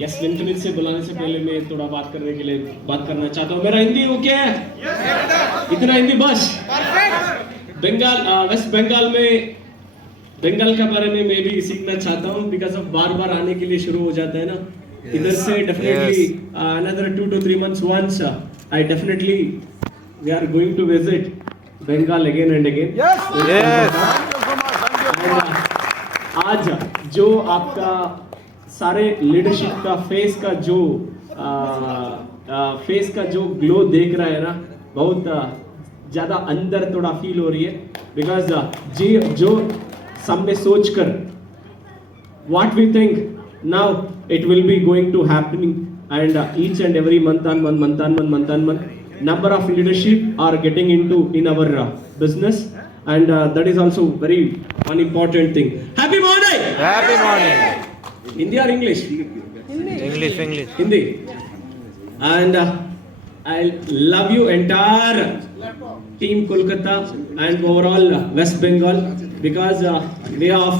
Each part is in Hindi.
यस विनफिनिट से बुलाने से पहले मैं थोड़ा बात करना चाहता हूँ। मेरा हिंदी ओके है? इतना हिंदी बस। बंगाल वेस्ट बंगाल में बंगाल के बारे में मैं भी सीखना चाहता हूँ, बिकॉज ऑफ बार बार आने के लिए शुरू हो जाता है ना। इधर से definitely another 2 to 3 months once I definitely we are going to visit Bengal again and again. Yes. आज जो आपका सारे लीडरशिप का फेस का जो ग्लो देख रहा है ना, बहुत ज़्यादा अंदर थोड़ा फील हो रही है, बिकॉज जो सामने सोच कर what we think now it will be going to happening, and each and every month on month number of leadership are getting into in our business, and that is also very one important thing. Happy morning. Happy morning. Hindi or English? English. Hindi. And I love you entire team Kolkata and overall West Bengal, because way of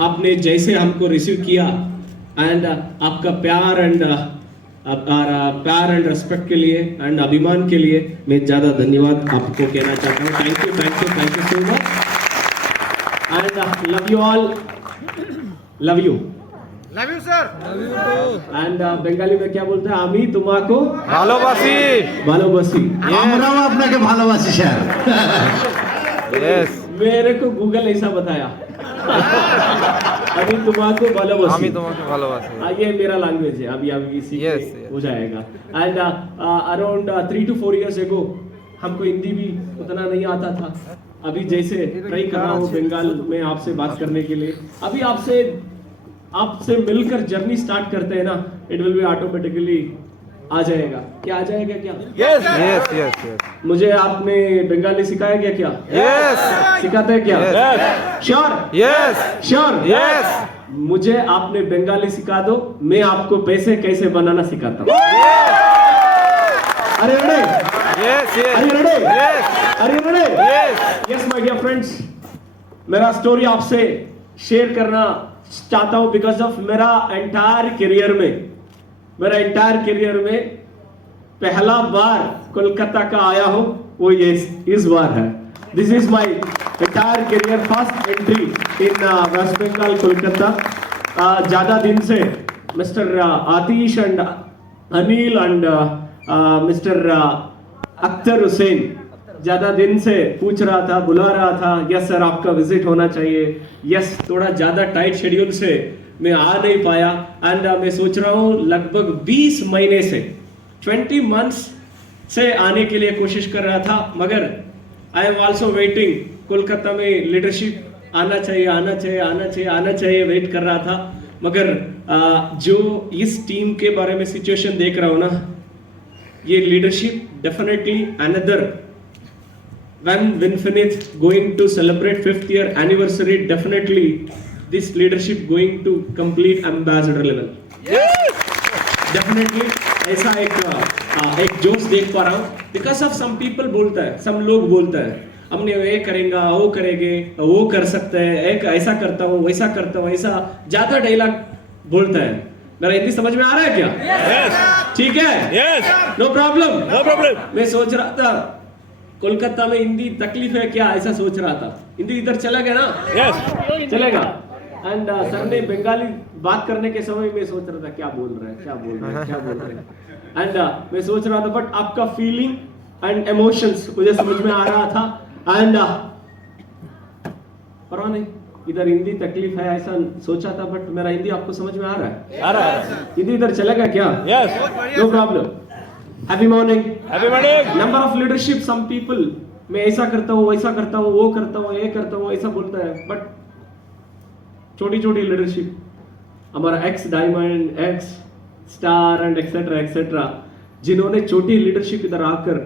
आपने जैसे हमको रिसीव किया एंड आपका प्यार एंड रेस्पेक्ट के लिए एंड अभिमान के लिए मैं ज़्यादा धन्यवाद आपको कहना चाहता हूँ। Thank you so much and love you all, love you sir. And Bengali में क्या बोलते हैं? आमी तुम्हाको भालोबासी। আমরাও আপনাকে ভালোবাসি স্যার। Yes. मेरे को गूगल ऐसा बताया। अभी तुम्हाको भालोबासी। ये मेरा लैंग्वेज है। अभी इसी Yes. हो जाएगा। And around 3 to 4 years ago हमको हिंदी भी उतना नहीं आता था। अभी जैसे ट्राई कर रहा हूँ बंगाल में आपसे बात करने के लिए। अभी आपसे मिलकर जर्नी स्टार्ट करते हैं ना, इट विल बी ऑटोमेटिकली आ जाएगा। क्या आ जाएगा क्या? Yes. मुझे आपने बंगाली सिखाया क्या? Yes. सिखाते हैं क्या? श्योर? Yes. श्योर? मुझे आपने बंगाली सिखा दो, मैं आपको पैसे कैसे बनाना सिखाता हूँ। अरे रेडी? Yes. अरे रेडी? Yes. अरे ready? Yes. Yes my dear friends, मेरा स्टोरी आपसे शेयर करना चाहता हूँ, बिकॉज ऑफ मेरा एंटायर करियर में पहला बार कोलकाता का आया हूँ, वो ये इस बार है। This is my entire career first entry in West Bengal Kolkata. ज़्यादा दिन से mister Atish and Anil and mister Akhtar Hussain ज़्यादा दिन से पूछ रहा था, बुला रहा था, यस सर आपका विजिट होना चाहिए। यस, थोड़ा ज़्यादा टाइट शेड्यूल से मैं आ नहीं पाया, एंड मैं सोच रहा हूँ लगभग 20 महीने से 20 months से आने के लिए कोशिश कर रहा था, मगर I am also waiting. Kolkata में लीडरशिप आना चाहिए वेट कर रहा था, मगर जो इस टीम के बारे में सिचुएशन देख रहा हूँ ना, ये leadership definitely another when Winfinite going to celebrate 5th year anniversary, definitely this leadership going to complete ambassador level. Definitely ऐसा एक जोश देख पा रहा हूँ, because of some people बोलता है, some लोग बोलता है हमने ये करेंगे, वो करेंगे, वो कर सकते हैं, एक ऐसा करता हूँ, वैसा करता हूँ, ऐसा ज्यादा डायलॉग बोलता है। मेरा हिंदी समझ में आ रहा है क्या? Yes. ठीक है? Yes. No problem. No problem. मैं सोच रहा था कोलकाता में हिंदी तकलीफ है क्या, ऐसा सोच रहा था। हिंदी इधर चला गया ना? Yes. चलेगा। एंड सर ने बंगाली बात करने के समय में सोच रहा था क्या बोल रहे हैं। एंड मैं सोच रहा था, बट आपका फीलिंग एंड इमोशंस मुझे समझ में आ रहा था। एंड परवाह नहीं, इधर हिंदी तकलीफ है ऐसा सोचा था, बट मेरा हिंदी आपको समझ में आ रहा है? आ रहा है। हिंदी इधर चलेगा क्या? Yes. No problem. Happy morning. Namaste. Number of leadership, some people मैं ऐसा करता हूँ, वैसा करता हूँ, वो करता हूँ, ये करता हूँ, ऐसा बोलता है, बट छोटी लीडरशिप, हमारा x diamond, x star and etcetera, जिन्होंने छोटी लीडरशिप इधर आकर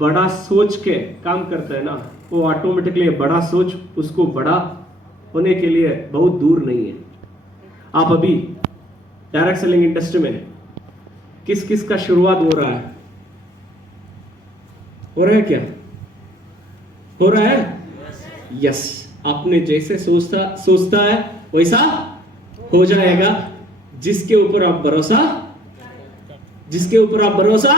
बड़ा सोच के काम करते हैं ना, वो ऑटोमेटिकली बड़ा सोच उसको बड़ा होने के लिए बहुत दूर नहीं है। आप अभी डायरेक्ट सेलिंग इंडस्ट्री में किस का शुरुआत हो रहा है? हो रहा है क्या? हो रहा है? यस। आपने जैसे सोचता है वैसा हो जाएगा। जिसके ऊपर आप भरोसा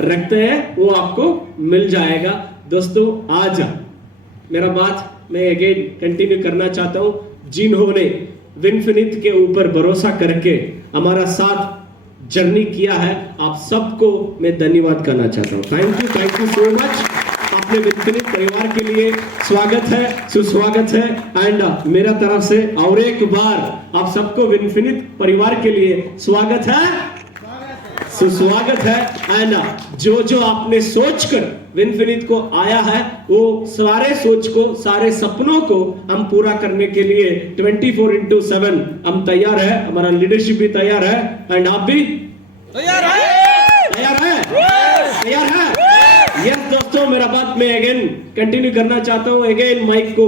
रखते हैं वो आपको मिल जाएगा। दोस्तों आज मेरा बात मैं अगेन कंटिन्यू करना चाहता हूं, जिन्होंने विनफिनिट के ऊपर भरोसा करके हमारा साथ जर्नी किया है, आप सबको मैं धन्यवाद करना चाहता हूं। Thank you so much. अपने विनफिनिट परिवार के लिए स्वागत है, सुस्वागत है एंड मेरा तरफ से और एक बार आप सबको विनफिनिट परिवार के लिए स्वागत है, सुस्वागत है। एंड जो आपने सोचकर विनफिनिट को आया है वो सारे सोच को, सारे सपनों को हम पूरा करने के लिए 24/7 हम तैयार है, हमारा लीडरशिप भी तैयार है एंड आप भी तैयार है। यस दोस्तों, मेरा बात मैं अगेन कंटिन्यू करना चाहता हूं, अगेन माइक को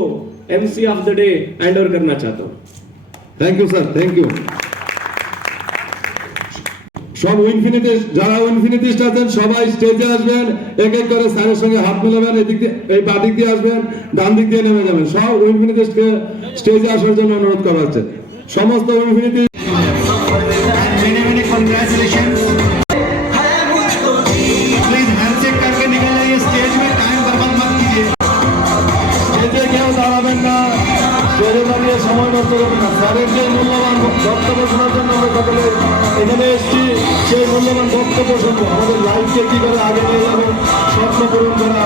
MC of the day hand over करना चाहता हूं। Thank you sir, thank you. সব যারা ইনফিনিটিস্ট আছেন সবাই স্টেজে আসবেন, এক এক করে স্যারের সঙ্গে হাত মেলাবেন, এদিক দিয়ে এই বাদিক দিয়ে আসবেন, ডান দিক দিয়ে নেমে যাবেন। সব ইনফিনিটিস্টকে স্টেজে আসার জন্য অনুরোধ করা হচ্ছে। সমস্ত infinity many congratulations. Please handshake करके निकल जाइए स्टेज में, टाइम बर्बाद मत कीजिए। স্টেজে কেউ দাঁড়াবেন না, স্টেজে দাঁড়িয়ে সময় নষ্ট করবেন না। স্যারের যে মূল্যবান বক্তব্য শোনার জন্য আমরা সকলে এখানে এসেছি, সেই মূল্যবান বক্তব্য শুনবো। আমাদের লাইফকে কি করে আগে নিয়ে যাবো, স্বপ্ন পূরণ করা,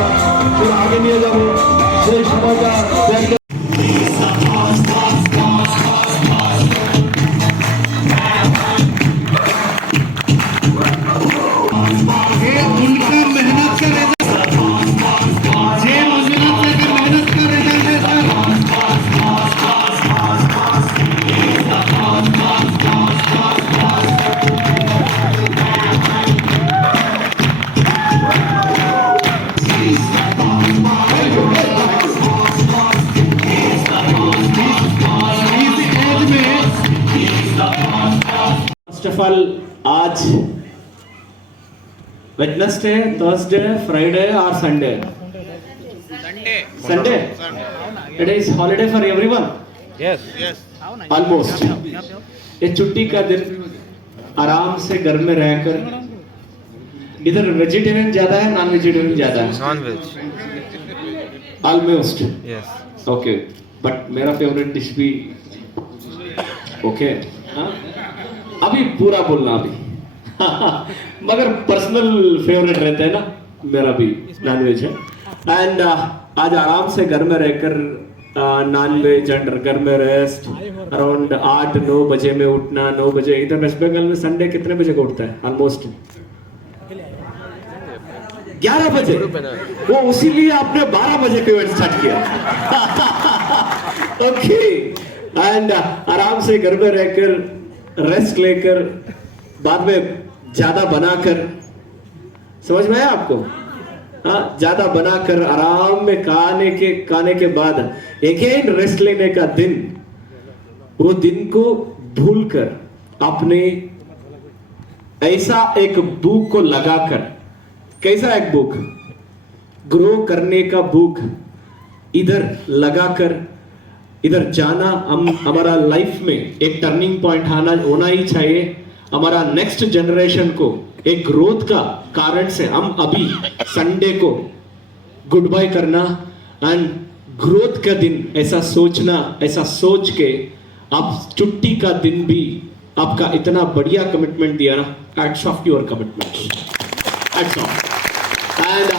সেটা আগে নিয়ে যাবো, সেই সময়টা দেখতে फर्स्ट ऑफ ऑल आज वेडनेसडे, थर्सडे, फ्राइडे और Sunday it is holiday for everyone. Yes. Almost ये छुट्टी का दिन, आराम से घर में रहकर, इधर वेजिटेरियन ज्यादा है नॉन वेजिटेरियन ज्यादा है? Non-veg. Almost Yes. Okay, but मेरा फेवरेट डिश भी ओके। अभी पूरा बोलना अभी मगर पर्सनल फेवरेट रहता है ना, मेरा भी नॉनवेज है। एंड आज आराम से घर में रहकर नॉनवेज एंड घर में रेस्ट, अराउंड 8-9 बजे में उठना। 9 बजे इधर वेस्ट बंगाल में संडे कितने बजे को उठता है? ऑलमोस्ट 11 बजे। वो उसीलिए आपने 12 बजे के इवेंट स्टार्ट किया। ओके एंड आराम से घर में रहकर रेस्ट लेकर बाद में ज्यादा बनाकर, समझ में आया आपको? हाँ, ज्यादा बनाकर आराम में खाने के बाद अगेन रेस्ट लेने का दिन, वो दिन को भूलकर आपने ऐसा एक बुक को लगाकर, कैसा एक बुक, ग्रो करने का बुक इधर लगाकर इधर जाना। हम हमारा लाइफ में एक टर्निंग पॉइंट होना ही चाहिए। हमारा नेक्स्ट जनरेशन को एक ग्रोथ का कारण से हम अभी संडे को गुड बाय करना एंड ग्रोथ का दिन ऐसा सोचना, ऐसा सोच के आप छुट्टी का दिन भी आपका इतना बढ़िया कमिटमेंट दिया ना, hats off your commitment, hats off. And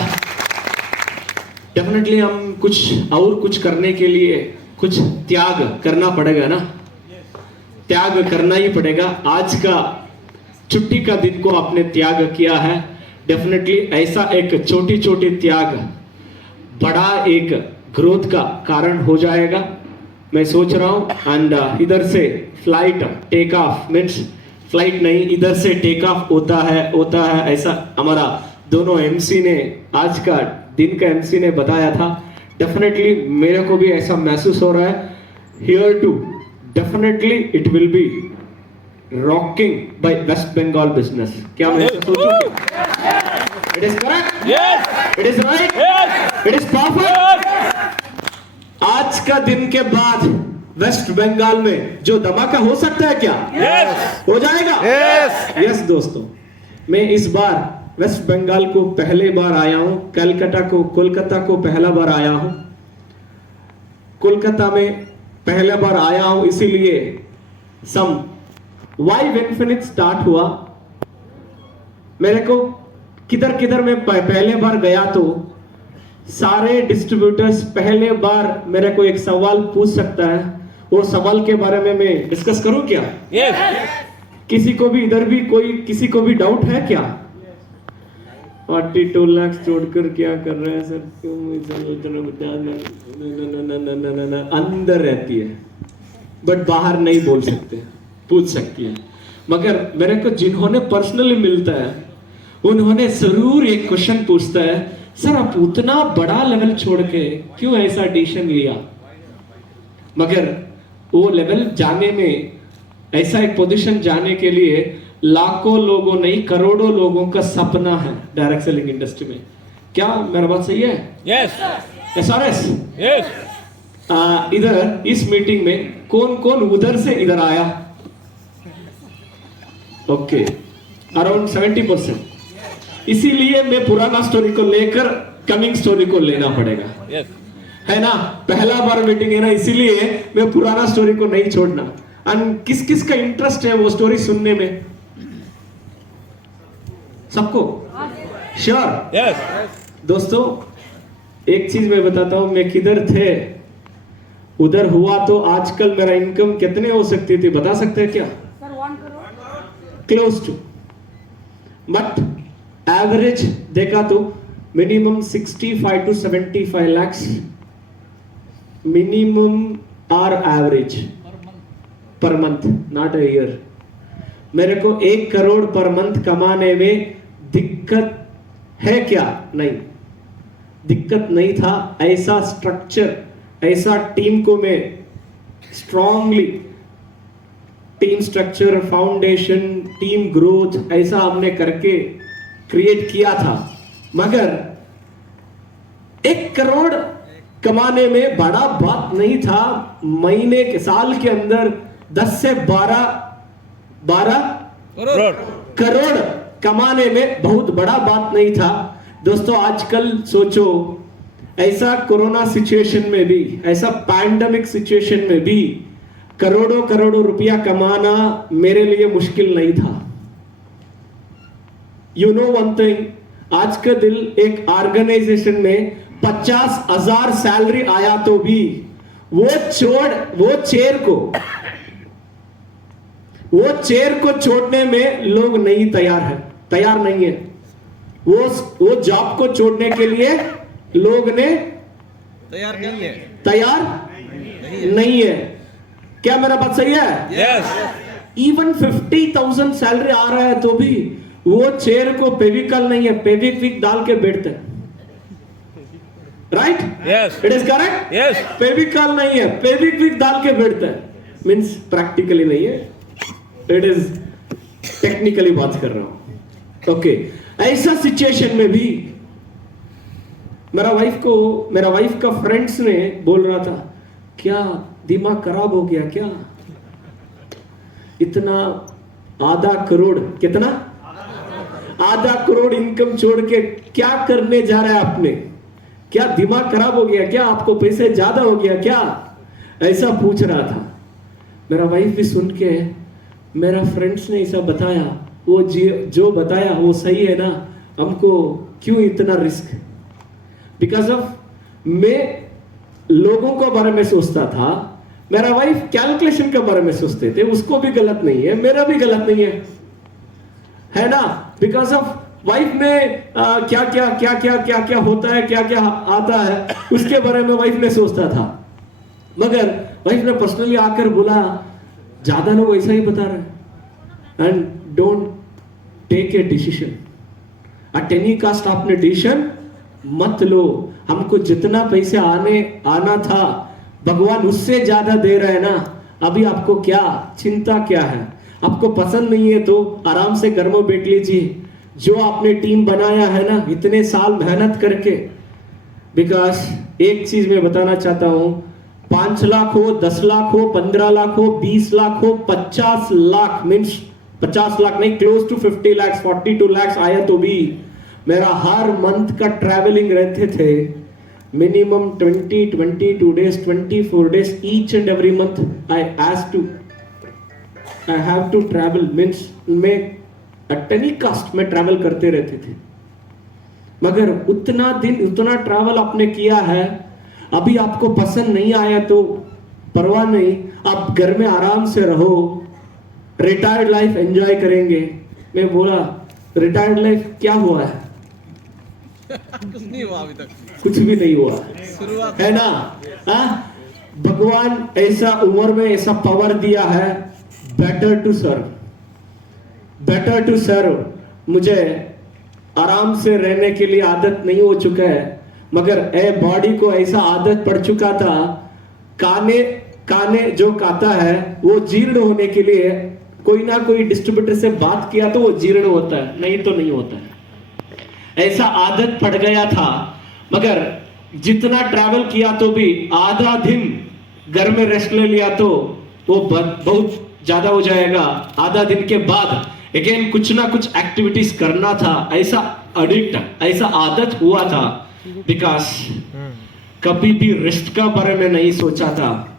definitely हम कुछ करने के लिए कुछ त्याग करना पड़ेगा ना, त्याग करना ही पड़ेगा। आज का छुट्टी का दिन को आपने त्याग किया है, डेफिनेटली ऐसा एक छोटी छोटी त्याग बड़ा एक ग्रोथ का कारण हो जाएगा, मैं सोच रहा हूं। एंड इधर से flight take off means flight नहीं, इधर से टेक ऑफ होता है ऐसा हमारा दोनों एमसी ने, आज का दिन का एमसी ने बताया था। डेफिनेटली मेरे को भी ऐसा महसूस हो रहा है, here to definitely it will be rocking by West Bengal business. क्या मैं सोचूं? It is correct, it is right, it is perfect. आज का दिन के बाद वेस्ट बंगाल में जो धमाका हो सकता है क्या? हो जाएगा? यस दोस्तों, मैं इस बार वेस्ट बंगाल को पहले बार आया हूं, कोलकाता को पहला बार आया हूं। कोलकाता में पहला बार आया हूं, इसीलिए वाइव इन्फिनिट स्टार्ट हुआ। मेरे को किधर मैं पहले बार गया तो सारे डिस्ट्रीब्यूटर्स पहले बार मेरे को एक सवाल पूछ सकता है, वो सवाल के बारे में मैं डिस्कस करूं क्या? किसी को भी इधर भी किसी को भी डाउट है क्या? 42 लाख छोड़कर क्या कर रहे हैं सर? अंदर रहती है बट बाहर नहीं बोल सकते, पूछ सकती है। मगर मेरे को जिन्होंने पर्सनली मिलता है उन्होंने जरूर एक क्वेश्चन पूछता है, सर आप उतना बड़ा लेवल छोड़ के क्यों ऐसा डिसीजन लिया? मगर वो लेवल जाने में, ऐसा एक पोजीशन जाने के लिए लाखों लोगों नहीं करोड़ों लोगों का सपना है डायरेक्ट सेलिंग इंडस्ट्री में। क्या मेरा बात सही है? SRS इधर इस मीटिंग में कौन कौन उधर से इधर आया? Okay, around 70%। इसीलिए मैं पुराना स्टोरी को लेकर कमिंग स्टोरी को लेना पड़ेगा, है ना? पहला बार मीटिंग है ना, इसीलिए मैं पुराना स्टोरी को नहीं छोड़ना। एंड किस किस का इंटरेस्ट है वो स्टोरी सुनने में? सबको? श्योर? दोस्तों एक चीज मैं बताता हूं, मैं किधर थे उधर हुआ तो आजकल मेरा इनकम कितने हो सकती थी बता सकते हैं क्या? क्लोज टू, बट एवरेज देखा तो minimum 65 to 75 lakhs minimum or average पर मंथ, नॉट अ ईयर। मेरे को 1 करोड़ पर मंथ कमाने में दिक्कत है क्या? नहीं, दिक्कत नहीं था। ऐसा स्ट्रक्चर, ऐसा टीम को मैं strongly, team structure, foundation, team growth ऐसा हमने करके क्रिएट किया था। मगर 1 करोड़ कमाने में बड़ा बात नहीं था। महीने के, साल के अंदर 10 से 12 करोड़ कमाने में बहुत बड़ा बात नहीं था। दोस्तों आजकल सोचो, ऐसा कोरोना सिचुएशन में भी, ऐसा पैंडेमिक सिचुएशन में भी करोड़ों रुपया कमाना मेरे लिए मुश्किल नहीं था। यू नो वन थिंग, आज का दिन एक ऑर्गेनाइजेशन में 50,000 सैलरी आया तो भी वो चेयर को छोड़ने में लोग नहीं तैयार नहीं है। वो जॉब को छोड़ने के लिए लोग ने तैयार नहीं है। क्या मेरा बात सही है? इवन 50,000 सैलरी आ रहा है तो भी वो चेयर को फेविकॉल नहीं है, फेविक्विक डाल के बैठते हैं। Right? It is correct? Fevicol नहीं है, फेविक्विक डाल के बैठते हैं। मींस प्रैक्टिकली नहीं है, इट इज टेक्निकली बात कर रहा हूं। ओके, ऐसा सिचुएशन में भी मेरा वाइफ का फ्रेंड्स ने बोल रहा था, क्या दिमाग खराब हो गया क्या? इतना आधा करोड़, कितना? आधा करोड़ इनकम छोड़ के क्या करने जा रहा है आपने? क्या दिमाग खराब हो गया क्या? आपको पैसे ज्यादा हो गया क्या? ऐसा पूछ रहा था। मेरा वाइफ भी सुन के, मेरा फ्रेंड्स ने ऐसा बताया, वो जो बताया वो सही है ना, हमको क्यों इतना रिस्क? बिकॉज ऑफ मैं लोगों के बारे में सोचता था, मेरा वाइफ कैलकुलेशन के बारे में सोचते थे। उसको भी गलत नहीं है, मेरा भी गलत नहीं है ना? बिकॉज ऑफ वाइफ में क्या क्या होता है, क्या क्या आता है, उसके बारे में वाइफ ने सोचता था। मगर वाइफ ने पर्सनली आकर बोला, ज्यादा लोग ऐसा ही बता रहे, and don't take a decision at any cost. आपने डिसीजन मत लो। हमको जितना पैसे आना था भगवान उससे ज्यादा दे रहे हैं ना। अभी आपको क्या चिंता क्या है? आपको पसंद नहीं है तो आराम से घर में बैठ लीजिए। जो आपने टीम बनाया है ना इतने साल मेहनत करके, बिकॉज एक चीज मैं बताना चाहता हूं, 5 लाख हो, 10 लाख हो, 15 लाख हो, 20 लाख हो, 50 लाख मीन्स 50 लाख नहीं, क्लोज टू 50 लाख, 42 लाख आया तो भी मेरा हर मंथ का ट्रैवलिंग रहते थे minimum 22 days, 24 days each and every month. I have to travel means मैं at any cost में ट्रैवल करते रहते थे. मगर उतना दिन उतना ट्रैवल आपने किया है, अभी आपको पसंद नहीं आया तो परवाह नहीं, आप घर में आराम से रहो, रिटायर्ड लाइफ एंजॉय करेंगे. मैं बोला रिटायर्ड लाइफ क्या हुआ है? कुछ नहीं हुआ अभी तक, कुछ भी नहीं हुआ शुरुआत है ना. भगवान ऐसा उम्र में ऐसा पावर दिया है, बेटर टू सर्व. मुझे आराम से रहने के लिए आदत नहीं हो चुका है, मगर ए बॉडी को ऐसा आदत पड़ चुका था, काने जो खाता है वो जीर्ण होने के लिए कोई ना कोई डिस्ट्रीब्यूटर से बात किया तो वो जीर्ण होता है, नहीं तो नहीं होता है. ऐसा आदत पड़ गया था. मगर जितना ट्रैवल किया तो भी आधा दिन घर में रेस्ट ले लिया तो वो बहुत ज्यादा हो जाएगा. आधा दिन के बाद अगेन कुछ ना कुछ एक्टिविटीज करना था. ऐसा एडिक्ट, ऐसा आदत हुआ था, बिकॉज कभी भी रेस्ट का बारे में नहीं सोचा था,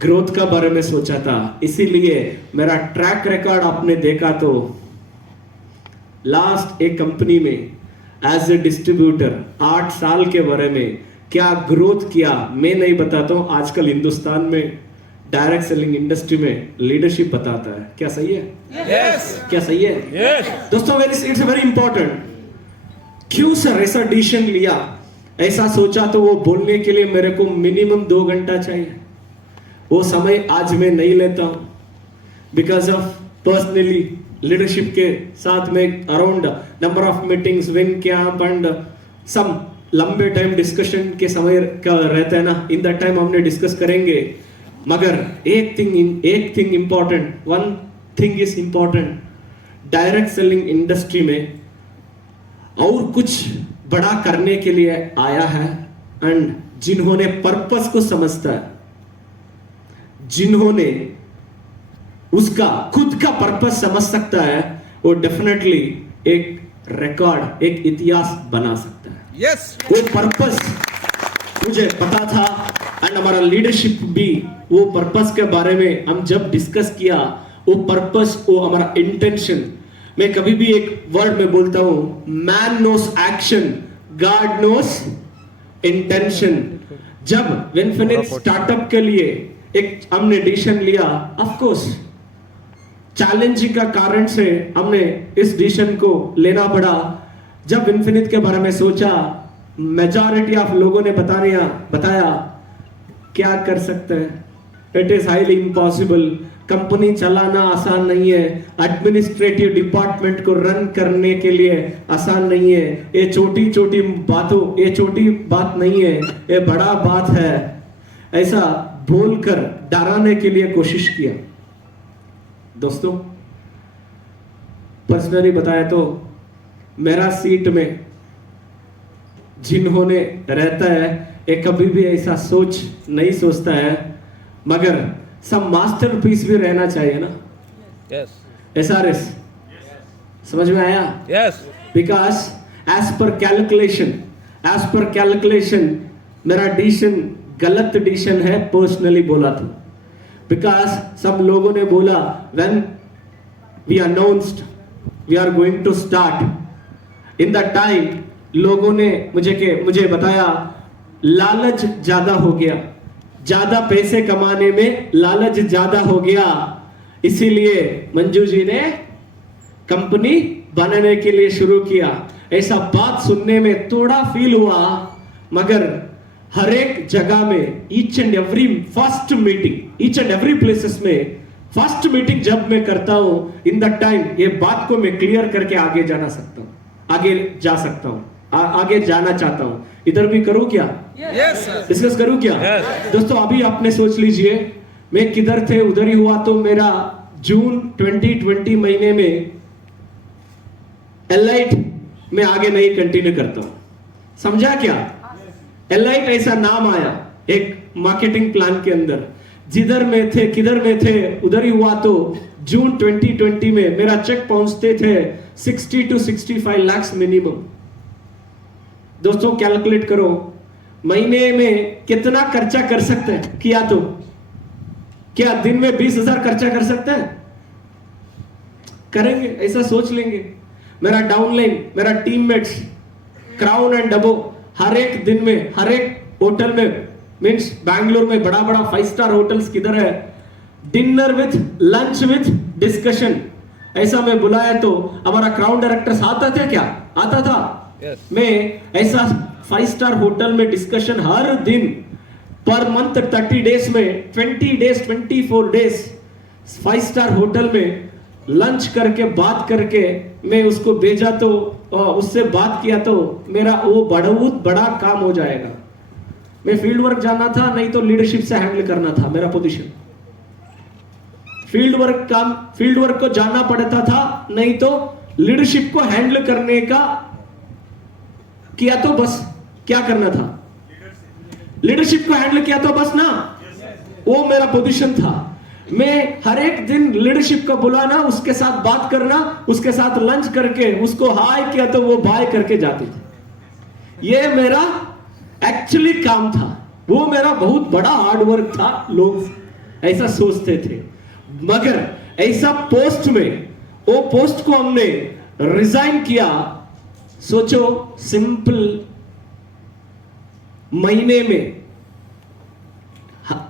ग्रोथ का बारे में सोचा था. इसीलिए मेरा ट्रैक रिकॉर्ड आपने देखा तो लास्ट एक कंपनी में एज ए डिस्ट्रीब्यूटर 8 साल के बारे में क्या ग्रोथ किया मैं नहीं बताता हूं. आजकल हिंदुस्तान में डायरेक्ट सेलिंग इंडस्ट्री में लीडरशिप बताता है. क्या सही है? यस क्या सही है? यस दोस्तों इट्स वेरी इंपॉर्टेंट. क्यों सर ऐसा डिसीजन लिया, ऐसा सोचा तो वो बोलने के लिए मेरे को मिनिमम 2 घंटा चाहिए. वो समय आज मैं नहीं लेता हूं बिकॉज ऑफ पर्सनली लीडरशिप के साथ में around number of meetings, win camp and some लंबे टाइम डिस्कशन के समय का रहता है ना. इन दैट टाइम हमने डिस्कस करेंगे. मगर एक thing important, one thing is important. Direct selling industry में और कुछ बड़ा करने के लिए आया है, एंड जिन्होंने पर्पस को समझता है, जिन्होंने उसका खुद का पर्पस समझ सकता है, वो डेफिनेटली एक रिकॉर्ड, एक इतिहास बना सकता है. यस वो पर्पस मुझे पता था, एंड हमारा लीडरशिप भी वो पर्पस के बारे में हम जब डिस्कस किया, वो पर्पस, वो हमारा इंटेंशन. मैं कभी भी एक वर्ड में बोलता हूं, man knows action, God knows intention. जब विनफिनिक्स स्टार्टअप के लिए एक हमने डिसीजन लिया, ऑफ कोर्स चैलेंजिंग का कारण से हमने इस डिसीजन को लेना पड़ा. जब इन्फिनिट के बारे में सोचा, मेजॉरिटी ऑफ लोगों ने बताया क्या कर सकते हैं, it is highly impossible, company चलाना आसान नहीं है, एडमिनिस्ट्रेटिव डिपार्टमेंट को रन करने के लिए आसान नहीं है, ये छोटी बात नहीं है, ये बड़ा बात है. ऐसा बोलकर डराने के लिए कोशिश किया. दोस्तों पर्सनली बताया तो मेरा सीट में जिन्होंने रहता है, ये कभी भी ऐसा सोच नहीं सोचता है, मगर सब मास्टरपीस भी रहना चाहिए ना. यस SRS समझ में आया? Yes because as per calculation मेरा डिसीजन गलत डिसीजन है, पर्सनली बोला था. बिकॉज सब लोगों ने बोला when we announced we are going to start, in the time लोगों ने मुझे बताया लालच ज्यादा हो गया, ज्यादा पैसे कमाने में लालच ज्यादा हो गया, इसीलिए मंजू जी ने कंपनी बनाने के लिए शुरू किया. ऐसा बात सुनने में थोड़ा फील हुआ, मगर हर एक जगह में ईच एंड एवरी प्लेसेस में फर्स्ट मीटिंग जब मैं करता हूं, इन द टाइम ये बात को मैं क्लियर करके आगे जा सकता हूं, आगे जाना चाहता हूं. इधर भी करूं क्या? यस सर डिस्कस करूं क्या? Yes. दोस्तों अभी आपने सोच लीजिए मैं किधर थे उधर ही हुआ. तो मेरा जून 2020 महीने में एलाइट में आगे नहीं कंटिन्यू करता हूं. समझा क्या? एलाइट ऐसा नाम आया, एक मार्केटिंग प्लान के अंदर जिधर में थे किधर में थे उधर ही हुआ। तो जून 2020 में मेरा चेक पहुंचते थे 60 to 65 लाख मिनिमम। दोस्तों कैलकुलेट करो महीने में कितना खर्चा कर सकते हैं किया तो क्या दिन में 20,000 खर्चा कर सकते हैं? करेंगे? ऐसा सोच लेंगे। मेरा डाउनलाइन, मेरा टीममेट्स, क्राउन एंड डबो हर एक दिन में हर एक होटल में मीन्स बैंगलोर में बड़ा बड़ा 5 स्टार होटल्स किधर है, dinner with lunch with discussion ऐसा मैं बुलाया तो हमारा क्राउन डायरेक्टर आता था क्या? आता था। Yes. मैं ऐसा 5 स्टार होटल में डिस्कशन हर दिन पर मंथ 30 डेज में 20 डेज 24 डेज 5 स्टार होटल में लंच करके बात करके मैं उसको भेजा तो उससे बात किया तो मेरा वो बहुत बड़ा काम हो जाएगा। मैं फील्ड वर्क जाना था नहीं तो लीडरशिप से हैंडल करना था मेरा पोजीशन। फील्ड वर्क को जाना पड़ता था नहीं तो लीडरशिप को हैंडल करने का किया तो बस क्या करना था, लीडरशिप को हैंडल किया तो बस ना, वो मेरा पोजीशन था। मैं हर एक दिन लीडरशिप को बुलाना, उसके साथ बात करना, उसके साथ लंच करके उसको हाय किया तो वो बाय करके जाते थे। ये मेरा एक्चुअली काम था, वो मेरा बहुत बड़ा हार्ड वर्क था। लोग ऐसा सोचते थे मगर ऐसा पोस्ट में वो पोस्ट को हमने रिजाइन किया। सोचो सिंपल महीने में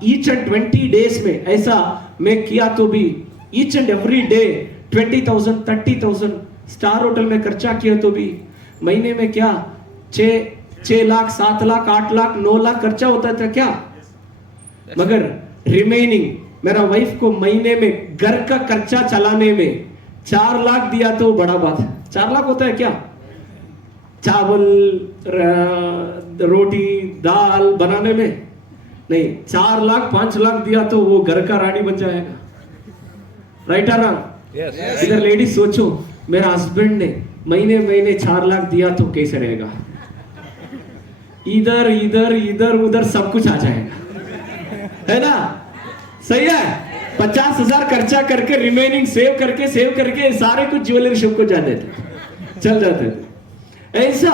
ईच एंड 20 डेज में ऐसा मैं किया तो भी each and every day 20,000 30,000 star hotel में खर्चा किया तो भी महीने में क्या 6 लाख 7 लाख 8 लाख 9 लाख खर्चा होता था क्या। मगर रिमेनिंग मेरा वाइफ को महीने में घर का खर्चा चलाने में 4 लाख दिया तो बड़ा बात है। 4 लाख होता है क्या, चावल रोटी दाल बनाने में नहीं, 4 लाख 5 लाख दिया तो वो घर का रानी बन जाएगा। Right or wrong? Yes. इधर लेडीज सोचो मेरा हस्बैंड ने महीने 4 लाख दिया तो कैसे रहेगा। इधर इधर इधर उधर सब कुछ आ जाएगा, है ना? सही है। 50,000 खर्चा करके रिमेनिंग सेव करके सारे कुछ ज्वेलरी शॉप को जा देते, चल जाते थे। ऐसा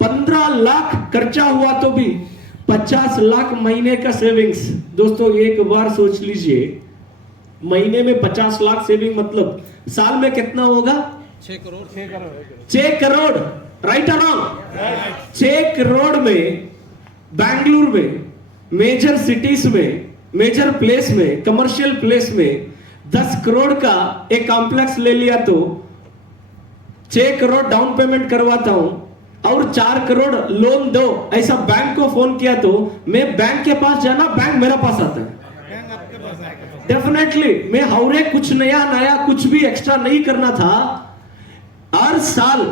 15 लाख खर्चा हुआ तो भी 50 लाख महीने का सेविंग्स। दोस्तों एक बार सोच लीजिए, महीने में 50 लाख सेविंग मतलब साल में कितना होगा? 6 करोड़ 6 करोड़। राइट और रॉन्ग? 6 करोड़ में बैंगलोर में मेजर सिटीज में मेजर प्लेस में कमर्शियल प्लेस में 10 करोड़ का एक कॉम्प्लेक्स ले लिया तो 6 करोड़ डाउन पेमेंट करवाता हूं और 4 करोड़ लोन दो, ऐसा बैंक को फोन किया तो मैं बैंक के पास जाना, बैंक मेरे पास आता है। डेफिनेटली मैं हौरे कुछ नया कुछ भी एक्स्ट्रा नहीं करना था। हर साल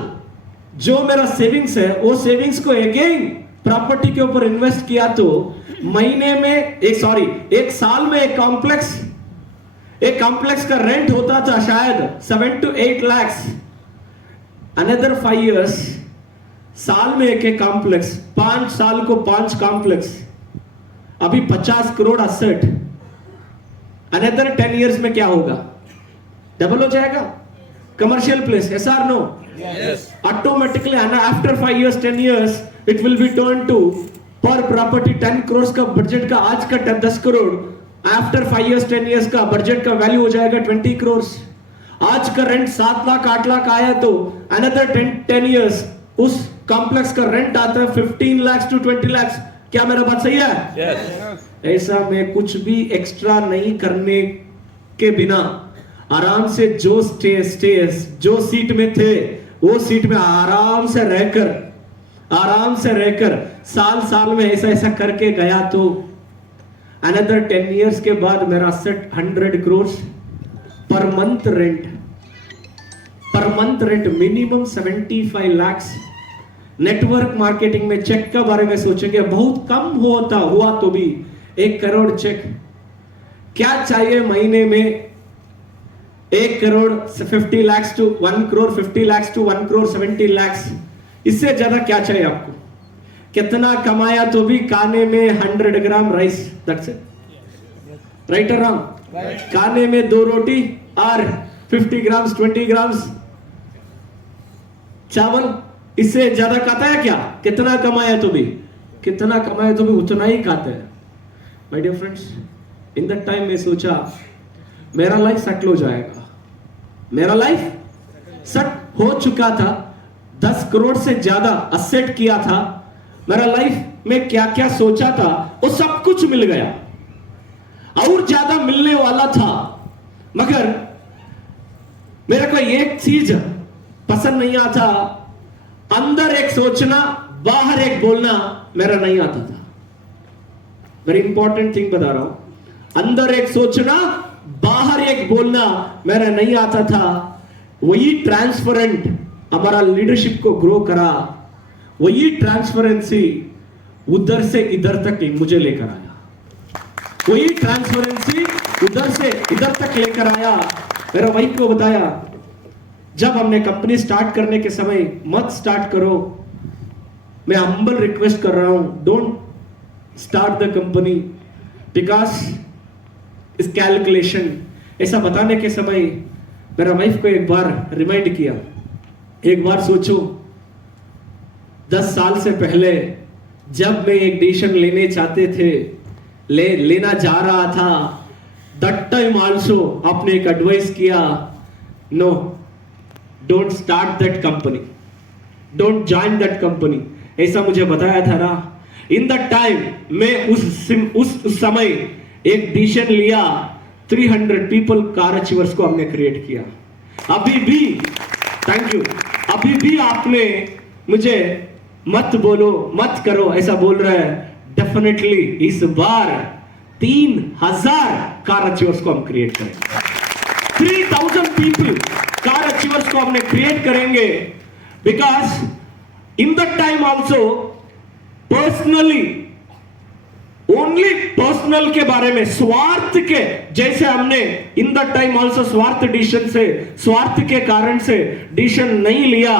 जो मेरा सेविंग्स है वो सेविंग्स को अगेन प्रॉपर्टी के ऊपर इन्वेस्ट किया तो महीने में एक साल में एक कॉम्प्लेक्स का रेंट होता था शायद 7 to 8 lakhs। अनदर 5 years साल में एक कॉम्प्लेक्स, 5 साल को 5 कॉम्प्लेक्स, अभी 50 करोड़ असेट। अनदर 10 years में क्या होगा? डबल हो जाएगा। Commercial place, yes or no? Yes. Automatically after 5 years 10 years it will be turned to पर प्रॉपर्टी 10 करोड़ का बजट का आज का 10 करोड़, आफ्टर 5 years 10 years का बजट का वैल्यू हो जाएगा 20 करोड़। आज का रेंट 7 लाख 8 लाख आया तो अनदर 10 years उस कॉम्प्लेक्स का रेंट आता है 15 lakhs to 20 lakhs। क्या मेरा बात सही है? Yes. ऐसा में कुछ भी एक्स्ट्रा नहीं करने के बिना आराम से जो जो सीट में थे वो सीट में आराम से रहकर साल में ऐसा करके गया तो अनदर 10 years के बाद मेरा set 100 crore per month rent minimum 75 lakhs। Network marketing में चेक के बारे में सोचेंगे बहुत कम हुआ तो भी 1 करोड़ चेक। क्या चाहिए महीने में? 1 crore 50 lakhs to 1 crore 50 lakhs to 1 crore 70 lakhs। इससे ज्यादा क्या चाहिए आपको? कितना कमाया तो भी खाने में 100 ग्राम राइस, दैट्स इट, राइट और रॉन्ग? खाने में 2 रोटी और 50 ग्राम्स 20 ग्राम्स चावल, इससे ज्यादा खाता है क्या? कितना कमाया तो भी, कितना कमाया तो भी उतना ही खाता है। My dear friends, in that time में सोचा मेरा लाइफ सेटल हो जाएगा, मेरा लाइफ सेट हो चुका था, 10 करोड़ से ज्यादा असेट किया था, मेरा लाइफ में क्या क्या सोचा था वो सब कुछ मिल गया और ज्यादा मिलने वाला था, मगर मेरे को एक चीज पसंद नहीं आता, अंदर एक सोचना बाहर एक बोलना मेरा नहीं आता था। वेरी इंपॉर्टेंट थिंग बता रहा हूं, अंदर एक सोचना बाहर एक बोलना मेरा नहीं आता था। वही ट्रांसपेरेंट हमारा लीडरशिप को ग्रो करा, वही ट्रांसपेरेंसी उधर से इधर तक मुझे लेकर आया, वही ट्रांसपेरेंसी उधर से इधर तक लेकर आया। मेरा वाइफ को बताया जब हमने कंपनी स्टार्ट करने के समय, मत स्टार्ट करो, मैं हम्बल रिक्वेस्ट कर रहा हूं, don't start the company because इस कैलकुलेशन, ऐसा बताने के समय मेरा वाइफ को एक बार रिमाइंड किया, एक बार सोचो 10 साल से पहले जब मैं एक डिसीजन लेने चाहते थे, लेना जा रहा था, दैट टाइम आल्सो आपने एक एडवाइस किया, no don't start that company, don't join that company, ऐसा मुझे बताया था ना। इन द टाइम मैं उस समय एक डिसीजन लिया, 300 पीपल कार अचीवर्स को हमने क्रिएट किया। अभी भी थैंक यू, अभी भी आपने मुझे मत बोलो मत करो ऐसा बोल रहा है, डेफिनेटली इस बार 3000 कार अचीवर्स को हम क्रिएट करेंगे, 3000 पीपल कार अचीवर्स को हमने क्रिएट करेंगे, because in the time also personally, only personal के बारे में, स्वार्थ के, जैसे हमने इन द टाइम ऑल्सो स्वार्थ डिसीजन से, स्वार्थ के कारण से डिसीजन नहीं लिया,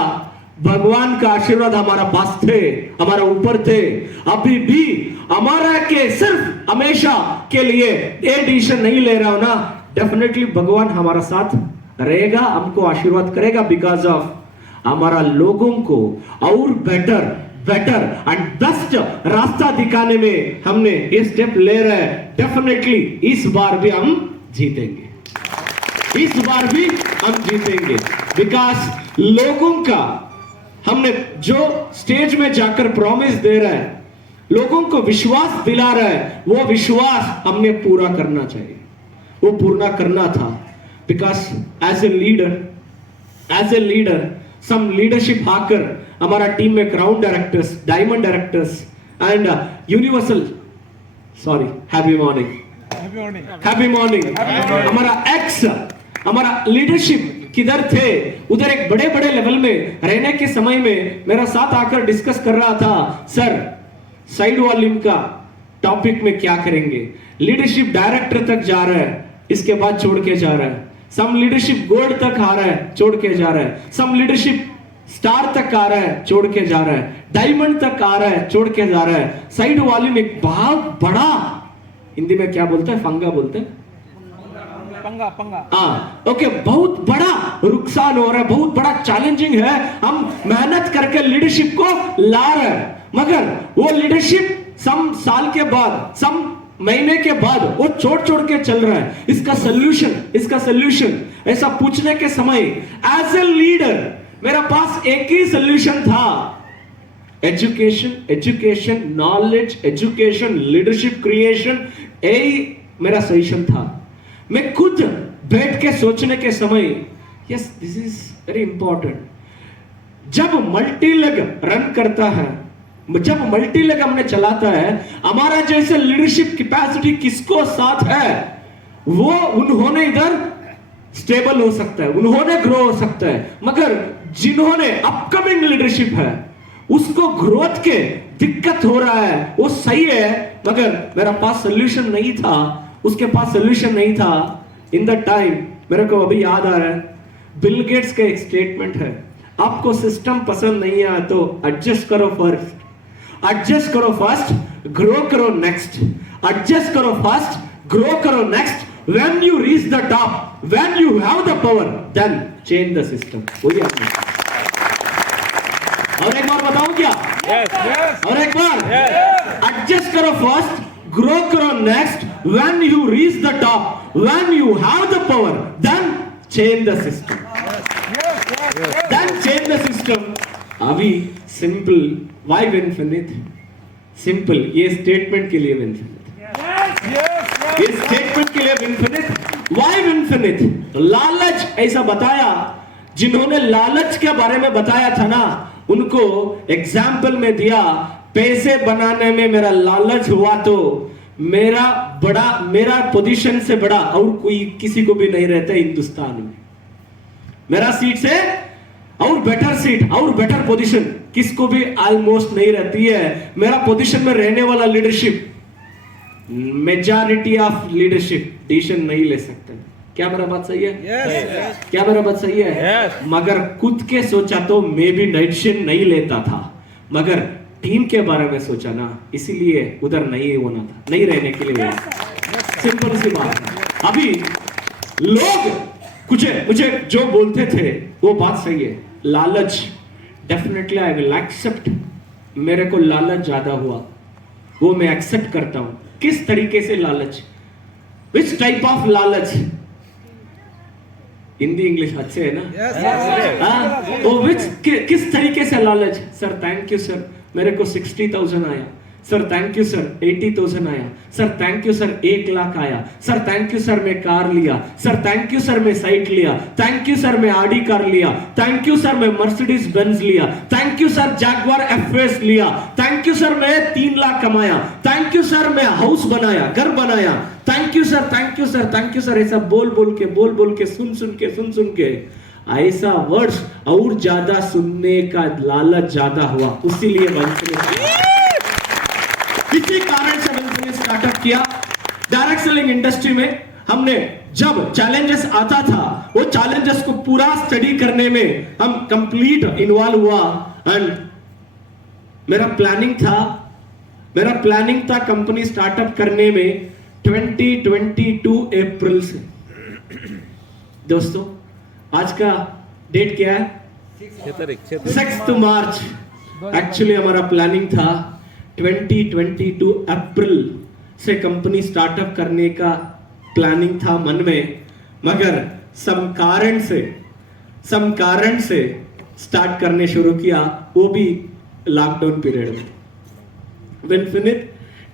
भगवान का आशीर्वाद हमारा पास थे, हमारा ऊपर थे, अभी भी हमारा के सिर्फ हमेशा के लिए ये डिसीजन नहीं ले रहा हो ना, डेफिनेटली भगवान हमारा साथ रहेगा, हमको आशीर्वाद करेगा, बिकॉज ऑफ हमारा लोगों को और बेटर एंड बेस्ट रास्ता दिखाने में हमने ये स्टेप ले रहे हैं। डेफिनेटली इस बार भी हम जीतेंगे, इस बार भी हम जीतेंगे, बिकॉज लोगों का हमने जो स्टेज में जाकर प्रॉमिस दे रहा है, लोगों को विश्वास दिला रहा है, वो विश्वास हमने पूरा करना चाहिए, वो पूरा करना था। Because as a leader some leadership आकर हमारा टीम में crown directors, diamond directors and universal, sorry, happy morning, हमारा लीडरशिप किधर थे, उधर एक बड़े बड़े लेवल में रहने के समय में मेरा साथ आकर डिस्कस कर रहा था, सर साइड वॉल्यूम का टॉपिक में क्या करेंगे, लीडरशिप डायरेक्टर तक जा रहा है, इसके बाद छोड़ के जा रहा है, सम लीडरशिप गोल्ड तक आ रहा है, छोड़ के जा रहा है, सम लीडरशिप स्टार तक आ रहा है, छोड़ के जा रहा है, डायमंड तक आ रहा है, छोड़ के जा रहा है, साइड वॉल्यूम एक बहुत बड़ा, हिंदी में क्या बोलते हैं, फंगा बोलते हैं, पंगा, ओके, बहुत बड़ा नुकसान हो रहा है, बहुत बड़ा चैलेंजिंग है, हम मेहनत करके लीडरशिप को ला रहे हैं, मगर वो लीडरशिप सम साल के बाद, सम महीने के बाद वो छोड़ के चल रहा है, इसका सल्यूशन ऐसा पूछने के समय एज ए लीडर मेरा पास एक ही सल्यूशन था, education, knowledge, education, leadership creation, यही मेरा सजेशन था। मैं खुद बैठ के सोचने के समय, yes this is very important, जब मल्टीलेग रन करता है, जब मल्टीलेग हमने चलाता है, हमारा जैसे लीडरशिप कैपेसिटी किसको साथ है, वो उन्होंने इधर स्टेबल हो सकता है, उन्होंने ग्रो हो सकता है, मगर जिन्होंने अपकमिंग लीडरशिप है उसको ग्रोथ के दिक्कत हो रहा है, वो सही है, मगर मेरा पास सोल्यूशन नहीं था, उसके पास सोल्यूशन नहीं था। इन द टाइम मेरे को अभी याद आ रहा है, बिल गेट्स का एक स्टेटमेंट है, आपको सिस्टम पसंद नहीं है तो एडजस्ट करो फर्स्ट, एडजस्ट करो फर्स्ट, ग्रो करो नेक्स्ट, एडजस्ट करो फर्स्ट, ग्रो करो next, when you reach the top, when you have the power, then change the system. वही आपने और एक बार बताऊं क्या? और एक बार एडजस्ट करो फर्स्ट, ग्रो करो next, when you reach the top, when you have the power, then change the system. Then change the system. अभी सिंपल, why Winfinite? सिंपल, ये स्टेटमेंट के लिए Winfinite, ये स्टेटमेंट के लिए Winfinite. Why Winfinite? लालच ऐसा बताया, जिन्होंने लालच के बारे में बताया था ना, उनको एग्जाम्पल में दिया, पैसे बनाने में मेरा लालच हुआ तो मेरा पोजीशन से बड़ा और कोई किसी को भी नहीं रहता हिंदुस्तान में. मेरा सीट से और बेटर सीट और बेटर पोजीशन किसको भी ऑलमोस्ट नहीं रहती है. मेरा पोजीशन में रहने वाला leadership, majority of leadership decision नहीं ले सकते. क्या मेरा बात सही है? क्या मेरा बात सही है? मगर खुद के सोचा तो मैं भी डिसीजन नहीं लेता था, मगर टीम के बारे में सोचा ना, इसीलिए उधर नहीं होना था, नहीं रहने के लिए. सिंपल सी बात है. अभी लोग मुझे जो बोलते थे वो बात सही है. लालच, डेफिनेटली आई विल एक्सेप्ट. मेरे को लालच ज्यादा हुआ, वो मैं एक्सेप्ट करता हूं. किस तरीके से लालच, विच टाइप ऑफ लालच? हिंदी इंग्लिश अच्छे है ना? वो किस तरीके से लालच? सर थैंक यू सर, मेरे को 60,000 आया. सर थैंक यू सर, 80,000 आया. Sir thank you sir, 1 lakh आया. सर थैंक यू सर, मैं कार लिया. सर थैंक यू सर, मैं साइट लिया. थैंक यू सर, मैं आडी कार लिया. थैंक यू सर, मैं मर्सिडीज बेंज लिया. Thank you sir, Jaguar FS लिया. थैंक यू सर, मैं 3 लाख कमाया. थैंक यू सर, मैं हाउस बनाया, घर बनाया. Thank you sir, thank you sir, thank you sir. ऐसा बोल बोल के सुन के ऐसा वर्ड्स और ज्यादा सुनने का लालच ज्यादा हुआ. इसीलिए इसी कारण से मैंने स्टार्टअप किया. डायरेक्ट सेलिंग इंडस्ट्री में हमने जब चैलेंजेस आता था, वो चैलेंजेस को पूरा स्टडी करने में हम कंप्लीट इन्वॉल्व हुआ. एंड मेरा प्लानिंग था कंपनी स्टार्टअप करने में 2022 अप्रैल से. दोस्तों आज का डेट क्या है? 6 मार्च. एक्चुअली हमारा प्लानिंग था 2022 अप्रैल से कंपनी स्टार्टअप करने का प्लानिंग था मन में, मगर सम कारण से स्टार्ट करने शुरू किया, वो भी लॉकडाउन पीरियड में. विनफिनिट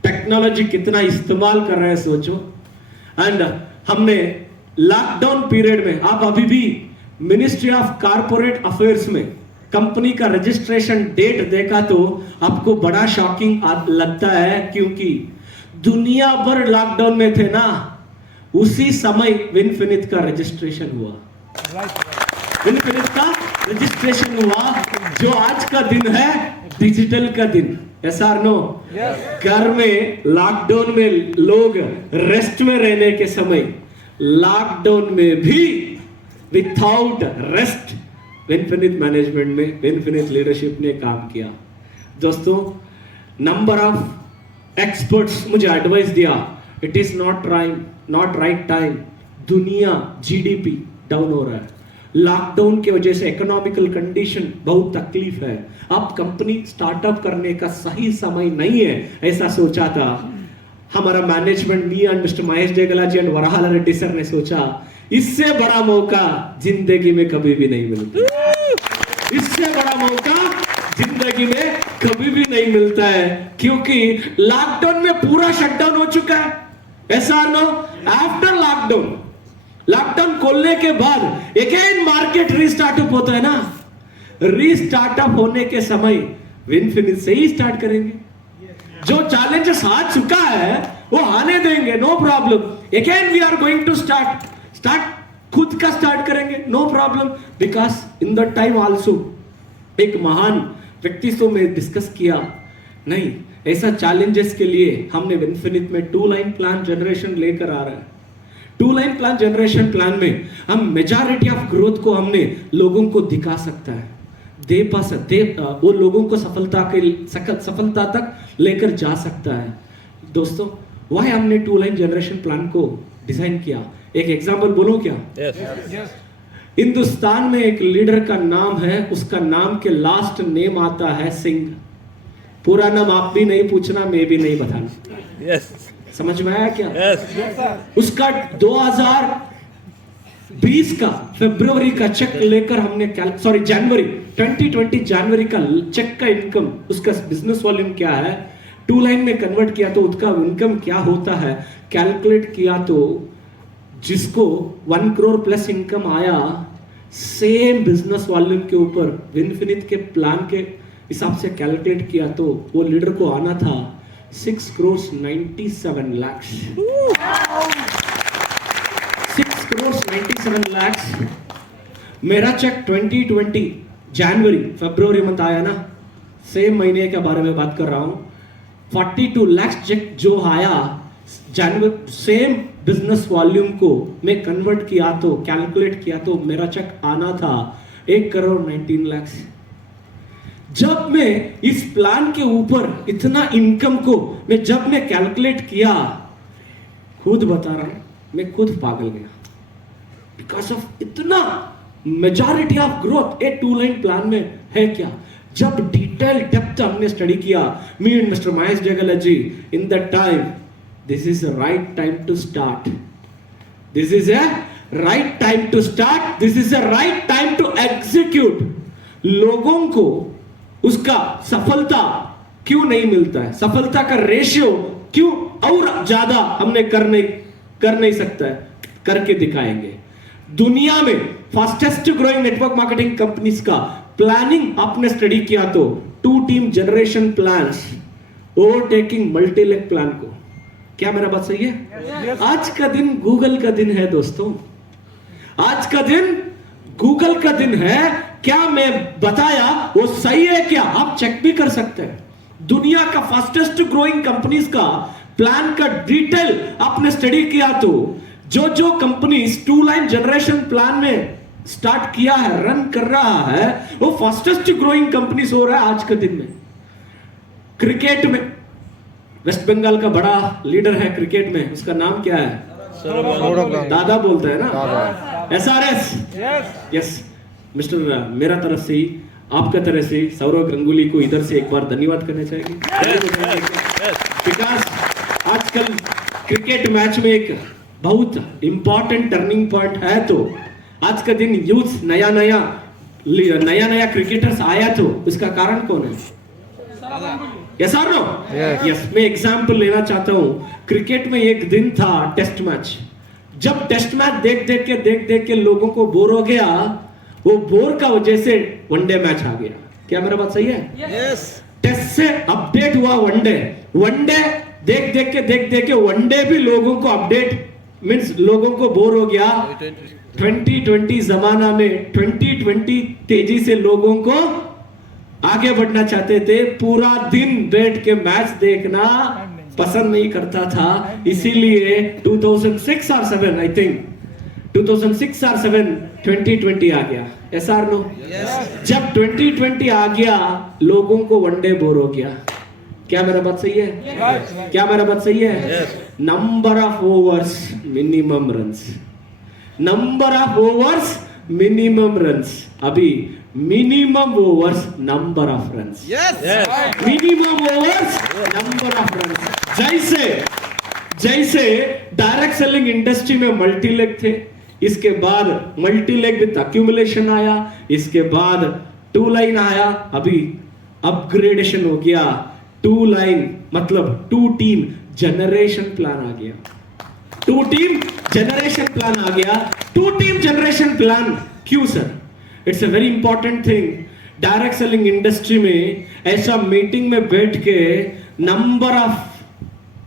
टेक्नोलॉजी कितना इस्तेमाल कर रहे हैं सोचो. एंड हमने लॉकडाउन पीरियड में, आप अभी भी मिनिस्ट्री ऑफ कॉर्पोरेट अफेयर्स में कंपनी का रजिस्ट्रेशन डेट देखा तो आपको बड़ा शॉकिंग लगता है, क्योंकि दुनिया भर लॉकडाउन में थे ना, उसी समय विनफिनिट का रजिस्ट्रेशन हुआ. विनफिनिट का रजिस्ट्रेशन हुआ, जो आज का दिन है डिजिटल का दिन. ऐसा नो, घर में लॉकडाउन में लोग रेस्ट में रहने के समय, लॉकडाउन में भी विदाउट रेस्ट विनफिनिट मैनेजमेंट में, विनफिनिट लीडरशिप ने काम किया. दोस्तों नंबर ऑफ एक्सपर्ट्स मुझे एडवाइस दिया, it is not right time. दुनिया जीडीपी डाउन हो रहा है, लॉकडाउन की वजह से इकोनॉमिकल कंडीशन बहुत तकलीफ है. अब कंपनी स्टार्टअप करने का सही समय नहीं है, ऐसा सोचा था हमारा management. Me and mister Mahesh Degala ji and Varahala Reddy sir ने सोचा, इससे बड़ा मौका जिंदगी में कभी भी नहीं मिलता. इससे बड़ा मौका जिंदगी में कभी भी नहीं मिलता है, क्योंकि लॉकडाउन में पूरा शटडाउन हो चुका है. ऐसा नो, आफ्टर लॉकडाउन खोलने के बाद अगेन मार्केट रीस्टार्टअप होता है ना. रीस्टार्टअप होने के समय विनफिनिट से ही स्टार्ट करेंगे. जो चैलेंजेस आ चुका है वो आने देंगे, no problem. Again we are going to start खुद का स्टार्ट करेंगे, no problem. Because in the time also एक महान व्यक्तित्व में डिस्कस किया, नहीं ऐसा चैलेंजेस के लिए हमने विनफिनिट में 2 लाइन प्लान जनरेशन लेकर आ रहा है. 2 लाइन प्लान जनरेशन प्लान में हम मेजॉरिटी ऑफ ग्रोथ को हमने लोगों को दिखा सकता है. वो लोगों को सफलता तक लेकर जा सकता है। दोस्तों, वही हमने टू लाइन जनरेशन प्लान को डिजाइन किया। एक एग्जांपल बोलूं क्या? हिंदुस्तान में एक लीडर का नाम है, उसका नाम के लास्ट नेम आता है सिंह। पूरा नाम आप भी नहीं पूछना, मैं भी नहीं बताना। समझ में आया क्या? उसका 2020 का फरवरी का चेक लेकर हमने जनवरी 2020 जनवरी का चेक का इनकम, उसका बिजनेस वॉल्यूम क्या है, टू लाइन में कन्वर्ट किया तो उसका इनकम क्या होता है कैलकुलेट किया तो जिसको 1 करोड़ प्लस इनकम आया, सेम बिजनेस वॉल्यूम के ऊपर इन्फिनिट के प्लान के हिसाब से कैलकुलेट किया तो वो लीडर को आना था 6 करोड़ 97 लाख। 6 करोड़ 97 लाख। मेरा चेक 2020 जनवरी फरवरी मंथ आया ना, सेम महीने के बारे में बात कर रहा हूं। 42 लाख चेक जो आया जनवरी, सेम बिजनेस वॉल्यूम को मैं कन्वर्ट किया तो कैलकुलेट किया तो मेरा चेक आना था 1 करोड़ 19 लाख। जब मैं इस प्लान के ऊपर इतना इनकम को जब मैं कैलकुलेट किया, खुद बता रहा हूं, मैं खुद पागल गया। बिकॉज ऑफ इतना majority of growth a two line plan में है क्या। जब डिटेल डेप्थ हमने स्टडी किया, मी and mister Mahesh Jagla ji, in the time this is the right time to start, this is a right time to start, this is a right time to execute. लोगों को उसका सफलता क्यों नहीं मिलता है, सफलता का रेशियो क्यों और ज्यादा हमने कर नहीं सकता है, करके दिखाएंगे। दुनिया में fastest growing network marketing companies का प्लानिंग आपने स्टडी किया तो 2 team generation plans overtaking multileg plan को। क्या मेरा बात सही है? आज का दिन गूगल का दिन है दोस्तों, आज का दिन गूगल का दिन है। क्या मैं बताया वो सही है क्या? आप चेक भी कर सकते हैं। दुनिया का फास्टेस्ट ग्रोइंग कंपनीज का प्लान का डिटेल आपने स्टडी किया तो जो companies two line generation plan में स्टार्ट किया है, रन कर रहा है, वो फास्टेस्ट ग्रोइंग कंपनीज हो रहा है आज के दिन में। क्रिकेट में वेस्ट बंगाल का बड़ा लीडर है क्रिकेट में, उसका नाम क्या है? दादा बोलते हैं ना, SRS। यस मिस्टर, मेरा तरफ से ही आपका तरफ से सौरव गंगुली को इधर से एक बार धन्यवाद करना चाहिए। बिकॉज आजकल क्रिकेट मैच में एक बहुत इंपॉर्टेंट टर्निंग पॉइंट है, तो आज का दिन यूथ नया नया क्रिकेटर्स आया तो उसका कारण कौन है? यस और नो? यस। मैं एग्जांपल लेना चाहता हूं। क्रिकेट में एक दिन था टेस्ट मैच। जब टेस्ट मैच देख के लोगों को बोर हो गया, वो बोर का वजह से वनडे मैच आ गया। क्या मेरा बात सही है? यस। टेस्ट से अपडेट हुआ वनडे देख के वनडे भी लोगों को अपडेट मींस लोगों को बोर हो गया। 2020 जमाना में 2020 तेजी से लोगों को आगे बढ़ना चाहते थे, पूरा दिन बैठ के मैच देखना पसंद नहीं करता था। इसीलिए 2006 और 7 आई थिंक 2006 और 7 2020 आ गया। यस और नो? जब 2020 आ गया, लोगों को वनडे बोर हो गया। क्या मेरा बात सही है? क्या मेरा बात सही है? Number of overs minimum runs, number of overs minimum runs. अभी minimum overs number of runs, minimum overs number of runs. जैसे डायरेक्ट सेलिंग इंडस्ट्री में मल्टीलेग थे, इसके बाद मल्टीलेग विद अक्यूमुलेशन आया, इसके बाद टू लाइन आया, अभी अपग्रेडेशन हो गया। टू लाइन मतलब 2 टीम जनरेशन प्लान आ गया। 2 टीम जनरेशन प्लान आ गया। 2 टीम जनरेशन प्लान क्यों sir? It's a very important thing. Direct selling industry में ऐसा मीटिंग में बैठ के नंबर ऑफ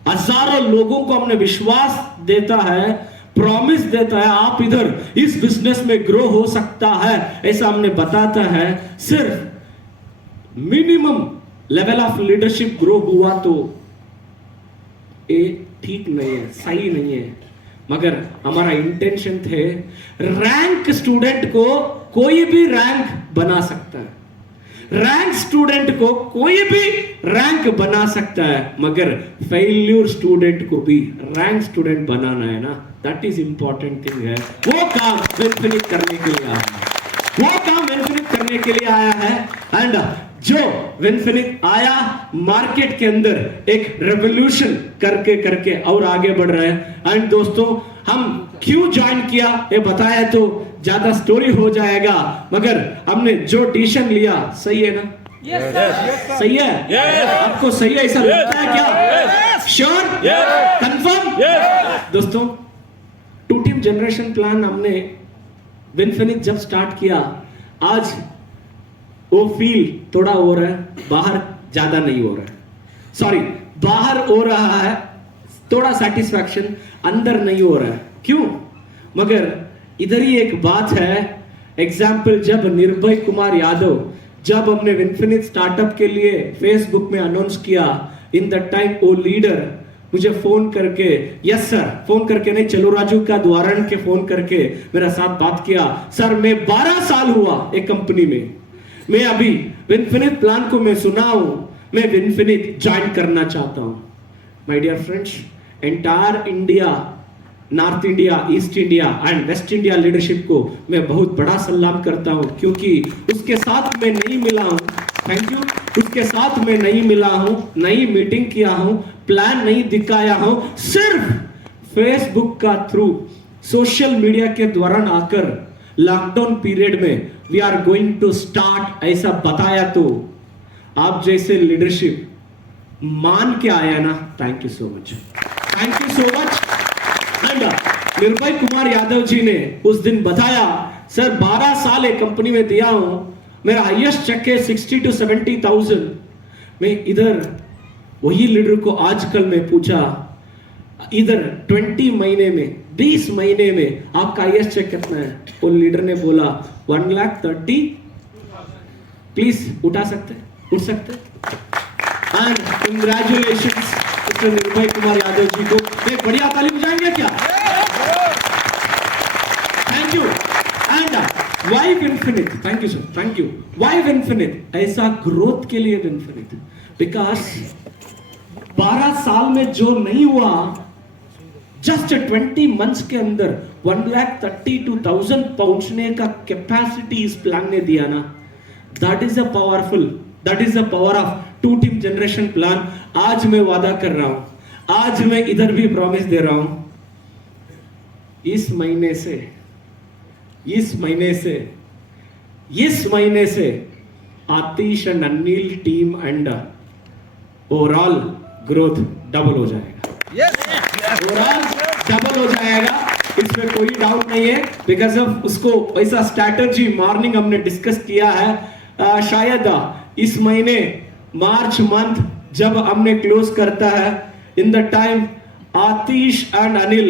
हजारों लोगों को हमने विश्वास देता है, प्रॉमिस देता है, आप इधर इस बिजनेस में ग्रो हो सकता है, ऐसा हमने बताता है। सिर्फ minimum level of leadership grow हुआ तो ये ठीक नहीं है, सही नहीं है। मगर हमारा इंटेंशन थे रैंक स्टूडेंट को कोई भी रैंक बना सकता है। रैंक स्टूडेंट को कोई भी रैंक बना सकता है, मगर फेल्यूर स्टूडेंट को भी रैंक स्टूडेंट बनाना है ना, दैट इज इंपॉर्टेंट थिंग है। वो काम विनफिनिट करने के लिए आया है, वो काम विनफिनिट करने के लिए आया है। एंड जो विनफिनिट आया मार्केट के अंदर एक रेवोल्यूशन करके करके और आगे बढ़ रहा है। एंड दोस्तों, हम क्यों ज्वाइन किया ये बताया तो ज्यादा स्टोरी हो जाएगा, मगर हमने जो डिसीजन लिया सही है ना? सही है? आपको सही है ऐसा लगता है क्या? श्योर? कंफर्म? दोस्तों, टू टीम जनरेशन प्लान हमने विनफिनिट जब स्टार्ट किया, आज वो फील थोड़ा हो रहा है, बाहर ज्यादा नहीं हो रहा है। सॉरी, बाहर हो रहा है थोड़ा सेटिस्फैक्शन, अंदर नहीं हो रहा है। क्यों? मगर इधर ही एक बात है। एग्जाम्पल, जब निर्भय कुमार यादव, जब हमने विनफिनिट स्टार्टअप के लिए फेसबुक में अनाउंस किया, इन द टाइम वो लीडर मुझे फोन करके, यस सर, फोन करके नहीं, चलो राजू का द्वारण के फोन करके मेरा साथ बात किया। सर, मैं 12 साल हुआ एक कंपनी में, मैं अभी विनफिनिट प्लान को मैं सुना हूं, मैं विनफिनिट ज्वाइन करना चाहता हूं। My dear friends, entire India, North India, East India and West India leadership को मैं बहुत बड़ा सलाम करता हूं, क्योंकि उसके साथ मैं नहीं मिला हूं। Thank you. उसके साथ मैं नहीं मिला हूं, नई मीटिंग किया हूं, प्लान नहीं दिखाया हूं, सिर्फ फेसबुक का थ्रू, सोशल मीडिया के दौरान आकर लॉकडाउन पीरियड में we are going to start ऐसा बताया तो आप जैसे लीडरशिप मान के आया ना। Thank you so much, thank you so much. And निर्भय कुमार यादव जी ने उस दिन बताया, सर 12 साल एक कंपनी में दिया हूं, मेरा हाईएस्ट चेक है 60 to 70,000। मैं इधर वही लीडर को आजकल मैं पूछा, इधर 20 महीने में, 20 महीने में आपका हाईएस्ट चेक कितना है? वो लीडर ने बोला 1,30,000। प्लीज उठा सकते, उठ सकते? एंड कंग्रेचुलेशंस मिस्टर निर्भय कुमार यादव जी को। एक बढ़िया ताली बजाएंगे क्या? Thank you. And why Vinfinite? Thank you sir, thank you. Why Vinfinite? ऐसा ग्रोथ के लिए विनफिनिट, बिकॉज 12 साल में जो नहीं हुआ, जस्ट 20 मंथ्स के अंदर 1,32,000 पहुंचने का कैपेसिटी इस प्लान ने दिया ना। That is a powerful, that is the power of two team generation plan. आज मैं वादा कर रहा हूं, आज मैं इधर भी प्रॉमिस दे रहा हूं, इस महीने से Atish and Anil team and overall growth double हो जाएगा। ओवरऑल डबल हो जाएगा, इसमें कोई डाउट नहीं है। बिकॉज ऑफ उसको ऐसा स्ट्रैटेजी मॉर्निंग हमने डिस्कस किया है। शायद इस महीने मार्च मंथ जब हमने क्लोज करता है, in the time Atish and Anil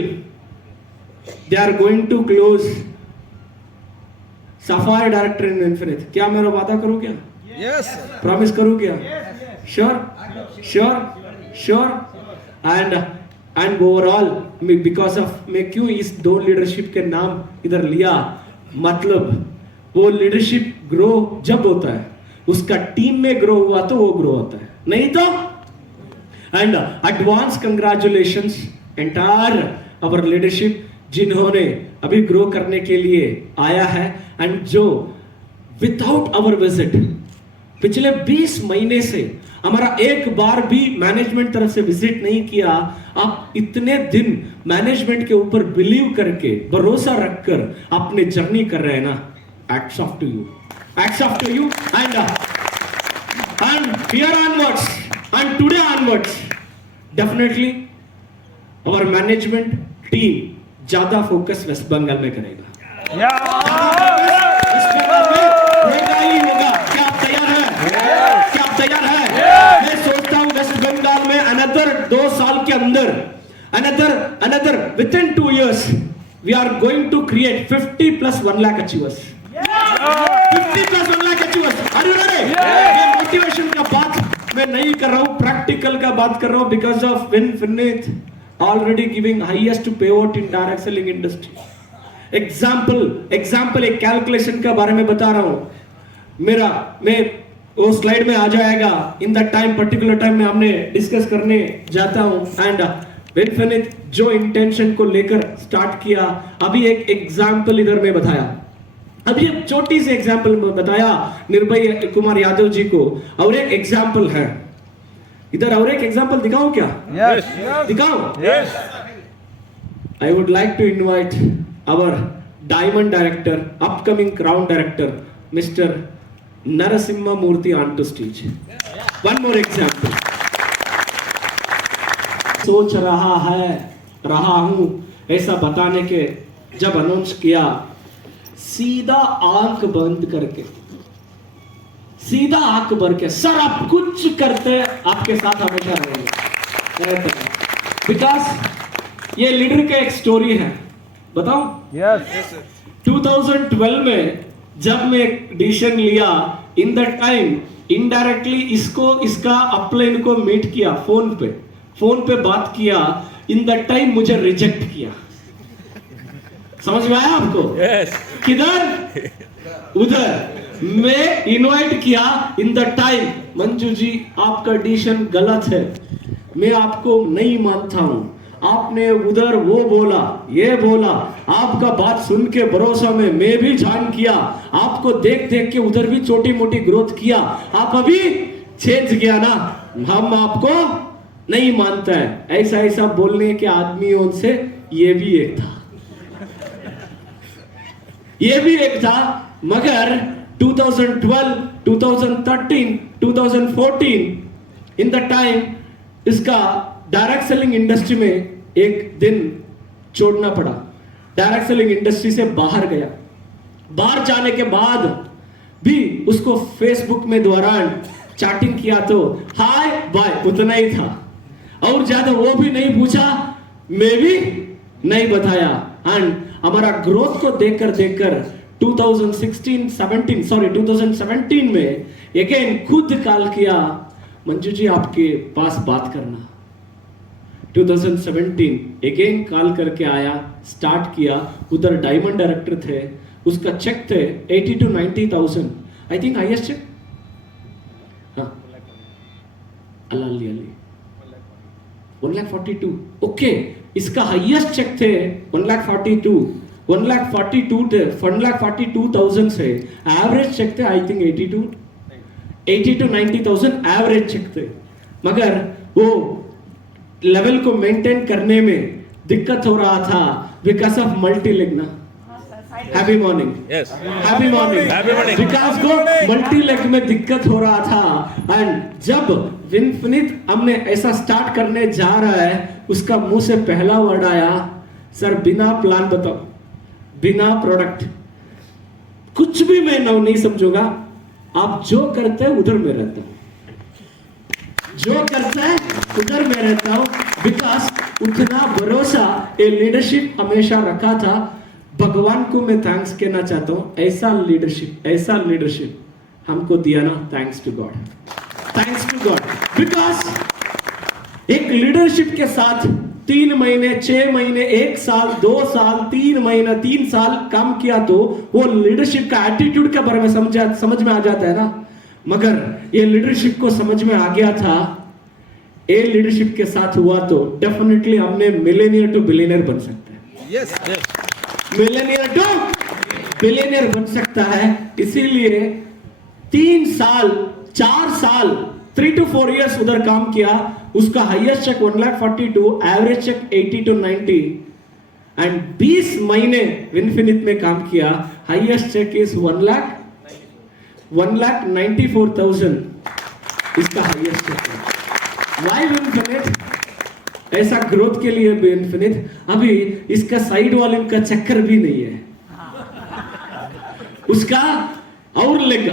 they are going to close sapphire director in Vinfinite. क्या मेरा वादा करो क्या? यस प्रॉमिस करो क्या? Sure, sure, sure. And overall because of, मैं क्यों इस दो लीडरशिप के नाम इधर लिया, मतलब वो लीडरशिप ग्रो जब होता है, उसका टीम में ग्रो हुआ तो वो ग्रो होता है, नहीं तो। And advance congratulations entire our leadership, जिन्होंने अभी ग्रो करने के लिए आया है, एंड जो विदाउट आवर विजिट पिछले 20 महीने से हमारा एक बार भी मैनेजमेंट तरफ से विजिट नहीं किया, आप इतने दिन मैनेजमेंट के ऊपर बिलीव करके, भरोसा रखकर अपने जर्नी कर रहे हैं ना। Hats off to you, hats off to you। and here onwards and today onwards definitely our management team ज्यादा फोकस वेस्ट बंगाल में करेगा। वेस्ट बंगाल में होगा ही होगा। क्या आप तैयार हैं? क्या आप तैयार हैं? मैं सोचता हूं वेस्ट बंगाल में अनदर 2 साल के अंदर, another within 2 years we are going to create 50 plus 1 lakh achievers। 50 plus 1 lakh achievers। Are you ready? ये मोटिवेशन का बात मैं नहीं कर रहा हूं, प्रैक्टिकल का बात कर रहा हूं। Because of Vinfinite already giving highest payout in direct selling industry। Example एक कैलकुलेशन के बारे में बता रहा हूं। मैं वो स्लाइड में आ जाएगा। इन द टाइम पर्टिकुलर टाइम में हमने डिस्कस करने जाता हूं। एंड विनफिनिट जो इंटेंशन को लेकर स्टार्ट किया, अभी एक एग्जाम्पल इधर में बताया, अभी एक छोटी सी एग्जाम्पल बताया निर्भय कुमार यादव जी को, और एक एग्जाम्पल है इधर, और एक एग्जाम्पल दिखाऊं क्या? दिखाऊं? I would like to invite our diamond director, upcoming crown director, Mr. Narasimha Murthy onto stage. One more example. सोच रहा हूं ऐसा बताने के जब अनाउंस किया, सीधा आंख बंद करके, सीधा आंख भर के, सर आप कुछ करते आपके साथ हमेशा रहेंगे, बिकॉज ये लीडर का एक स्टोरी है, बताऊं? यस 2012 में जब मैं डिसीजन लिया, इन द टाइम इनडायरेक्टली इसका अपलाइन को मीट किया, फोन पे बात किया, इन द टाइम मुझे रिजेक्ट किया। समझ में आया आपको? किधर? उधर। मैं इनवाइट किया, इन द टाइम मंजू जी आपका डिसीजन गलत है, मैं आपको नहीं मानता हूं, आपने उधर वो बोला ये बोला, आपका बात सुन के भरोसा में मैं भी ज्वाइन किया, आपको देख देख के उधर भी छोटी मोटी ग्रोथ किया, आप अभी चेंज किया ना, हम आपको नहीं मानता है। ऐसा ऐसा बोलने के आदमियों से ये भी एक था, ये भी एक था। मगर 2012, 2013, 2014 इन द टाइम इसका डायरेक्ट सेलिंग इंडस्ट्री में एक दिन छोड़ना पड़ा, डायरेक्ट सेलिंग इंडस्ट्री से बाहर गया। बाहर जाने के बाद भी उसको फेसबुक में दौरान चैटिंग किया तो हाय बाय उतना ही था, और ज्यादा वो भी नहीं पूछा, मैं भी नहीं बताया। एंड हमारा ग्रोथ को देखकर 2017 में अगेन खुद कॉल किया, मंजू जी आपके पास बात करना। 2017 अगेन कॉल करके आया, स्टार्ट किया, उधर डायमंड डायरेक्टर थे, उसका चेक थे 80 to 90,000, I think highest check, हाँ अल्लाह 142, ओके, इसका हाईएस्ट चेक थे 142,000 से, एवरेज चेक थे I think 80 to 90,000 average check थे। मगर वो लेवल को मेंटेन करने में दिक्कत हो रहा था बिकॉज ऑफ मल्टी लेग ना। Happy morning, happy morning. Vikas को मल्टी लेग में दिक्कत हो रहा था। एंड जब विनफिनिट हमने ऐसा स्टार्ट करने जा रहा है, उसका मुंह से पहला वर्ड आया, सर बिना प्लान बताओ, बिना प्रोडक्ट कुछ भी मैं नहीं समझूंगा, आप जो करते हैं उधर में रहता हूं, जो करता है उधर में रहता हूं। बिकॉज उतना भरोसा ये लीडरशिप हमेशा रखा था। भगवान को मैं थैंक्स कहना चाहता हूं, ऐसा लीडरशिप हमको दिया ना, thanks to God, thanks to God. Because एक लीडरशिप के साथ 3 महीने, 6 महीने, 1 साल, 2 साल, 3 महीना, 3 साल काम किया तो वो लीडरशिप का एटीट्यूड के बारे में समझ में आ जाता है ना। मगर ये लीडरशिप को समझ में आ गया था, ये लीडरशिप के साथ हुआ तो डेफिनेटली हमने मिलेनियर टू बिलियनियर बन सकते हैं। मिलेनियर टू बिलियनियर बन सकता है। इसीलिए 3 साल, 4 साल, 3 to 4 years उधर काम किया। उसका highest check 142, average check 80 to 90, and 20 महीने विनफिनिट में काम किया। हाईएस्ट चेक इज 1,94,000 इसका हाईएस्ट चेक है। Y Vinfinite? ऐसा ग्रोथ के लिए विनफिनिट। अभी इसका साइड वाले का चक्कर भी नहीं है, उसका और लेग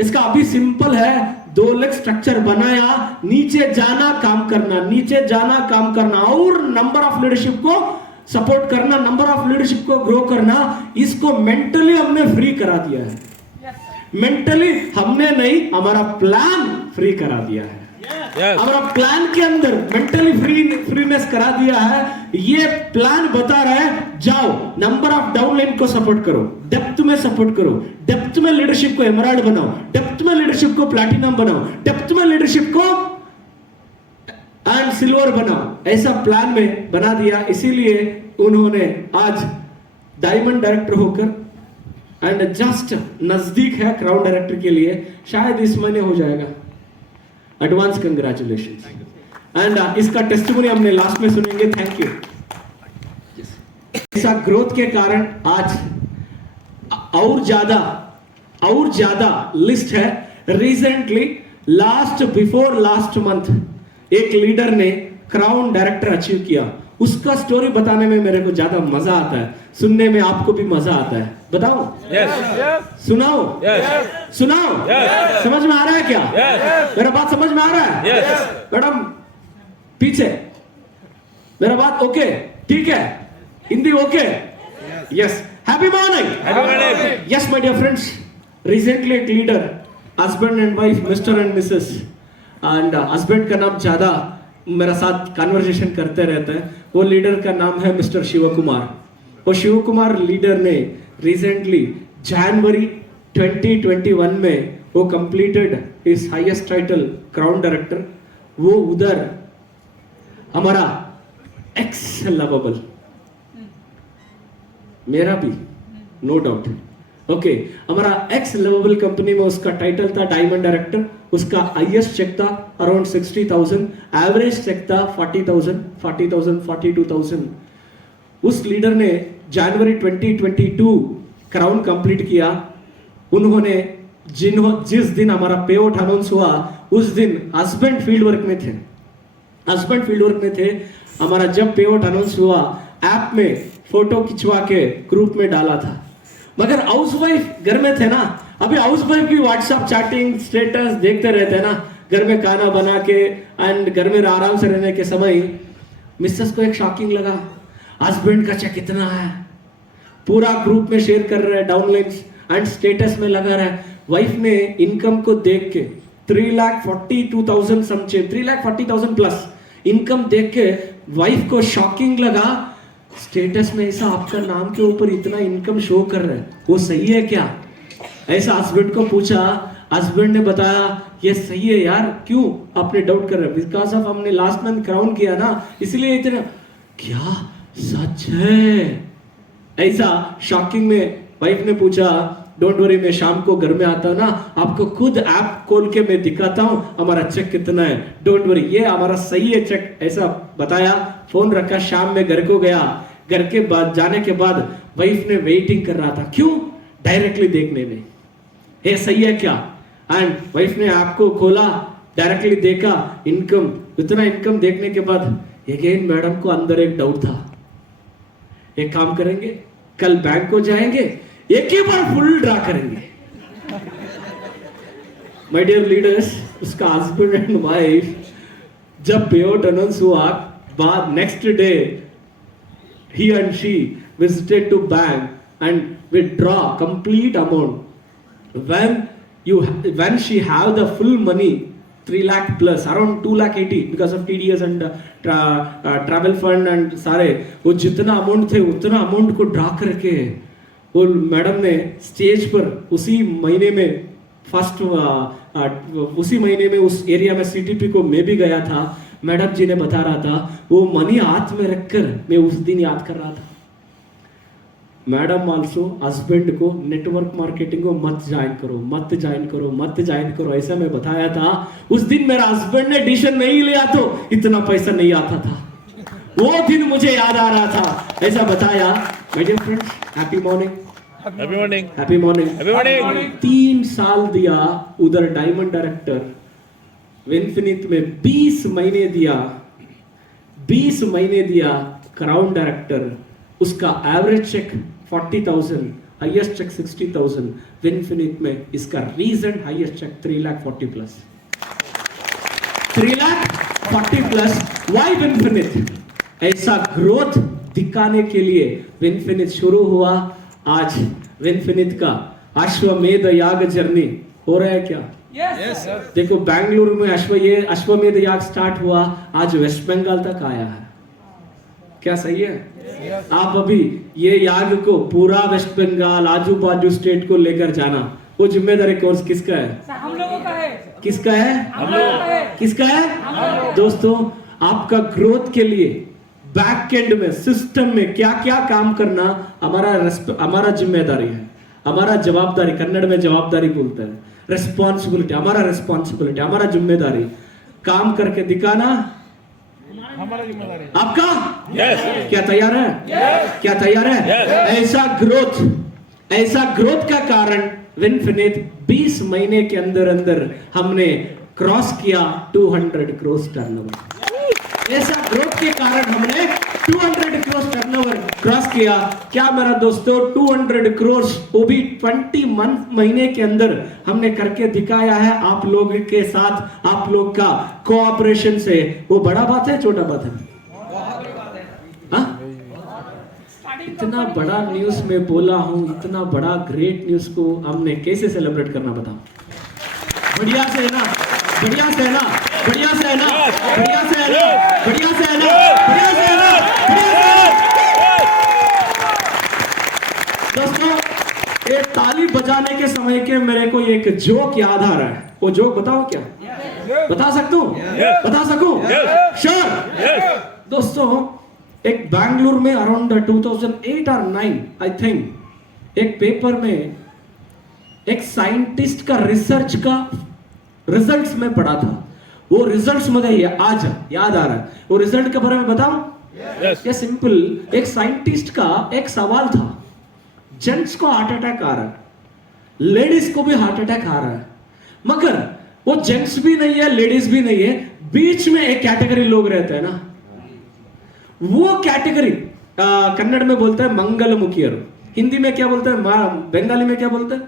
इसका अभी सिंपल है। 2 लेग स्ट्रक्चर बनाया, नीचे जाना काम करना और नंबर ऑफ लीडरशिप को सपोर्ट करना, नंबर ऑफ लीडरशिप को ग्रो करना। इसको मेंटली हमने फ्री करा दिया है। मेंटली हमने नहीं, हमारा प्लान फ्री करा दिया है। Yes. हमारा प्लान के अंदर मेंटली फ्रीनेस करा दिया है। ये प्लान बता रहा है जाओ नंबर ऑफ डाउनलाइन को सपोर्ट करो, डेप्थ में सपोर्ट करो, डेप्थ में लीडरशिप को एमराल्ड बनाओ, डेप्थ में लीडरशिप को प्लैटिनम बनाओ, डेप्थ में लीडरशिप को एंड सिल्वर बनाओ। ऐसा प्लान में बना दिया, इसीलिए उन्होंने आज डायमंड डायरेक्टर होकर एंड जस्ट नजदीक है क्राउन डायरेक्टर के लिए, शायद इस महीने हो जाएगा। एडवांस कंग्रेचुलेशन एंड इसका टेस्टिमोनी हमने लास्ट में सुनेंगे। Thank you. ऐसा ग्रोथ के कारण आज और ज्यादा लिस्ट है। रिसेंटली बिफोर लास्ट मंथ एक लीडर ने क्राउन डायरेक्टर अचीव किया, उसका स्टोरी बताने में मेरे को ज्यादा मजा आता है, सुनने में आपको भी मजा आता है। बताओ? Yes. सुनाओ? Yes. सुनाओ? Yes. समझ में आ रहा है क्या? Yes. मेरा बात समझ में आ रहा है? Yes. मैडम पीछे, मेरा बात ओके? ठीक है? Hindi okay? Yes. Happy morning. Happy morning. Yes my dear friends, recently एक leader, husband and wife, mister and Mrs, and husband का नाम ज्यादा मेरा साथ कन्वर्सेशन करते रहते हैं, वो लीडर का नाम है मिस्टर शिव कुमार। वो शिव कुमार लीडर ने रिसेंटली जनवरी 2021 में वो कंप्लीटेड इस हाईएस्ट टाइटल क्राउन डायरेक्टर। वो उधर हमारा एक्स लवेबल, मेरा भी नो डाउट, ओके, हमारा एक्स लवेबल कंपनी में उसका टाइटल था डायमंड डायरेक्टर। उसका हाईएस्ट चेक था अराउंड 60,000, एवरेज चेक था 40,000, 42,000। उस लीडर ने जनवरी 2022 क्राउन कंप्लीट किया। उन्होंने जिस दिन हमारा पे आउट अनाउंस हुआ उस दिन हस्बैंड फील्ड वर्क में थे। हमारा जब पे आउट अनाउंस हुआ ऐप में फोटो खिंचवा के ग्रुप में डाला था, मगर हाउसवाइफ घर में थे ना। अभी हाउसवाइफ भी व्हाट्सएप चैटिंग स्टेटस देखते रहते हैं ना, घर में खाना बना के एंड घर में आराम से रहने के समय मिसेस को एक शॉकिंग लगा, हस्बैंड का चेक कितना है, पूरा ग्रुप में शेयर कर रहा है डाउनलाइंस एंड स्टेटस में लगा रहा है। वाइफ ने इनकम को देख के 3,42,000 समझे, 3,40,000 प्लस इनकम देख के वाइफ को शॉकिंग लगा, स्टेटस में ऐसा आपका नाम के ऊपर इतना इनकम शो कर रहा है, वो सही है क्या? ऐसा हस्बैंड को पूछा, हस्बैंड ने बताया ये सही है यार। क्यों आपने डाउट कर रहे हैं? बिकॉज ऑफ हमने लास्ट मंथ क्राउन किया ना, इसलिए इतना। क्या सच है? ऐसा शॉकिंग में वाइफ ने पूछा। डोंट वरी, मैं शाम को घर में आता ना, आपको खुद ऐप खोल के मैं दिखाता हूं हमारा चेक कितना है, डोंट वरी, ये हमारा सही है चेक, ऐसा बताया। फोन रखा, शाम में घर को गया। घर के बाद जाने के बाद वाइफ ने वेटिंग कर रहा था, क्यों? डायरेक्टली देखने में, ये सही है क्या? एंड वाइफ ने आपको खोला, डायरेक्टली देखा, इनकम, इतना इनकम देखने के बाद अगेन मैडम को अंदर एक डाउट था। एक काम करेंगे, कल बैंक को जाएंगे, एक ही बार फुल ड्रा करेंगे। माय डियर लीडर्स, उसका हस्बैंड एंड वाइफ जब पे आउट अनाउंस हुआ, बाद next day he and she visited to bank and withdraw complete amount. When she have the full money, 3 lakh plus, around 2,80,000 because of TDS and travel fund and सारे, वो जितना अमाउंट थे उतना अमाउंट को ड्रा करके वो मैडम ने स्टेज पर उसी महीने में उसी महीने में उस एरिया में CTP को मैं भी गया था। मैडम जी ने बता रहा था, वो मनी हाथ में रखकर मैं उस दिन याद कर रहा था। मैडम आल्सो हस्बैंड को नेटवर्क मार्केटिंग को मत ज्वाइन करो ऐसा मैं बताया था। उस दिन मेरा हस्बैंड ने डिसीजन नहीं लिया तो इतना पैसा नहीं आता था। वो दिन मुझे याद आ रहा था, ऐसा बताया। My dear friends, happy morning. Happy morning. Happy morning. Happy morning. 3 साल दिया उधर डायमंड डायरेक्टर, विनफिनिट में 20 महीने दिया क्राउन डायरेक्टर। उसका average cheque 40,000, highest cheque 60,000। Vinfinite में इसका recent highest cheque 3,40,000 plus, 3,40,000 plus. Why Vinfinite? ऐसा ग्रोथ दिखाने के लिए विनफिनिट शुरू हुआ। आज विनफिनिट का अश्वमेध याग जर्नी हो रहा है क्या? देखो बेंगलुरु में अश्वमेध याग स्टार्ट हुआ, आज वेस्ट बंगाल तक आया है। क्या सही है? आप अभी ये याग को पूरा वेस्ट बंगाल आजू बाजू स्टेट को लेकर जाना, वो जिम्मेदारी कोर्स किसका है? हम लोगों का है। किसका है? हम लोगों का है। किसका है? दोस्तों, आपका ग्रोथ के लिए बैक एंड में सिस्टम में क्या क्या काम करना हमारा जिम्मेदारी है, हमारा जवाबदारी। कन्नड़ में जवाबदारी बोलते हैं, रेस्पॉन्सिबिलिटी। हमारा रेस्पॉन्सिबिलिटी, हमारा जिम्मेदारी काम करके दिखाना हमारा जिम्मेदारी आपका। यस क्या तैयार है? क्या तैयार है? ऐसा ग्रोथ का कारण विनफिनिट 20 महीने के अंदर अंदर हमने क्रॉस किया 200 करोड़ टर्नओवर। ऐसा ग्रोथ के कारण हमने 200 करोड़ टर्नओवर क्रॉस किया। क्या मेरा दोस्तों, 200 करोड़ वो भी 20 महीने के अंदर हमने करके दिखाया है आप लोग के साथ। आप लोग का कोऑपरेशन से वो बड़ा बात है, छोटा बात है? हाँ? इतना बड़ा न्यूज में बोला हूं, इतना बड़ा ग्रेट न्यूज को हमने कैसे सेलिब्रेट करना बताओ? बढ़िया से है ना? बढ़िया से है ना? बढ़िया से है ना? बढ़िया से है ना? बढ़िया से है ना? बढ़िया से है ना? दोस्तों, ये ताली बजाने के समय के मेरे को एक जोक याद आ रहा है। वो जोक बताओ क्या? बता सकता हूँ? बता सकूं? श्योर। दोस्तों, एक बेंगलुरु में अराउंड 2008 और 9 आई थिंक एक पेपर में एक साइंटिस्ट का रिसर्च का रिजल्ट्स में पढ़ा था। वो रिजल्ट्स मुझे आज याद आ रहा है। वो रिजल्ट के बारे में बताऊं? ये सिंपल, एक साइंटिस्ट का एक सवाल था, जेंट्स को हार्ट अटैक आ रहा है, लेडीज को भी हार्ट अटैक आ रहा है, मगर वो जेंट्स भी नहीं है, लेडीज भी नहीं है, बीच में एक कैटेगरी लोग रहते हैं ना, वो कैटेगरी कन्नड़ में बोलते हैं मंगलमुखियर। हिंदी में क्या बोलते हैं? बंगाली में क्या बोलते हैं?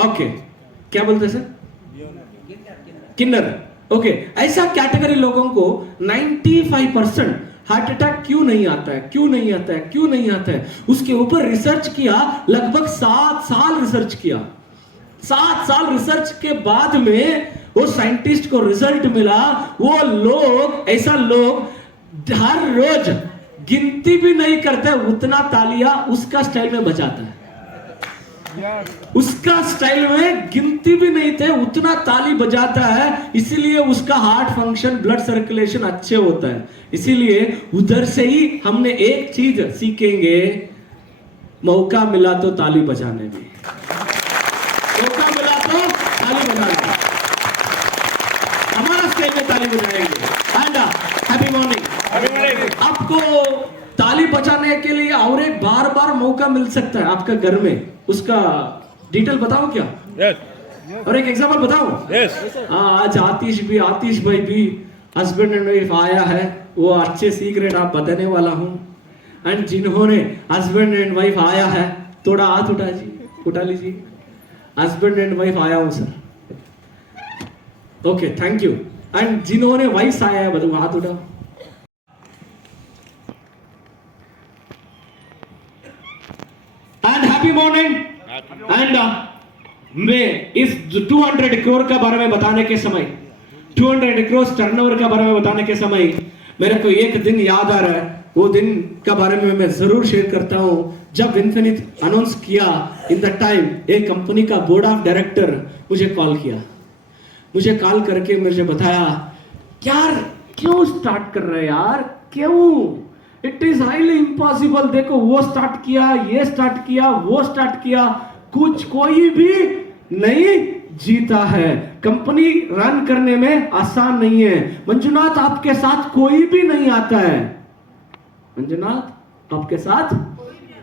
ओके, क्या बोलते हैं सर? किन्नर। ओके, ऐसा कैटेगरी लोगों को 95% हार्ट अटैक क्यों नहीं आता है? क्यों नहीं आता है? क्यों नहीं आता है? उसके ऊपर रिसर्च किया, लगभग 7 साल रिसर्च किया। 7 साल रिसर्च के बाद में वो साइंटिस्ट को रिजल्ट मिला, वो लोग ऐसा लोग हर रोज गिनती भी नहीं करते उतना तालियां उसका स्टाइल में बजाता है। उसका स्टाइल में गिनती भी नहीं थे उतना ताली बजाता है, इसीलिए उसका हार्ट फंक्शन, ब्लड सर्कुलेशन अच्छे होता है। इसीलिए उधर से ही हमने एक चीज सीखेंगे, मौका मिला तो ताली बजाने में, मौका मिला तो ताली बजाने, हमारा स्टाइल में ताली बजाएंगे। And happy morning. आपको ताली बजाने के लिए और एक बार बार मौका मिल सकता है आपका घर में, उसका डिटेल बताओ क्या? और एक एग्जांपल बताओ? आज आतिश भाई भी हस्बैंड एंड वाइफ आया है, वो अच्छे सीक्रेट आप बताने वाला हूं। एंड जिन्होंने हस्बैंड एंड वाइफ आया है, थोड़ा हाथ उठा लीजिए। हस्बैंड एंड वाइफ आया हूं sir, okay thank you. And जिन्होंने वाइफ आया है बताओ, हाथ उठाओ। And happy morning. एंड मैं इस 200 करोड़ का बारे में बताने के समय, 200 करोड़ टर्नओवर का बारे में बताने के समय मेरे को एक दिन याद आ रहा है। वो दिन का बारे में मैं जरूर शेयर करता हूं, जब इन्फिनिट अनाउंस किया। इन द टाइम एक कंपनी का बोर्ड ऑफ डायरेक्टर मुझे कॉल किया, मुझे कॉल करके मुझे बताया, यार क्यों स्टार्ट कर रहे यार, क्यों? It is highly impossible. देखो वो स्टार्ट किया, ये स्टार्ट किया, वो स्टार्ट किया, कुछ कोई भी नहीं जीता है। कंपनी रन करने में आसान नहीं है। मंजुनाथ आपके साथ कोई भी नहीं आता है, मंजुनाथ आपके साथ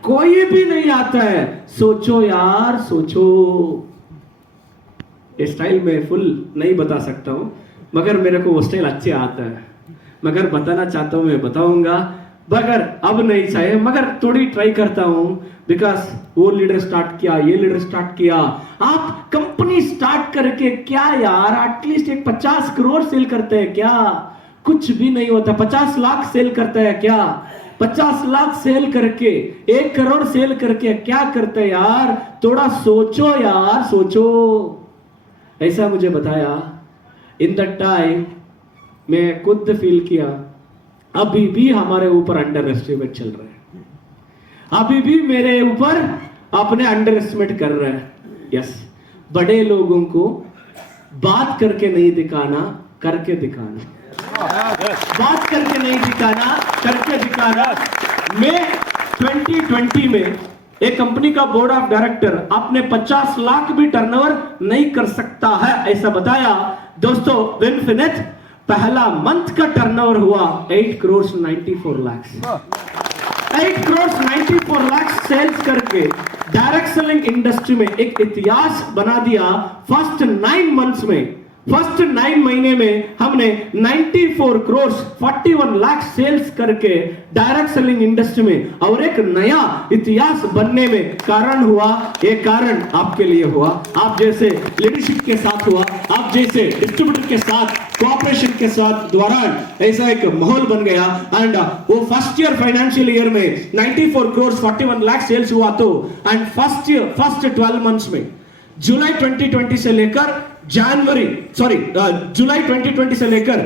कोई भी नहीं आता है। सोचो यार, सोचो। इस स्टाइल में फुल नहीं बता सकता हूं, मगर मेरे को वो स्टाइल अच्छे आता है, मगर बताना चाहता हूं, मैं बताऊंगा, मगर अब नहीं चाहिए, मगर थोड़ी ट्राई करता हूं। बिकॉज वो लीडर स्टार्ट किया, ये लीडर स्टार्ट किया। आप कंपनी स्टार्ट करके क्या यार, एटलीस्ट एक 50 करोड़ सेल करते हैं क्या? कुछ भी नहीं होता। 50 लाख सेल करते हैं क्या? 50 लाख सेल करके 1 करोड़ सेल करके क्या करते हैं यार? थोड़ा सोचो यार, सोचो। ऐसा मुझे बताया। इन द टाइम मैं खुद फील किया अभी भी हमारे ऊपर अंडर एस्टिमेट चल रहे हैं, अभी भी मेरे ऊपर अपने अंडर एस्टिमेट कर रहे हैं। यस, बड़े लोगों को बात करके नहीं दिखाना, करके दिखाना। बात करके नहीं दिखाना, करके दिखाना। मैं 2020 में एक कंपनी का बोर्ड ऑफ डायरेक्टर अपने 50 लाख भी टर्नओवर नहीं कर सकता है ऐसा बताया। दोस्तों, विनफिनिट पहला मंथ का टर्नओवर हुआ 8 करोड़ 94 लाख। 8 करोड़ 94 लाख सेल्स करके डायरेक्ट सेलिंग इंडस्ट्री में एक इतिहास बना दिया। फर्स्ट 9 मंथ्स में, फर्स्ट 9 महीने में हमने 94 करोड़ 41 लाख सेल्स करके डायरेक्ट सेलिंग इंडस्ट्री में और एक नया इतिहास बनने में कारण हुआ। ये कारण आपके लिए हुआ, आप जैसे लीडरशिप के साथ हुआ, आप जैसे डिस्ट्रीब्यूटर के साथ, कोऑपरेशन के साथ दौरान ऐसा एक माहौल बन गया। एंड वो फर्स्ट ईयर फाइनेंशियल ईयर में 94 करोड़ 41 लाख सेल्स हुआ तो, एंड फर्स्ट 12 मंथ्स में जुलाई 2020 से लेकर जुलाई 2020 से लेकर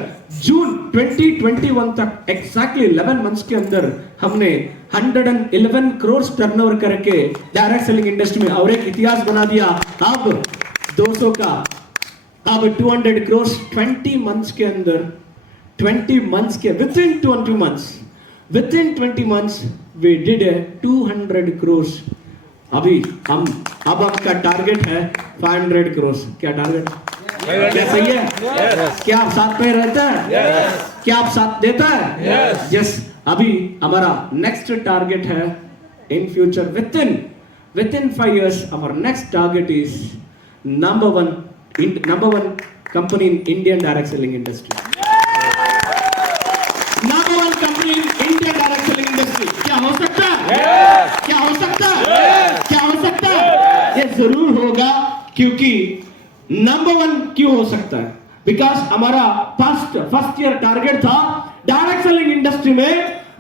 जून 2021 तक एग्जैक्टली 11 मंथ्स के अंदर हमने 111 करोड़ टर्नओवर करके डायरेक्ट सेलिंग इंडस्ट्री में और एक इतिहास बना दिया। अब 200 का, अब 200 करोड़ 20 मंथ्स के अंदर, 20 मंथ्स के within 20 months we did 200 crore. अभी हम अब आपका टारगेट है 500 करोड़। क्या टारगेट? क्या सही है? क्या आप साथ में रहते हैं? क्या आप साथ देता है? यस। अभी हमारा नेक्स्ट टारगेट है in future within 5 years our next target is number one company in Indian direct selling industry. Number one company in Indian direct selling industry. क्या हो सकता है? क्या हो सकता है? क्या हो सकता है? ये जरूर होगा। क्योंकि नंबर 1 क्यों हो सकता है? बिकॉज हमारा फर्स्ट ईयर टारगेट था डायरेक्ट सेलिंग इंडस्ट्री में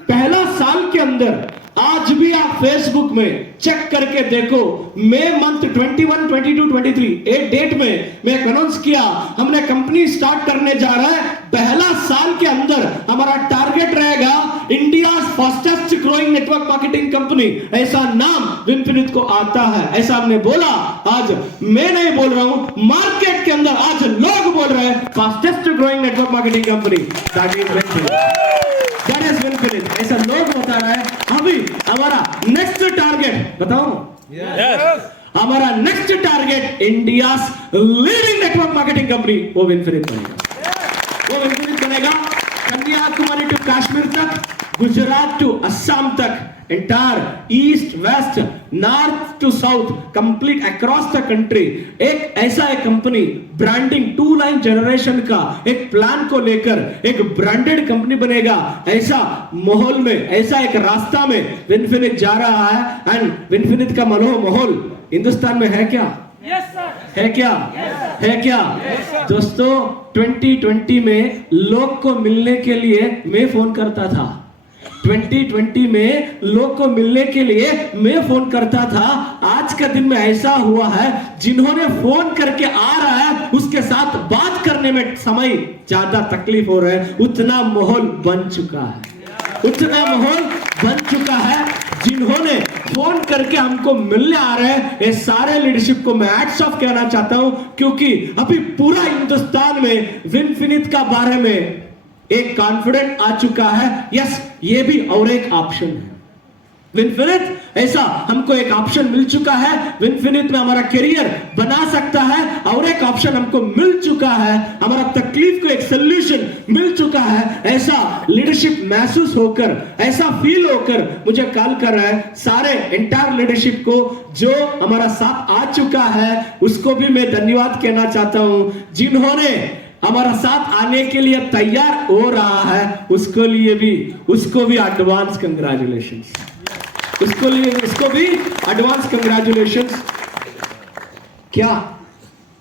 पहला साल के अंदर। आज भी आप फेसबुक में चेक करके देखो, मई मंथ 21, 22, 23 एक डेट में मैं अनाउंस किया हमने कंपनी स्टार्ट करने जा रहा है। पहला साल के अंदर हमारा टारगेट रहेगा India fastest growing network marketing company. ऐसा नाम विनफिनिट को आता है, ऐसा हमने बोला। आज मैं नहीं बोल रहा हूं, मार्केट के अंदर आज लोग बोल रहे हैं fastest growing network marketing company that is Vinfinite. ऐसा लोग बता रहा है। अभी हमारा नेक्स्ट टारगेट बताऊं? हमारा next target India leading network marketing company, वो विनफिनिट बनेगा। वो विनफिनिट बनेगा कन्याकुमारी टू कश्मीर तक, गुजरात टू असम तक, entire east west north to south complete across the country. एक ऐसा एक कंपनी ब्रांडिंग 2 लाइन जनरेशन का एक प्लान को लेकर एक ब्रांडेड कंपनी बनेगा। ऐसा माहौल में, ऐसा एक रास्ता में विनफिनिट जा रहा है। एंड विनफिनिट का माहौल हिंदुस्तान में है क्या? है क्या? है क्या? दोस्तों, 2020 में लोग को मिलने के लिए मैं फोन करता था। 2020 में लोग को मिलने के लिए मैं फोन करता था। आज का दिन में ऐसा हुआ है, जिन्होंने फोन करके आ रहा है उसके साथ बात करने में समय ज्यादा तकलीफ हो रहा है। उतना माहौल बन चुका है, उतना माहौल बन चुका है। जिन्होंने फोन करके हमको मिलने आ रहे हैं, ये सारे लीडरशिप को मैं हैट्स ऑफ कहना चाहता हूं। क्योंकि अभी पूरा हिंदुस्तान में विनफिनिट का बारे में एक कॉन्फिडेंट आ चुका है। यस, ये भी और एक ऑप्शन है। विनफिनिट ऐसा हमको एक ऑप्शन मिल चुका है। विनफिनिट में हमारा करियर बना सकता है और एक ऑप्शन हमको मिल चुका है। हमारा तकलीफ को एक सोल्यूशन मिल चुका है। ऐसा लीडरशिप महसूस होकर, ऐसा फील होकर मुझे कॉल कर रहा है। सारे एंटायर लीडरशिप को जो हमारा साथ आ चुका है उसको भी मैं धन्यवाद कहना चाहता हूं। जिन्होंने हमारा साथ आने के लिए तैयार हो रहा है उसको भी एडवांस कंग्रेचुलेशंस। उसको भी एडवांस कंग्रेचुलेशंस। क्या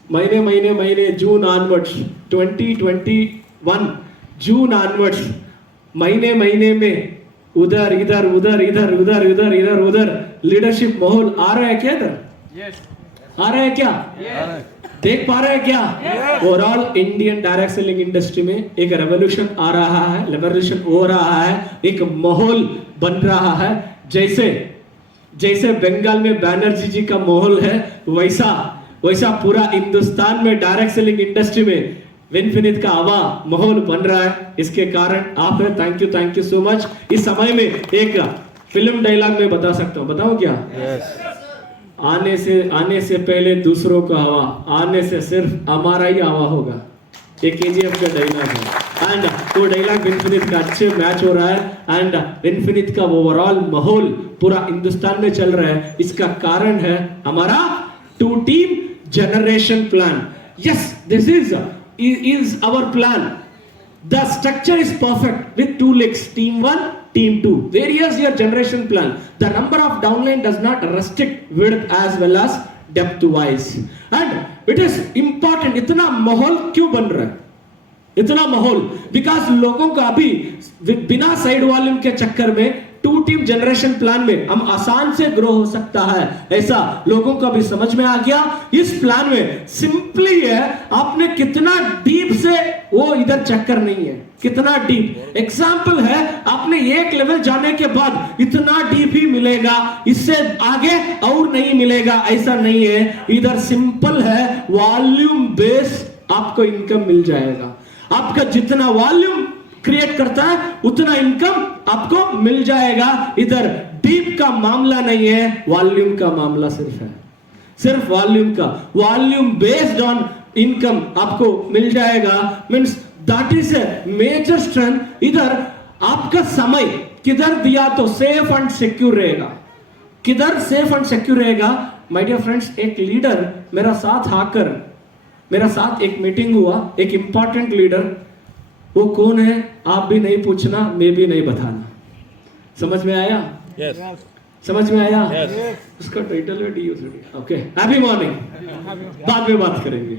महीने जून ऑनवर्ड्स 2021 जून ऑनवर्ड्स महीने में उधर इधर उधर इधर उधर इधर इधर उधर लीडरशिप माहौल आ रहा है क्या इधर? आ रहा है क्या? देख पा रहे हैं क्या? Overall Indian direct selling industry में एक रेवोल्यूशन आ रहा है, रेवोल्यूशन हो रहा है, एक माहौल बन रहा है। जैसे बंगाल में बैनर्जी जी का माहौल है, वैसा पूरा हिंदुस्तान में डायरेक्ट सेलिंग इंडस्ट्री में विनफिनिट का हवा माहौल बन रहा है। इसके कारण आप है। Thank you so much. इस समय में एक फिल्म डायलॉग में बता सकता हूँ, बताऊं क्या? आने से पहले दूसरों का हवा, आने से सिर्फ हमारा ही हवा होगा। एक केजीएफ का डायलॉग है एंड वो डायलॉग विनफिनिट का अच्छे मैच हो रहा है एंड विनफिनिट का ओवरऑल माहौल पूरा हिंदुस्तान में चल रहा है। इसका कारण है हमारा 2 team generation plan. Yes, this is our plan. The structure is perfect with 2 legs, team 1, team 2. Various year generation plan. The number of downline does not restrict width as well as depth wise. And it is important. इतना माहौल क्यों बन रहा है? इतना माहौल बिकॉज लोगों का अभी बिना साइड वॉल्यूम के चक्कर में 2 टीम जनरेशन प्लान में हम आसान से ग्रो हो सकता है, ऐसा लोगों को भी समझ में आ गया। इस प्लान में सिंपली है, आपने कितना डीप से वो इधर चक्कर नहीं है, कितना डीप एग्जाम्पल है, आपने एक लेवल जाने के बाद इतना डीप ही मिलेगा, इससे आगे और नहीं मिलेगा, ऐसा नहीं है। इधर सिंपल है, वॉल्यूम बेस आपको इनकम मिल जाएगा। आपका जितना वॉल्यूम क्रिएट करता है उतना इनकम आपको मिल जाएगा। इधर डीप का मामला नहीं है, वॉल्यूम का मामला सिर्फ वॉल्यूम का, वॉल्यूम बेस्ड ऑन इनकम आपको मिल जाएगा। Means that is a major strength. इधर आपका समय किधर दिया तो सेफ एंड सिक्योर रहेगा, किधर सेफ एंड सिक्योर रहेगा। माय डियर फ्रेंड्स, एक लीडर मेरा साथ आकर, मेरा साथ एक मीटिंग हुआ, एक इंपॉर्टेंट लीडर, वो कौन है आप भी नहीं पूछना, मैं भी नहीं बताना। समझ में आया? Yes. समझ में आया? Yes. उसका टाइटल है DOCD। ओके, हैप्पी मॉर्निंग, बाद में बात करेंगे।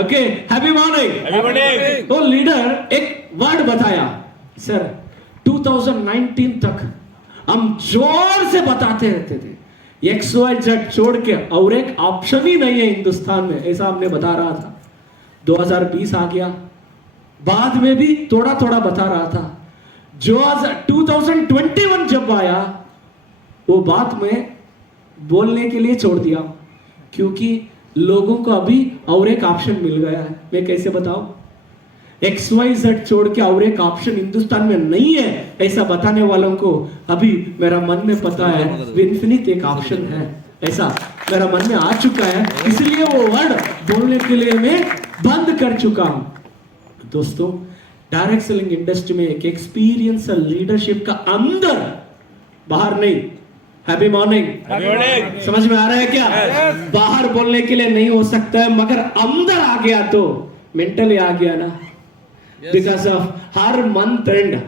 Okay, happy morning. Happy morning. तो लीडर एक वर्ड बताया, सर 2019 तक हम जोर से बताते रहते थे XYZ छोड़ के और एक ऑप्शन ही नहीं है हिंदुस्तान में, ऐसा हमने बता रहा था। 2020 आ गया, बाद में भी थोड़ा थोड़ा बता रहा था। जो 2021 जब आया, वो बात में बोलने के लिए छोड़ दिया, क्योंकि लोगों को अभी और एक ऑप्शन मिल गया है। मैं कैसे बताऊं? XYZ छोड़ के और एक ऑप्शन हिंदुस्तान में नहीं है, ऐसा बताने वालों को अभी मेरा मन में पता है विनफिनिट एक ऑप्शन है, ऐसा मेरा मन में आ चुका है। इसलिए वो वर्ड बोलने के लिए मैं बंद कर चुका हूं। दोस्तों, डायरेक्ट सेलिंग इंडस्ट्री में एक एक्सपीरियंस लीडरशिप का अंदर, बाहर नहीं। Happy morning. समझ में आ रहा है क्या? बाहर बोलने के लिए नहीं हो सकता है, मगर अंदर आ गया तो मेंटली आ गया ना। Because of her month and,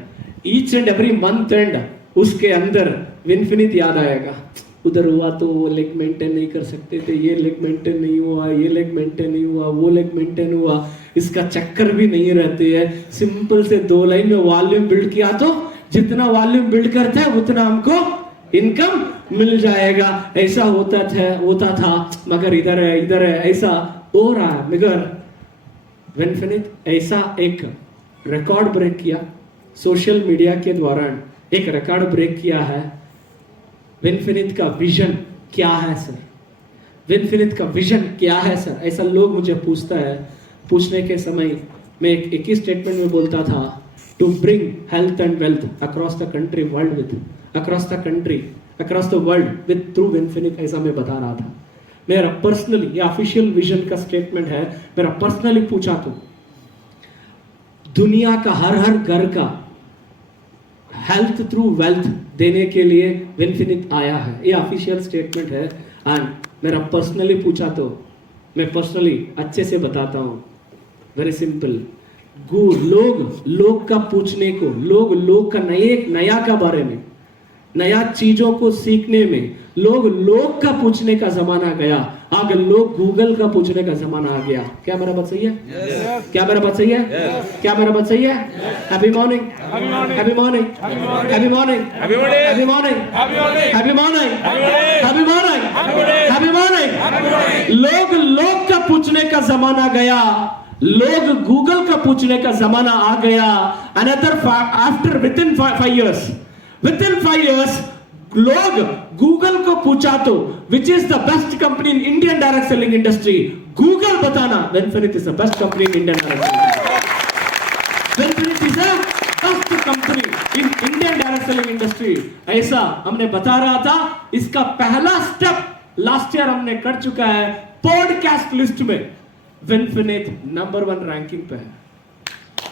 each and every month and, उसके अंदर विनफिनिट याद आएगा। उधर हुआ तो वो लेग मेंटेन नहीं कर सकते थे, ये लेग मेंटेन नहीं हुआ, ये लेग मेंटेन नहीं हुआ, वो लेग मेंटेन हुआ, इसका चक्कर भी नहीं रहते है। सिंपल से 2 लाइन में वॉल्यूम बिल्ड किया तो जितना वॉल्यूम बिल्ड करते हैं उतना हमको इनकम मिल जाएगा। ऐसा होता था, मगर इधर है, ऐसा हो रहा है। मगर विनफिनिट ऐसा एक रिकॉर्ड ब्रेक किया, सोशल मीडिया के दौरान एक रिकॉर्ड ब्रेक किया है। विनफिनिट का विजन क्या है सर? विनफिनिट का विजन क्या है सर? ऐसा लोग मुझे पूछता है। पूछने के समय मैं एक ही स्टेटमेंट में बोलता था, to bring health and wealth across the country world with, across the country, across the world with through Vinfinite, ऐसा मैं बता रहा था। मेरा पर्सनली, ये ऑफिशियल विजन का स्टेटमेंट है, मेरा पर्सनली पूछा तो दुनिया का हर घर का हेल्थ थ्रू वेल्थ देने के लिए विनफिनिट आया है, ये ऑफिशियल स्टेटमेंट है। एंड मेरा पर्सनली पूछा तो मैं पर्सनली अच्छे से बताता हूँ, वेरी सिंपल। लोग का पूछने को, लोग का नया का बारे में, नया चीजों को सीखने में लोग का पूछने का जमाना गया। आगे लोग गूगल का पूछने का जमाना आ गया। क्या मेरा बात सही है? क्या मेरा बात सही है? क्या मेरा बात सही है? Happy morning, happy morning, happy morning, happy morning, happy morning, happy morning, happy morning. लोग का पूछने का जमाना गया, लोग गूगल का पूछने का जमाना आ गया। Another after with in 5 years लोग गूगल को पूछा तो which is the best company in Indian direct selling industry, Google बताना Vinfinite is the best company in Indian direct Vinfinite is the best company in Indian direct selling industry. ऐसा हमने बता रहा था। इसका पहला स्टेप लास्ट ईयर हमने कर चुका है। पॉडकास्ट लिस्ट में विनफिनिट नंबर 1 रैंकिंग पे है।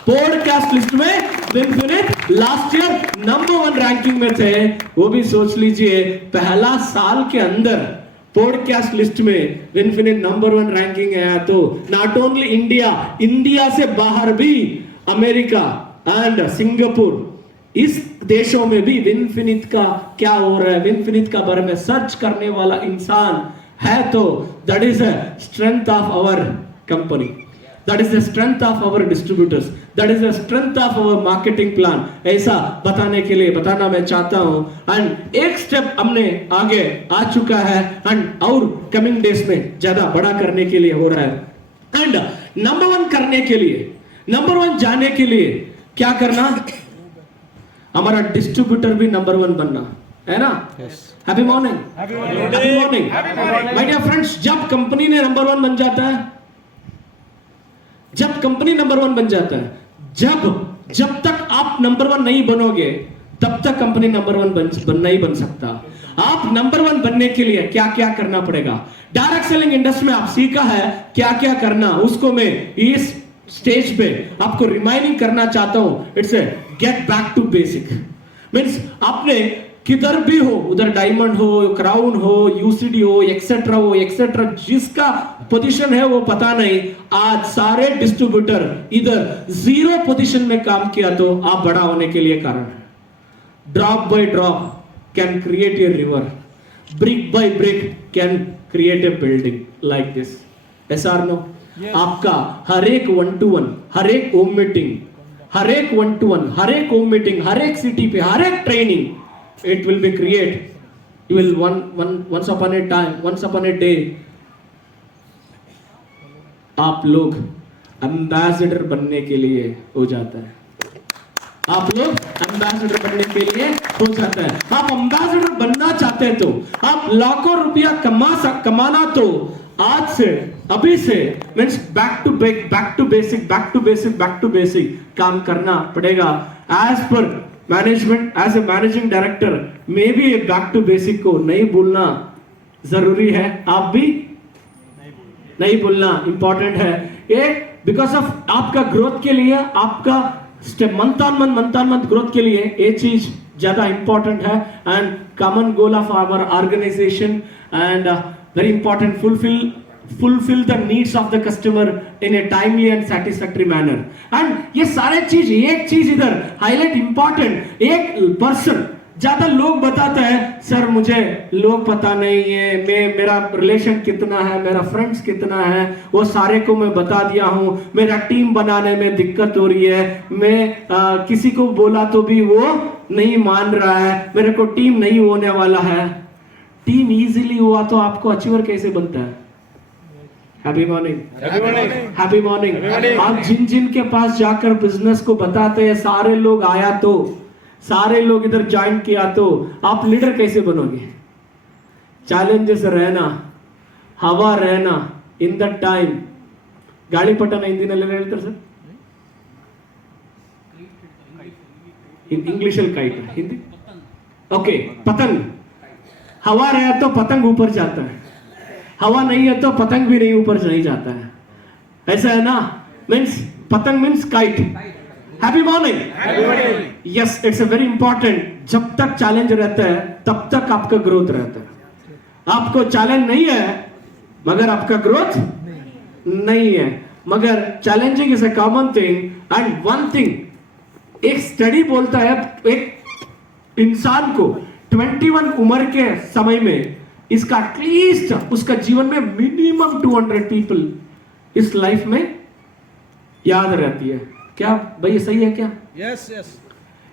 पॉडकास्ट लिस्ट में विनफिनिट लास्ट ईयर नंबर 1 रैंकिंग में थे। वो भी सोच लीजिए पहला साल के अंदर पॉडकास्ट लिस्ट में विनफिनिट नंबर 1 रैंकिंग है। तो नॉट ओनली इंडिया से बाहर भी अमेरिका एंड सिंगापुर, इस देशों में भी विनफिनिट का क्या हो रहा है, विनफिनिट का बारे में सर्च करने वाला इंसान है। तो that is a strength of our company, that is the strength of our distributors, that is the strength of our marketing plan। ऐसा बताने के लिए बताना मैं चाहता हूं। एंड एक स्टेप हमने आगे आ चुका है एंड और कमिंग डेज में ज्यादा बड़ा करने के लिए हो रहा है। एंड नंबर 1 करने के लिए, नंबर 1 जाने के लिए क्या करना? हमारा डिस्ट्रीब्यूटर भी नंबर 1 बनना है ना। Happy morning, happy morning my dear friends. जब कंपनी ने नंबर 1 बन जाता है, जब कंपनी नंबर 1 बन जाता है, जब तक आप नंबर 1 नहीं बनोगे तब तक कंपनी नंबर 1 नहीं बन सकता। आप नंबर 1 बनने के लिए क्या क्या करना पड़ेगा? डायरेक्ट सेलिंग इंडस्ट्री में आप सीखा है क्या क्या करना, उसको मैं इस स्टेज पे आपको रिमाइंडिंग करना चाहता हूं। It's a get back to basic. Means आपने किधर भी हो, उधर डायमंड हो, क्राउन हो, यूसीडी हो, एक्सेट्रा जिसका पोजीशन है वो पता नहीं, आज सारे डिस्ट्रीब्यूटर इधर 0 पोजीशन में काम किया तो आप बड़ा होने के लिए कारण है। Drop by drop can create a river, brick by brick can create a building like this. Yes or no? आपका हर एक 1-to-1, हर एक होम मीटिंग, हर एक 1-to-1, हर एक होम मीटिंग, हर एक सिटी पे, हर एक training, it will be create. You will once upon a time, once upon a day, आप लोग एम्बेसडर बनने के लिए हो जाता है। आप लोग एम्बेसडर बनने के लिए हो जाता है। आप एम्बेसडर बनना चाहते हैं तो आप लाखों रुपया कमाना तो आज से, अभी से मीन्स बैक टू बेसिक काम करना पड़ेगा। As per management, as a managing director में भी बैक टू बेसिक को नहीं भूलना जरूरी है। आप भी नहीं भूलना इंपॉर्टेंट है ये, बिकॉज ऑफ आपका ग्रोथ के लिए, आपका step month on month growth के लिए ये चीज ज्यादा इंपॉर्टेंट है। And common goal of our organisation and very important, fulfill the needs of the customer in a timely and satisfactory manner। and ये सारे चीज, एक चीज इधर हाईलाइट इंपॉर्टेंट। एक पर्सन, ज्यादा लोग बताते हैं सर मुझे लोग पता नहीं है, मेरा रिलेशन कितना है, मेरा फ्रेंड्स कितना है, वो सारे को मैं बता दिया हूं, मेरा टीम बनाने में दिक्कत हो रही है, मैं किसी को बोला तो भी वो नहीं मान रहा है, मेरे को टीम नहीं होने वाला है। टीम इजीली हुआ तो आपको अचीवर कैसे बनता है? Happy morning, happy morning. आप जिन के पास जाकर बिजनेस को बताते हैं, सारे लोग आया तो, सारे लोग इधर ज्वाइन किया तो आप लीडर कैसे बनोगे? चैलेंजेस रहना, हवा रहना इन द टाइम। ಗಾಳಿಪಟನ ಹಿಂದಿನಲ್ಲಿ ಹೇಳ್ತಾರೆ sir, English kite, Hindi okay, पतंग। हवा रहा तो पतंग ऊपर जाता है, हवा नहीं है तो पतंग भी नहीं ऊपर नहीं जाता है, ऐसा है ना। मीन्स पतंग means kite. Happy morning. Yes, it's a very important. जब तक चैलेंज रहता है तब तक आपका ग्रोथ रहता है। आपको चैलेंज नहीं है मगर आपका ग्रोथ नहीं है। मगर challenging is a common thing. And one thing, एक स्टडी बोलता है एक इंसान को 21 उम्र के समय में इसका एटलीस्ट उसका जीवन में मिनिमम 200 पीपल इस लाइफ में याद रहती है। क्या भाई ये सही है क्या? Yes yes.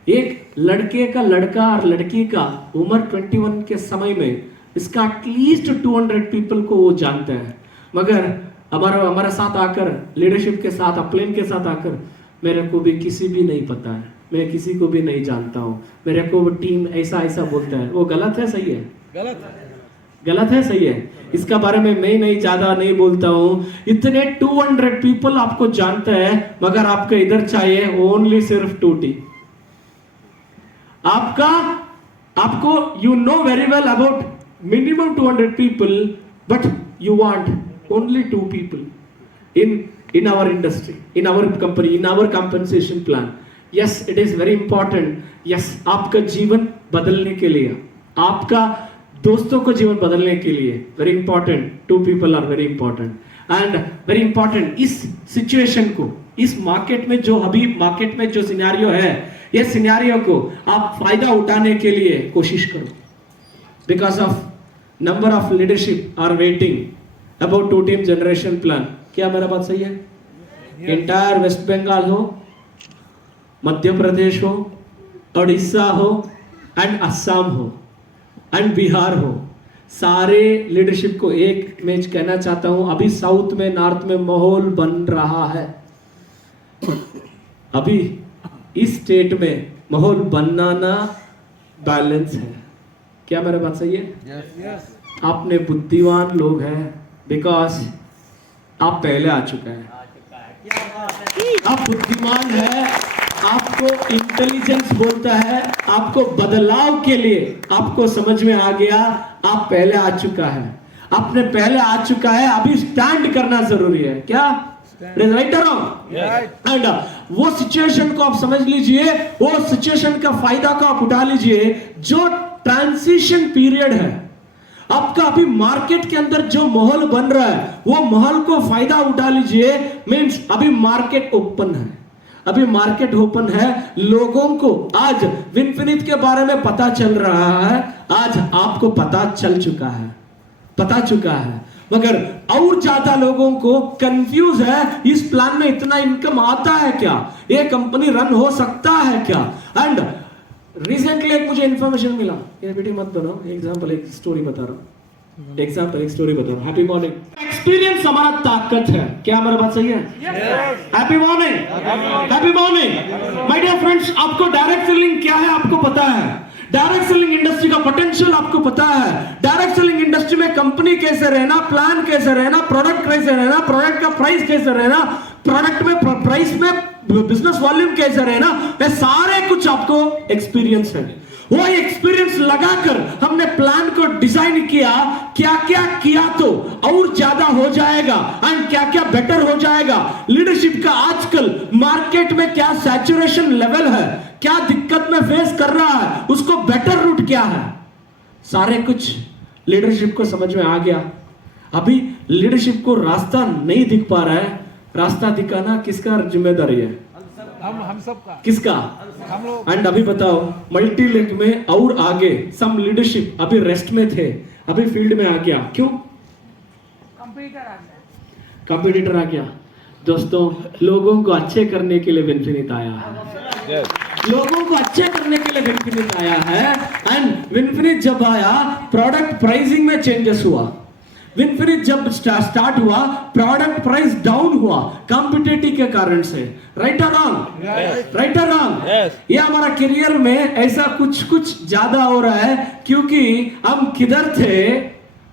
एक लड़के का लड़का और लड़की का उम्र 21 के समय में इसका एटलीस्ट 200 पीपल को वो जानते हैं, मगर हमारा साथ आकर लीडरशिप के साथ अपलाइन के साथ आकर मेरे को भी किसी भी नहीं पता है, मैं किसी को भी नहीं जानता हूँ, मेरे को टीम ऐसा ऐसा बोलता है। वो गलत है सही है? गलत है सही है? इसका बारे में मैं नहीं ज्यादा नहीं बोलता हूँ। इतने 200 पीपल आपको जानते हैं, मगर आपको इधर चाहिए ओनली सिर्फ 2 टीम। आपको you know very well about minimum 200 people, but you want only 2 people in our industry, in our company, in our compensation plan. Yes, it is very important. Yes, आपका जीवन बदलने के लिए, आपका दोस्तों को जीवन बदलने के लिए very important. 2 people are very important and very important. इस सिचुएशन को, इस मार्केट में जो अभी मार्केट में जो सिनेरियो है, ये सिनेरियो को आप फायदा उठाने के लिए कोशिश करो। Because of number of leadership are waiting about 2 team generation plan. क्या मेरा बात सही है? इंटायर वेस्ट बंगाल हो, मध्य प्रदेश हो, उड़ीसा हो एंड असम हो एंड बिहार हो, सारे लीडरशिप को एक मैं कहना चाहता हूं, अभी साउथ में नॉर्थ में माहौल बन रहा है। अभी इस स्टेट में माहौल बनाना बैलेंस है। क्या मेरा बात सही है? यस। आपने बुद्धिमान लोग हैं, बिकॉज आप पहले आ चुके हैं, आप बुद्धिमान है, आपको इंटेलिजेंस बोलता है, आपको बदलाव के लिए आपको समझ में आ गया, आप पहले आ चुका है, आपने पहले आ चुका है, अभी स्टैंड करना जरूरी है। क्या राइट और रॉन्ग? एंड वो सिचुएशन को आप समझ लीजिए, वो सिचुएशन का फायदा को आप उठा लीजिए। जो ट्रांजिशन पीरियड है आपका, अभी मार्केट के अंदर जो माहौल बन रहा है, वो माहौल को फायदा उठा लीजिए। मींस अभी मार्केट ओपन है, अभी मार्केट ओपन है, लोगों को आज विनफिनिट के बारे में पता चल रहा है, आज आपको पता चल चुका है, मगर और ज्यादा लोगों को कंफ्यूज है, इस प्लान में इतना इनकम आता है क्या, ये कंपनी रन हो सकता है क्या। एंड रिसेंटली एक मुझे इंफॉर्मेशन मिला, ये बेटी मत बनाओ, एग्जांपल एक स्टोरी बता रहा हूं, हैप्पी मॉर्निंग। एक्सपीरियंस हमारा ताकत है। क्या हमारा बात सही है? Happy morning my dear friends. आपको डायरेक्ट सेलिंग क्या है आपको पता है, डायरेक्ट सेलिंग इंडस्ट्री का पोटेंशियल आपको पता है, डायरेक्ट सेलिंग इंडस्ट्री में कंपनी कैसे रहना, प्लान कैसे रहना, प्रोडक्ट कैसे रहना, प्रोडक्ट का प्राइस कैसे रहना, प्रोडक्ट में प्राइस में बिजनेस वॉल्यूम कैसे रहना, ये सारे कुछ आपको एक्सपीरियंस है। वो एक्सपीरियंस लगाकर हमने प्लान को डिजाइन किया, क्या क्या किया तो और ज्यादा हो जाएगा एंड क्या क्या बेटर हो जाएगा। लीडरशिप का आजकल मार्केट में क्या सैचुरेशन लेवल है, क्या दिक्कत में फेस कर रहा है, उसको बेटर रूट क्या है, सारे कुछ लीडरशिप को समझ में आ गया। अभी लीडरशिप को रास्ता नहीं दिख पा रहा है, रास्ता दिखाना किसका जिम्मेदारी है? हम सबका। किसका? हम लोग। एंड अभी बताओ, मल्टी लिंक में और आगे सम लीडरशिप अभी रेस्ट में थे, अभी फील्ड में आ गया। क्यों? कंप्यूटर आ गया। दोस्तों, लोगों को अच्छे करने के लिए विनफिनिट आया है। लोगों को अच्छे करने के लिए विनफिनिट आया है। एंड विनफिनिट जब आया, प्रोडक्ट प्राइसिंग में चेंजेस हुआ। विनफिनिट जब स्टार्ट हुआ, प्रोडक्ट प्राइस डाउन हुआ कॉम्पिटिटिव के कारण से। राइट और रॉन्ग? राइट और रॉन्ग? ये हमारा करियर में ऐसा कुछ ज्यादा हो रहा है, क्योंकि हम किधर थे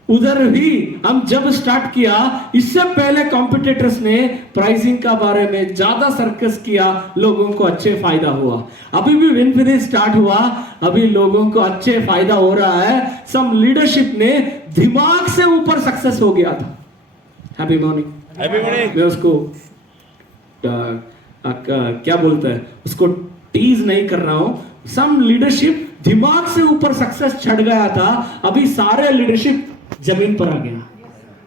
उधर ही हम जब स्टार्ट किया, इससे पहले कॉम्पिटिटर्स ने प्राइसिंग का बारे में ज्यादा सर्कस किया, लोगों को अच्छे फायदा हुआ। अभी भी विनफिनिट स्टार्ट हुआ, अभी लोगों को अच्छे फायदा हो रहा है। सम लीडरशिप ने दिमाग से ऊपर सक्सेस हो गया था। Happy morning. मैं उसको क्या बोलता है, उसको टीज नहीं कर रहा हूं। सम लीडरशिप दिमाग से ऊपर सक्सेस चढ़ गया था, अभी सारे लीडरशिप जमीन पर आ गया,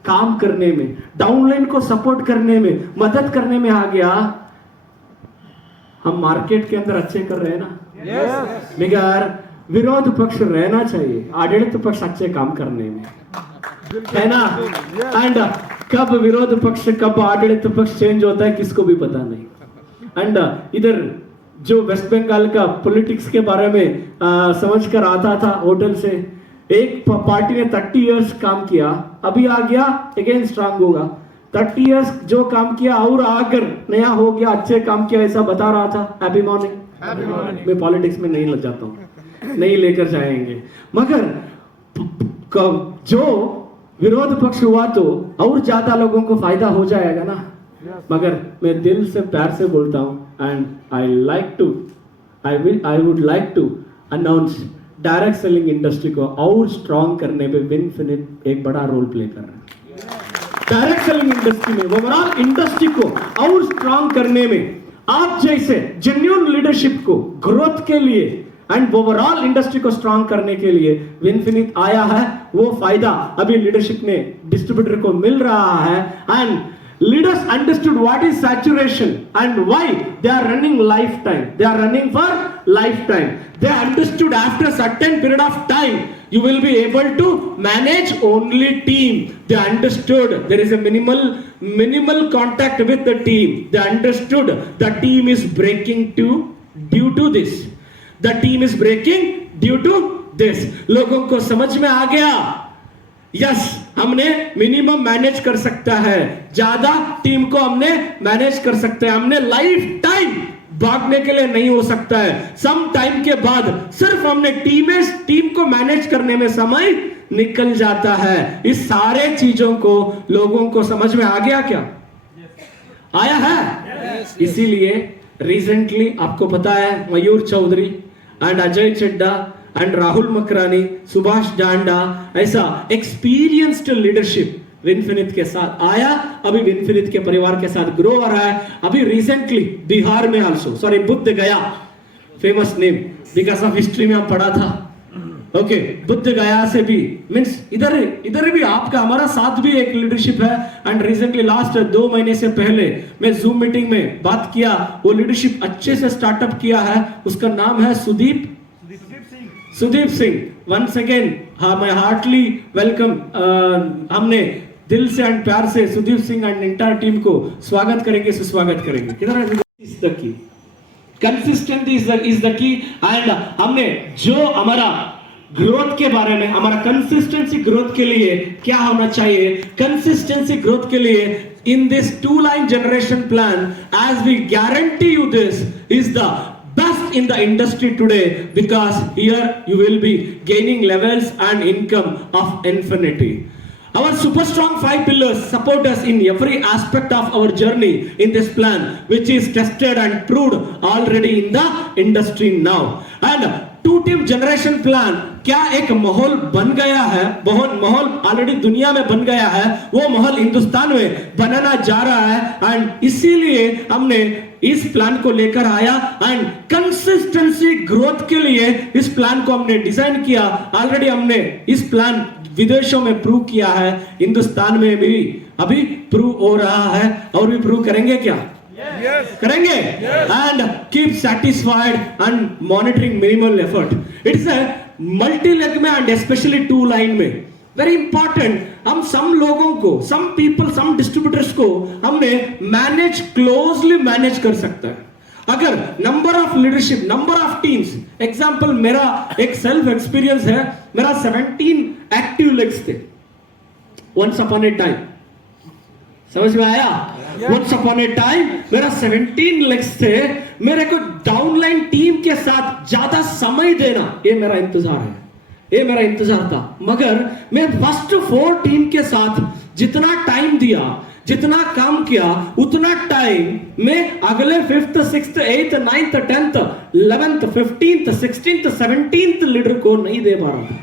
काम करने में, डाउनलाइन को सपोर्ट करने में, मदद करने में आ गया। हम मार्केट के अंदर अच्छे कर रहे हैं ना, मगर विरोध पक्ष रहना चाहिए, आडಳಿತ पक्ष अच्छे काम करने में। है ना? एंड कब विरोध पक्ष कब आडಳಿತ पक्ष चेंज होता है किसको भी पता नहीं। एंड इधर जो वेस्ट बंगाल का पॉलिटिक्स के बारे में समझ कर आता था होटल से, एक पार्टी ने 30 इयर्स काम किया, अभी आ गया अगेन स्ट्रांग होगा। 30 इयर्स जो काम किया और आकर नया हो गया, अच्छे काम किया, ऐसा बता रहा था। Happy morning. मैं पॉलिटिक्स में नहीं लग जाता हूँ, नहीं लेकर जाएंगे, मगर जो विरोध पक्ष हुआ तो और ज्यादा लोगों को फायदा हो जाएगा ना। मगर मैं दिल से प्यार से बोलता हूं and I would like to announce direct selling industry को और स्ट्रॉन्ग करने पे विनफिनिट एक बड़ा रोल प्ले कर रहा है। डायरेक्ट सेलिंग इंडस्ट्री में, ओवरऑल इंडस्ट्री को और स्ट्रॉन्ग करने में आप जैसे जेन्युइन लीडरशिप को ग्रोथ के लिए एंड ओवरऑल इंडस्ट्री को स्ट्रॉन्ग करने के लिए विनफिनिट आया है। वो फायदा अभी लीडरशिप में डिस्ट्रीब्यूटर को मिल रहा है। And leaders understood what is saturation and why they are running lifetime. They are running for lifetime. They understood after a certain period of time you will be able to manage only team. They understood there is a minimal contact with the team. They understood the team is breaking due to this. The team is breaking due to this. लोगों को समझ में आ गया, यस हमने मिनिमम मैनेज कर सकता है, ज्यादा टीम को हमने मैनेज कर सकते हैं, हमने लाइफ टाइम भागने के लिए नहीं हो सकता है। सम टाइम के बाद सिर्फ हमने टीम को मैनेज करने में समय निकल जाता है। इस सारे चीजों को लोगों को समझ में आ गया क्या? आया है? इसीलिए रिसेंटली आपको पता है मयूर चौधरी एंड अजय चड्डा एंड राहुल मकरानी, सुभाष जांडा, ऐसा एक्सपीरियंस्ड लीडरशिप विनफिनिट के साथ आया। अभी विनफिनिट के परिवार के साथ ग्रो हो रहा है। अभी रिसेंटली बिहार में आल्सो, सॉरी बुद्ध गया, famous name because of history में हम पढ़ा था। ओके, बुद्ध गया से भी मीन्स इधर भी आपका हमारा साथ भी एक लीडरशिप है। एंड रिसेंटली लास्ट 2 महीने से पहले मैं जूम मीटिंग में बात किया, वो लीडरशिप अच्छे से स्टार्टअप किया है, उसका नाम है सुदीप सिंह। वंस अगेन मैं हार्टली वेलकम, हमने दिल से एंड प्यार से Sudeep Singh and entire team को स्वागत करेंगे, सुस्वागत करेंगे। किधर है? Is the key, consistency is the key. And हमने जो हमारा ग्रोथ के बारे में, हमारा कंसिस्टेंसी ग्रोथ के लिए क्या होना चाहिए, कंसिस्टेंसी ग्रोथ के लिए in this 2-line generation plan, as we guarantee you this is the best in the industry today, because here you will be gaining levels and income of infinity. Our super strong 5 pillars support us in every aspect of our journey in this plan, which is tested and proved already in the industry now. And 2-team generation plan क्या एक माहौल बन गया है, बहुत माहौल ऑलरेडी दुनिया में बन गया है, वो माहौल हिंदुस्तान में बनाना जा रहा है। एंड इसीलिए हमने इस प्लान को लेकर आया एंड कंसिस्टेंसी ग्रोथ के लिए इस प्लान को हमने डिजाइन किया। ऑलरेडी हमने इस प्लान विदेशों में प्रूव किया है, हिंदुस्तान में भी अभी प्रूव हो रहा है और भी प्रूव करेंगे क्या? करेंगे। And keep satisfied and monitoring minimal effort. It's a multi leg में एंड स्पेशली 2 लाइन में वेरी इंपॉर्टेंट। हम सम लोगों को, सम पीपल, सम डिस्ट्रीब्यूटर्स को हमने मैनेज, क्लोजली मैनेज कर सकता है। अगर number of leadership, number of teams, example मेरा एक सेल्फ एक्सपीरियंस है, मेरा 17 एक्टिव लेग्स थे वंस अपॉन ए टाइम। समझ में आया? वंस अपॉन ए टाइम मेरा 17 लेग्स थे। मेरे को डाउनलाइन टीम के साथ ज्यादा समय देना, ये मेरा इंतजार है, ये मेरा इंतजार था। मगर मैं फर्स्ट 4 टीम के साथ जितना टाइम दिया, जितना काम किया, उतना टाइम मैं अगले 5th, 6th, 8th, 9th, 10th, 11th, 15th, 16th, 17th leader को नहीं दे पा रहा था।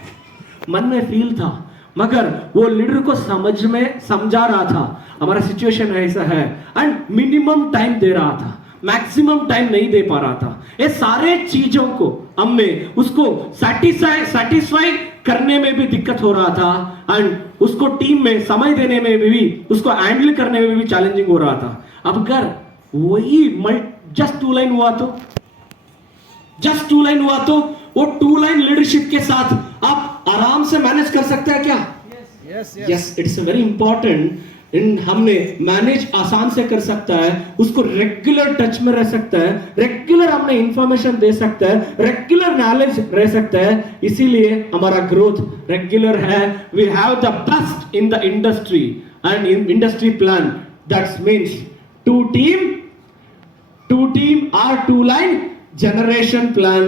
मन में फील था, मगर वो लीडर को समझा रहा था हमारा सिचुएशन ऐसा है एंड मिनिमम टाइम दे रहा था, मैक्सिमम टाइम नहीं दे पा रहा था। ये सारे चीजों को हमने उसको सेटिस्फाई करने में भी दिक्कत हो रहा था एंड उसको टीम में समय देने में भी, उसको हैंडल करने में भी चैलेंजिंग हो रहा था। अब अगर वही जस्ट 2 लाइन हुआ तो, जस्ट 2 लाइन हुआ तो वो 2 लाइन लीडरशिप के साथ आप आराम से मैनेज कर सकते हैं क्या? Yes, yes. Yes it's very important. इन हमने मैनेज आसान से कर सकता है, उसको रेगुलर टच में रह सकता है, रेगुलर हमने इंफॉर्मेशन दे सकता है, रेगुलर नॉलेज रह सकता है, इसीलिए हमारा ग्रोथ रेगुलर है। We have the best in the industry and in industry plan that means two team or two line generation plan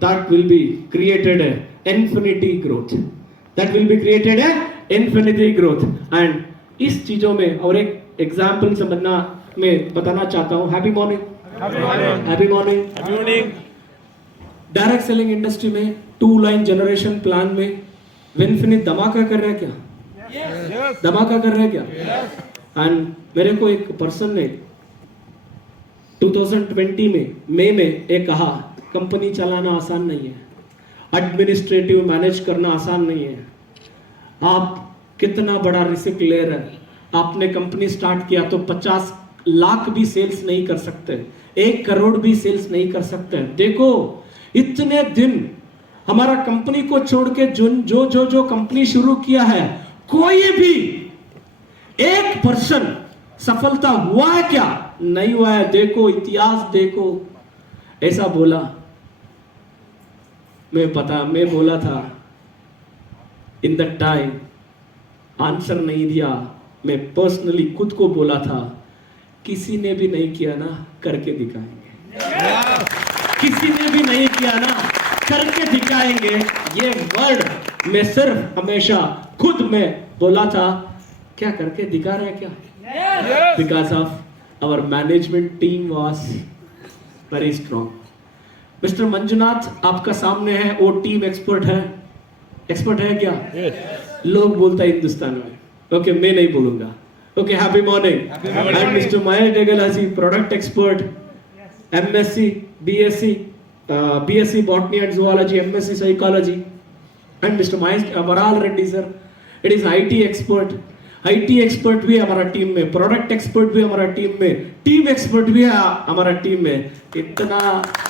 that will be created a infinity growth, that will be created a infinity growth। and इस चीजों में और एक एग्जाम्पल समझना मैं बताना चाहता हूं। Happy morning, happy morning. Direct selling industry में टू लाइन जनरेशन प्लान में विनफिनिट धमाका कर रहा है क्या? Yes. धमाका कर रहा है क्या? Yes. एंड मेरे को एक पर्सन ने 2020 में मई में एक कहा, कंपनी चलाना आसान नहीं है, एडमिनिस्ट्रेटिव मैनेज करना आसान नहीं है, आप कितना बड़ा रिस्क ले रहे हैं। आपने कंपनी स्टार्ट किया तो 50 लाख भी सेल्स नहीं कर सकते, 1 करोड़ भी सेल्स नहीं कर सकते। देखो इतने दिन हमारा कंपनी को छोड़ के जो कंपनी शुरू किया है, कोई भी 1% सफलता हुआ है क्या? नहीं हुआ है। देखो इतिहास देखो। ऐसा बोला, मैं बोला था इन द टाइम, आंसर नहीं दिया। मैं पर्सनली खुद को बोला था, किसी ने भी नहीं किया ना, करके दिखाएंगे। किसी ने भी नहीं किया ना, करके दिखाएंगे। ये वर्ड मैं सिर्फ हमेशा खुद में बोला था। क्या करके दिखा रहे हैं क्या? Because of our management team was very strong. Mister Manjunath आपका सामने है, वो टीम एक्सपर्ट है क्या? लोग बोलता है हिंदुस्तान में। ओके, मैं नहीं बोलूंगा। Okay, happy morning. And mister Mahesh Deglasi, product expert, MSc, BSc botany and zoology, MSc psychology. And mister Mahesh Waral Reddy sir, it is IT expert भी है हमारा टीम में, प्रोडक्ट एक्सपर्ट भी हमारा टीम में, टीम एक्सपर्ट भी है हमारा टीम में। इतना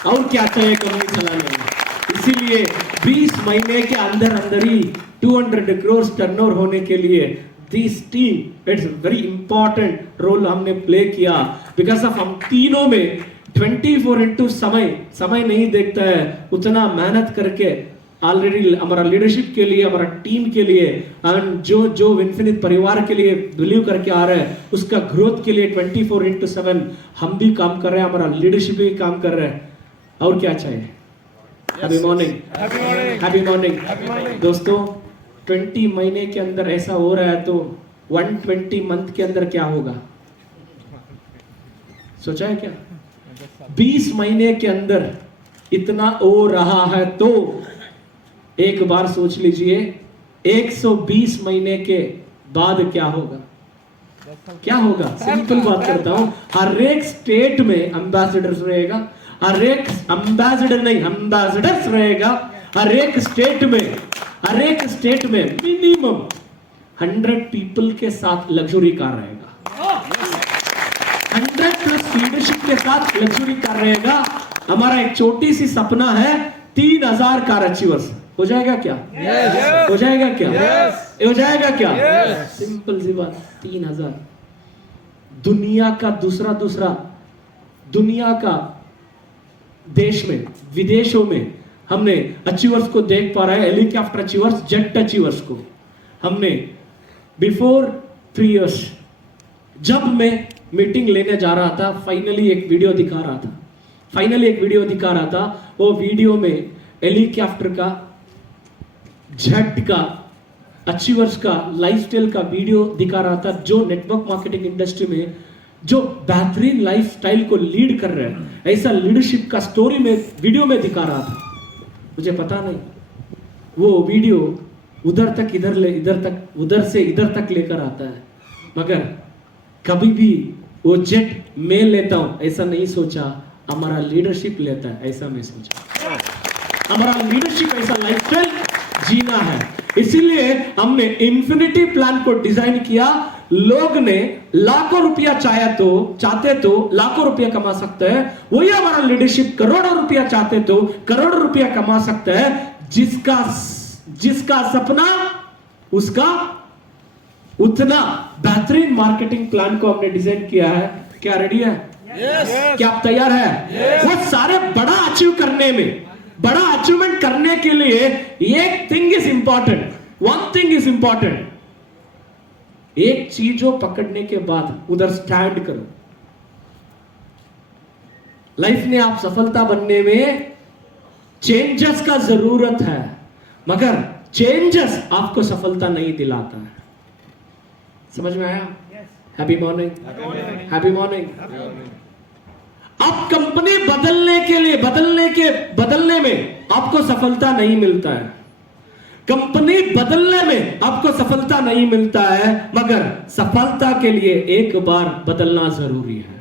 और क्या चाहिए कंपनी चलाने में? इसीलिए 20 महीने के अंदर ही 200 करोड़ टर्नओवर होने के लिए this team it's very important role हमने प्ले किया। बिकॉज ऑफ हम तीनों में 24/7 समय नहीं देखता है, उतना मेहनत करके ऑलरेडी हमारा लीडरशिप के लिए, हमारा टीम के लिए, एंड जो विनफिनिट परिवार के लिए बिलीव करके आ रहा है, उसका ग्रोथ के लिए 24/7 हम भी काम कर रहे हैं, हमारा लीडरशिप भी काम कर रहा है। और क्या चाहिए? Happy morning, happy morning. दोस्तों 20 महीने के अंदर ऐसा हो रहा है तो 120 मंथ के अंदर क्या होगा? सोचा है क्या? 20 महीने के अंदर इतना हो रहा है तो एक बार सोच लीजिए 120 महीने के बाद क्या होगा? क्या होगा? सिंपल बात करता हूं, हर एक स्टेट में एम्बेसडर्स रहेगा, हर एक एम्बेसडर नहीं एम्बेसडर्स रहेगा, हर एक स्टेट में मिनिमम 100 पीपल के साथ लग्जरी कार रहेगा, 100+ लीडरशिप के साथ लग्जरी कार रहेगा। हमारा एक छोटी सी सपना है 3000 कार अचीवर्स। हो जाएगा क्या? हो जाएगा क्या? हो जाएगा क्या? सिंपल सी बात, 3000। दुनिया का दूसरा दुनिया का देश में, विदेशों में हमने अचीवर्स को देख पा रहा है, हेलीकॉप्टर अचीवर्स, जेट अचीवर्स को। हमने बिफोर 3 इयर्स जब मैं मीटिंग लेने जा रहा था, फाइनली एक वीडियो दिखा रहा था। वो वीडियो में हेलीकॉप्टर का, जेट का, अचीवर्स का लाइफस्टाइल का वीडियो दिखा रहा था, जो नेटवर्क मार्केटिंग इंडस्ट्री में जो बेहतरीन लाइफस्टाइल को लीड कर रहे हैं, ऐसा लीडरशिप का स्टोरी में वीडियो में दिखा रहा था। मुझे पता नहीं वो वीडियो उधर से इधर तक लेकर आता है, मगर कभी भी वो जेट मैं लेता हूं ऐसा नहीं सोचा, हमारा लीडरशिप लेता है ऐसा मैं सोचा। हमारा लीडरशिप ऐसा लाइफस्टाइल जीना है, इसीलिए हमने इन्फिनिटी प्लान को डिजाइन किया। लोग ने लाखों रुपया चाहते तो लाखों रुपया कमा सकते हैं, वही हमारा लीडरशिप करोड़ों रुपया चाहते तो करोड़ों रुपया कमा सकता है। जिसका सपना उसका उतना बेहतरीन मार्केटिंग प्लान को हमने डिजाइन किया है। क्या रेडी है? क्या आप तैयार है? वो सारे बड़ा अचीव करने में, बड़ा अचीवमेंट करने के लिए एक thing is important, one thing is important. एक चीज को पकड़ने के बाद उधर स्टैंड करो। लाइफ में आप सफलता बनने में चेंजेस का जरूरत है, मगर चेंजेस आपको सफलता नहीं दिलाता है। समझ में आया? Happy morning, happy morning. अब कंपनी बदलने के लिए बदलने में आपको सफलता नहीं मिलता है। कंपनी बदलने में आपको सफलता नहीं मिलता है, मगर सफलता के लिए एक बार बदलना जरूरी है।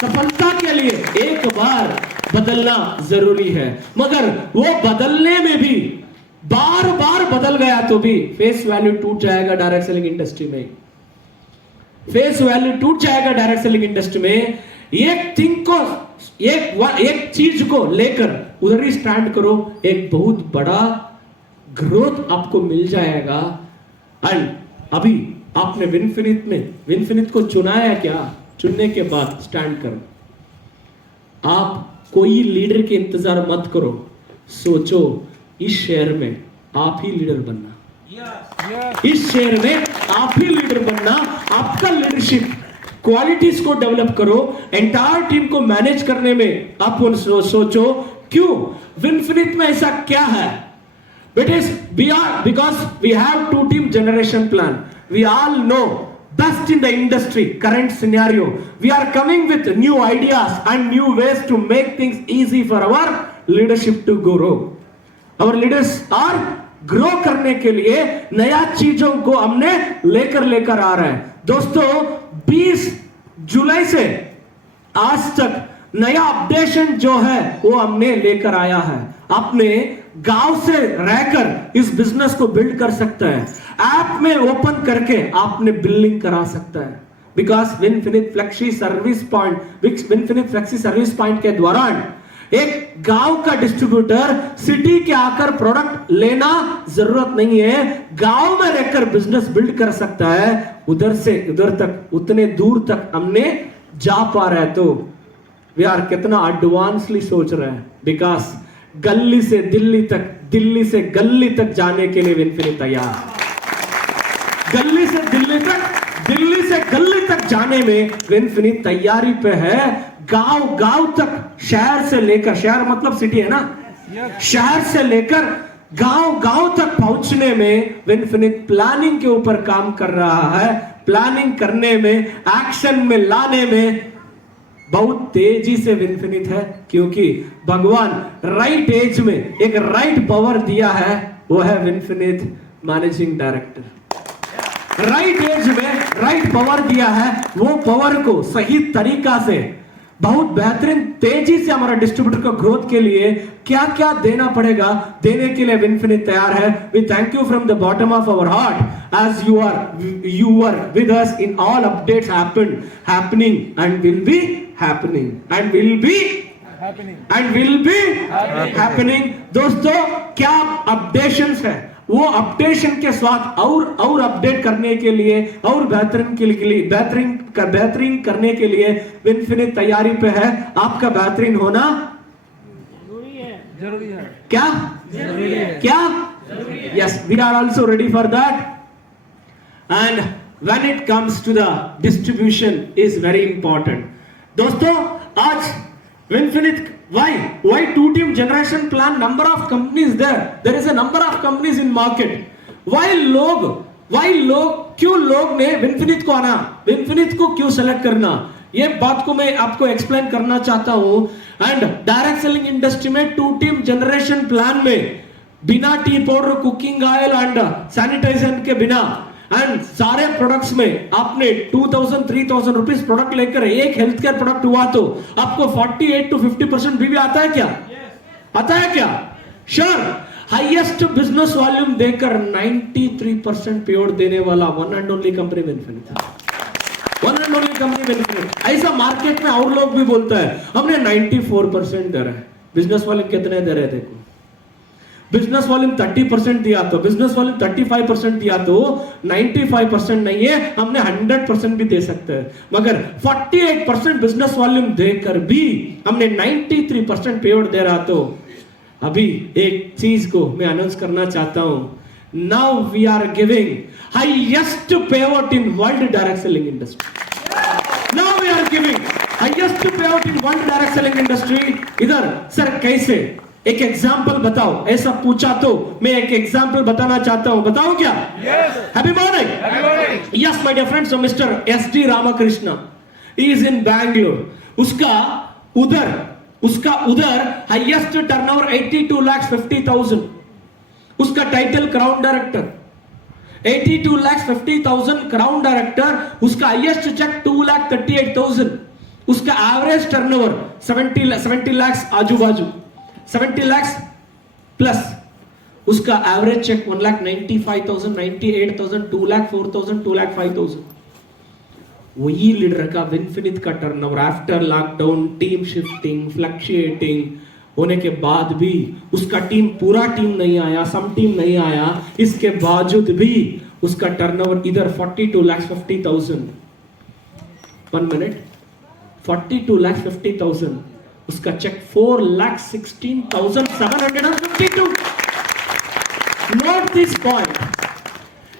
सफलता के लिए एक बार बदलना जरूरी है, मगर वो बदलने में भी बार बार बदल गया तो भी फेस वैल्यू टूट जाएगा। डायरेक्ट सेलिंग इंडस्ट्री में फेस वैल्यू टूट जाएगा। डायरेक्ट सेलिंग इंडस्ट्री में एक थिंग को, एक चीज को लेकर उधर ही स्टैंड करो, एक बहुत बड़ा ग्रोथ आपको मिल जाएगा। एंड अभी आपने विनफिनिट को चुना है क्या? चुनने के बाद स्टैंड करो। आप कोई लीडर के इंतजार मत करो, सोचो इस शहर में आप ही लीडर बनना। इस शहर में आप ही लीडर बनना। आपका लीडरशिप क्वालिटीज को डेवलप करो। एंटायर टीम को मैनेज करने में आप सोचो क्यों विनफिनिट में ऐसा क्या है? because we have 2 team generation plan. We all know best in the industry current scenario. We are coming with new ideas and new ways to make things easy for our leadership to grow. Our leaders are grow करने के लिए नया चीजों को हमने लेकर आ रहे हैं। दोस्तों 20 जुलाई से आज तक नया अपडेशन जो है वो हमने लेकर आया है। आपने गांव से रहकर इस बिजनेस को बिल्ड कर सकता है। ऐप में ओपन करके आपने बिलिंग करा सकता है। बिकॉज विनफिनिट फ्लेक्सी सर्विस पॉइंट के दौरान एक गांव का डिस्ट्रीब्यूटर सिटी के आकर प्रोडक्ट लेना जरूरत नहीं है, गांव में रहकर बिजनेस बिल्ड कर सकता है। उधर से उधर तक, उतने दूर तक हमने जा पा रहे हैं। तो वी आर कितना एडवांसली सोच रहे हैं। बिकॉज गली से दिल्ली तक, दिल्ली से गली तक जाने के लिए विनफिनिट तैयार। गली से दिल्ली तक, दिल्ली से गली तक जाने में विनफिनिट तैयारी पे है। गांव तक, शहर से लेकर, शहर मतलब सिटी है ना, शहर से लेकर गांव तक पहुंचने में विनफिनिट प्लानिंग के ऊपर काम कर रहा है। प्लानिंग करने में, एक्शन में लाने में बहुत तेजी से विनफिनिट है, क्योंकि भगवान राइट एज में एक राइट पावर दिया है, वो है विनफिनिट मैनेजिंग डायरेक्टर। राइट एज में राइट पावर दिया है, वो पावर को सही तरीका से बहुत बेहतरीन तेजी से हमारा डिस्ट्रीब्यूटर को ग्रोथ के लिए क्या क्या देना पड़ेगा, देने के लिए विनफिनिट तैयार है। We thank you from the bottom of our heart as you were with us in all updates happening and will be happening and will be happening। दोस्तों क्या अपडेशंस है, वो अपडेशन के साथ और अपडेट करने के लिए और बेहतरीन करने के लिए विनफिनिट तैयारी पे है। आपका बेहतरीन होना जरूरी है। क्या जरूरी है? क्या? Yes, we are also ready for that. And when it comes to the distribution is very important. दोस्तों आज विनफिनिट, why 2 team generation plan, number of companies there is a number of companies in market। why लोग क्यों लोग ने विनफिनिट को आना, विनफिनिट को क्यों सेलेक्ट करना, ये बात को मैं आपको एक्सप्लेन करना चाहता हूं। एंड डायरेक्ट सेलिंग इंडस्ट्री में 2 team जनरेशन प्लान में बिना tea powder, cooking oil and sanitizer के बिना एंड सारे प्रोडक्ट्स में आपने 2000-3000 रुपीज प्रोडक्ट लेकर एक हेल्थ केयर प्रोडक्ट हुआ तो आपको 48 to 50% भी आता है क्या? आता है क्या? श्योर। हाईएस्ट बिजनेस वॉल्यूम देकर 93% पेयोर देने वाला one and only company Vinfinite. One and only company Vinfinite. ऐसा मार्केट में और लोग भी बोलता है हमने 94% दे रहे हैं। बिजनेस वॉल्यूम कितने दे रहे? देखो बिजनेस वॉल्यूम 30% दिया तो, बिजनेस वॉल्यूम 35% दिया तो 95% नहीं है, हमने 100% भी दे सकते हैं, मगर 48% बिजनेस वॉल्यूम देकर भी हमने 93% पे आउट दे रहा। तो अभी एक चीज को मैं अनाउंस करना चाहता हूं, now we are giving highest pay out in world direct selling industry. Now we are giving highest pay out in world direct selling industry. इधर सर कैसे, एक एग्जाम्पल बताओ, ऐसा पूछा तो मैं एक एग्जाम्पल बताना चाहता हूं, बताऊं क्या? Happy morning. Yes my dear friends, so mister SD Ramakrishna is in Bangalore. उसका उधर हाईएस्ट टर्नओवर 82,50,000, उसका title crown director, 82,50,000 crown director, उसका हाईएस्ट चेक 2,38,000, उसका एवरेज टर्नओवर 70 लाख आजू बाजू, 70 लाख प्लस, उसका एवरेज चेक 1,95,000, 98,000, 2,04,000, 2,05,000। वही लीडर का विनफिनिट का turnover after lockdown, team shifting, fluctuating होने के बाद भी, उसका पूरा टीम नहीं आया, सम टीम नहीं आया, इसके बावजूद भी उसका टर्नओवर इधर 42,50,000, 1 मिनट, 42,50,000, उसका चेक 4,16,752। Note this point,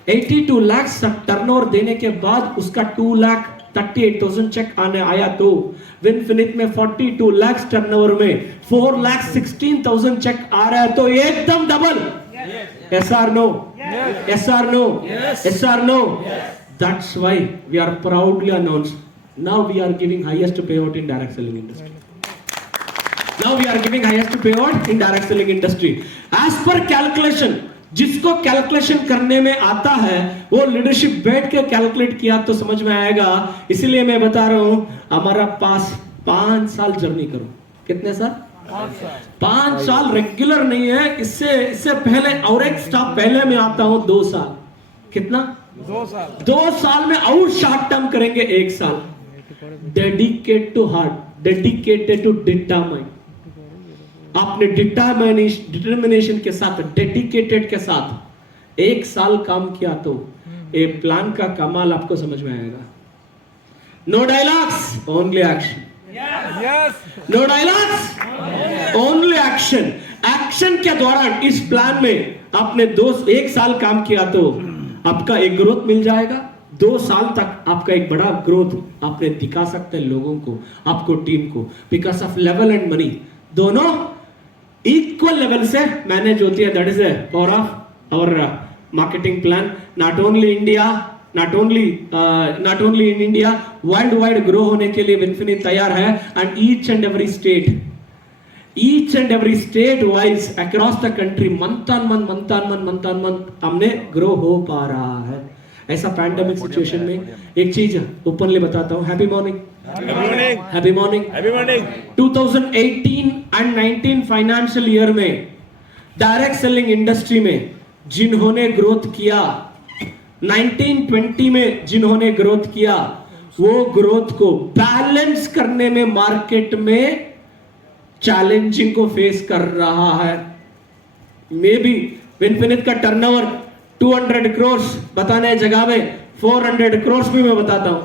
82 lakh turnover देने के बाद उसका 2,38,000 चेक आया तो विनफिनिट में 42 लाख टर्नओवर में 4,16,000 चेक आ रहा है, तो एकदम double. Yes or no? Yes or no? Yes or no? That's why we are proudly announced, now we are giving highest payout in direct selling industry. Now we are giving highest payout in direct selling industry. As per calculation, जिसको कैलकुलेशन करने में आता है वो लीडरशिप बैठ के कैलकुलेट किया तो समझ में आएगा। इसलिए मैं बता रहा हूं, हमारा पास 5 साल जर्नी करो। कितने साल? 5 साल रेगुलर नहीं है, इससे पहले और एक स्टॉप पहले मैं आता हूं 2 साल। कितना? 2 साल में और शॉर्ट टर्म करेंगे 1 साल। Dedicate to heart, dedicated to determine. आपने डिटर्मिनेशन के साथ, डेडिकेटेड के साथ 1 साल काम किया तो ये प्लान का कमाल आपको समझ में आएगा। No dialogues, only action. No dialogues, only action. Action के दौरान इस प्लान में आपने 1 साल काम किया तो आपका एक ग्रोथ मिल जाएगा। 2 साल तक आपका एक बड़ा ग्रोथ आपने दिखा सकते हैं लोगों को, आपको, टीम को, because of level and money दोनों इक्वल लेवल से मैनेज होती है। That is the power of our marketing plan. Not only in India, world wide grow होने के लिए विनफिनिट तैयार है। And each and every state wise across the country month on month हमने ग्रो हो पा रहा है। ऐसा पैंडेमिक सिचुएशन में एक चीज ओपनली बताता हूं, happy morning, happy morning. 2018 and 19 financial year में डायरेक्ट सेलिंग इंडस्ट्री में जिन्होंने ग्रोथ किया, 19-20 में जिन्होंने ग्रोथ किया, वो ग्रोथ को बैलेंस करने में मार्केट में चैलेंजिंग को फेस कर रहा है। मे बी विनफिनिट का टर्नओवर 200 करोड़ बताने जगह में 400 करोड़ भी मैं बताता हूं,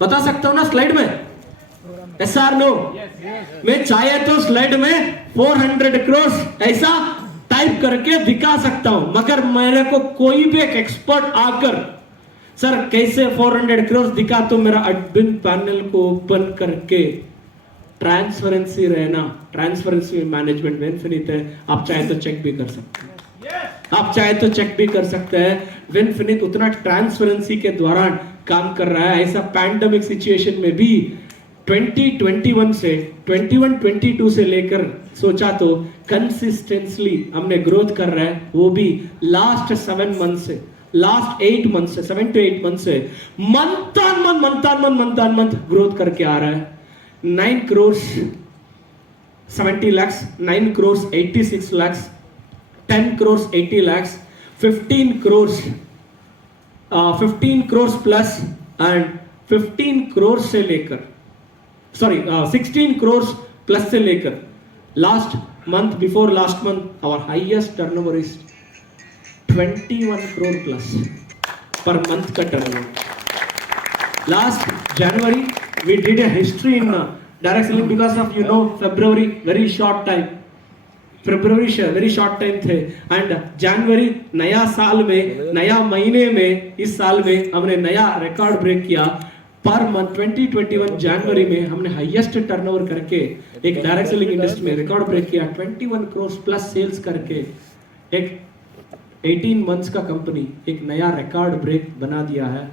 बता सकता हूं ना स्लाइड में? Yes or no? मैं चाहे तो स्लाइड में 400 करोड़ ऐसा टाइप करके दिखा सकता हूं, मगर मेरे को कोई भी एक एक्सपर्ट आकर सर कैसे 400 करोड़ दिखा, तो मेरा एडमिन पैनल को ओपन करके ट्रांसपेरेंसी रहना, ट्रांसपेरेंसी मैनेजमेंट में इनफिनिट है। आप चाहे तो चेक भी कर सकते हैं, आप चाहे तो चेक भी कर सकते हैं। विनफिनिट उतना ट्रांसपेरेंसी के दौरान काम कर रहा है। ऐसा पैंडेमिक सिचुएशन में भी 2021 से 21-22 से लेकर सोचा तो कंसिस्टेंटली हमने ग्रोथ कर रहा है, वो भी लास्ट 7 मंथ से, लास्ट 8 मंथ से, 7 to 8 मंथ से मंथ ऑन मंथ ग्रोथ करके आ रहा है। 9 crore 70 lakhs, 9 crores 86 lakhs, 10 crores 80 lakhs, 15 crores plus and 15 crores से लेकर 16 crores प्लस से लेकर last month before last month, our highest turnover is 21 crore plus per month ka turnover. Last January, we did a history in direct selling because of, you know, February, very short time. Very short time थे एंड जनवरी नया साल में, नया महीने में, इस साल में हमने नया रिकॉर्ड ब्रेक किया. पर मंथ 2021 जनवरी में हमने हाईएस्ट टर्नओवर करके एक डायरेक्ट सेलिंग इंडस्ट्री में रिकॉर्ड ब्रेक किया. 21 करोड़ प्लस सेल्स करके एक 18 मंथ्स का कंपनी एक नया रिकॉर्ड ब्रेक बना दिया है.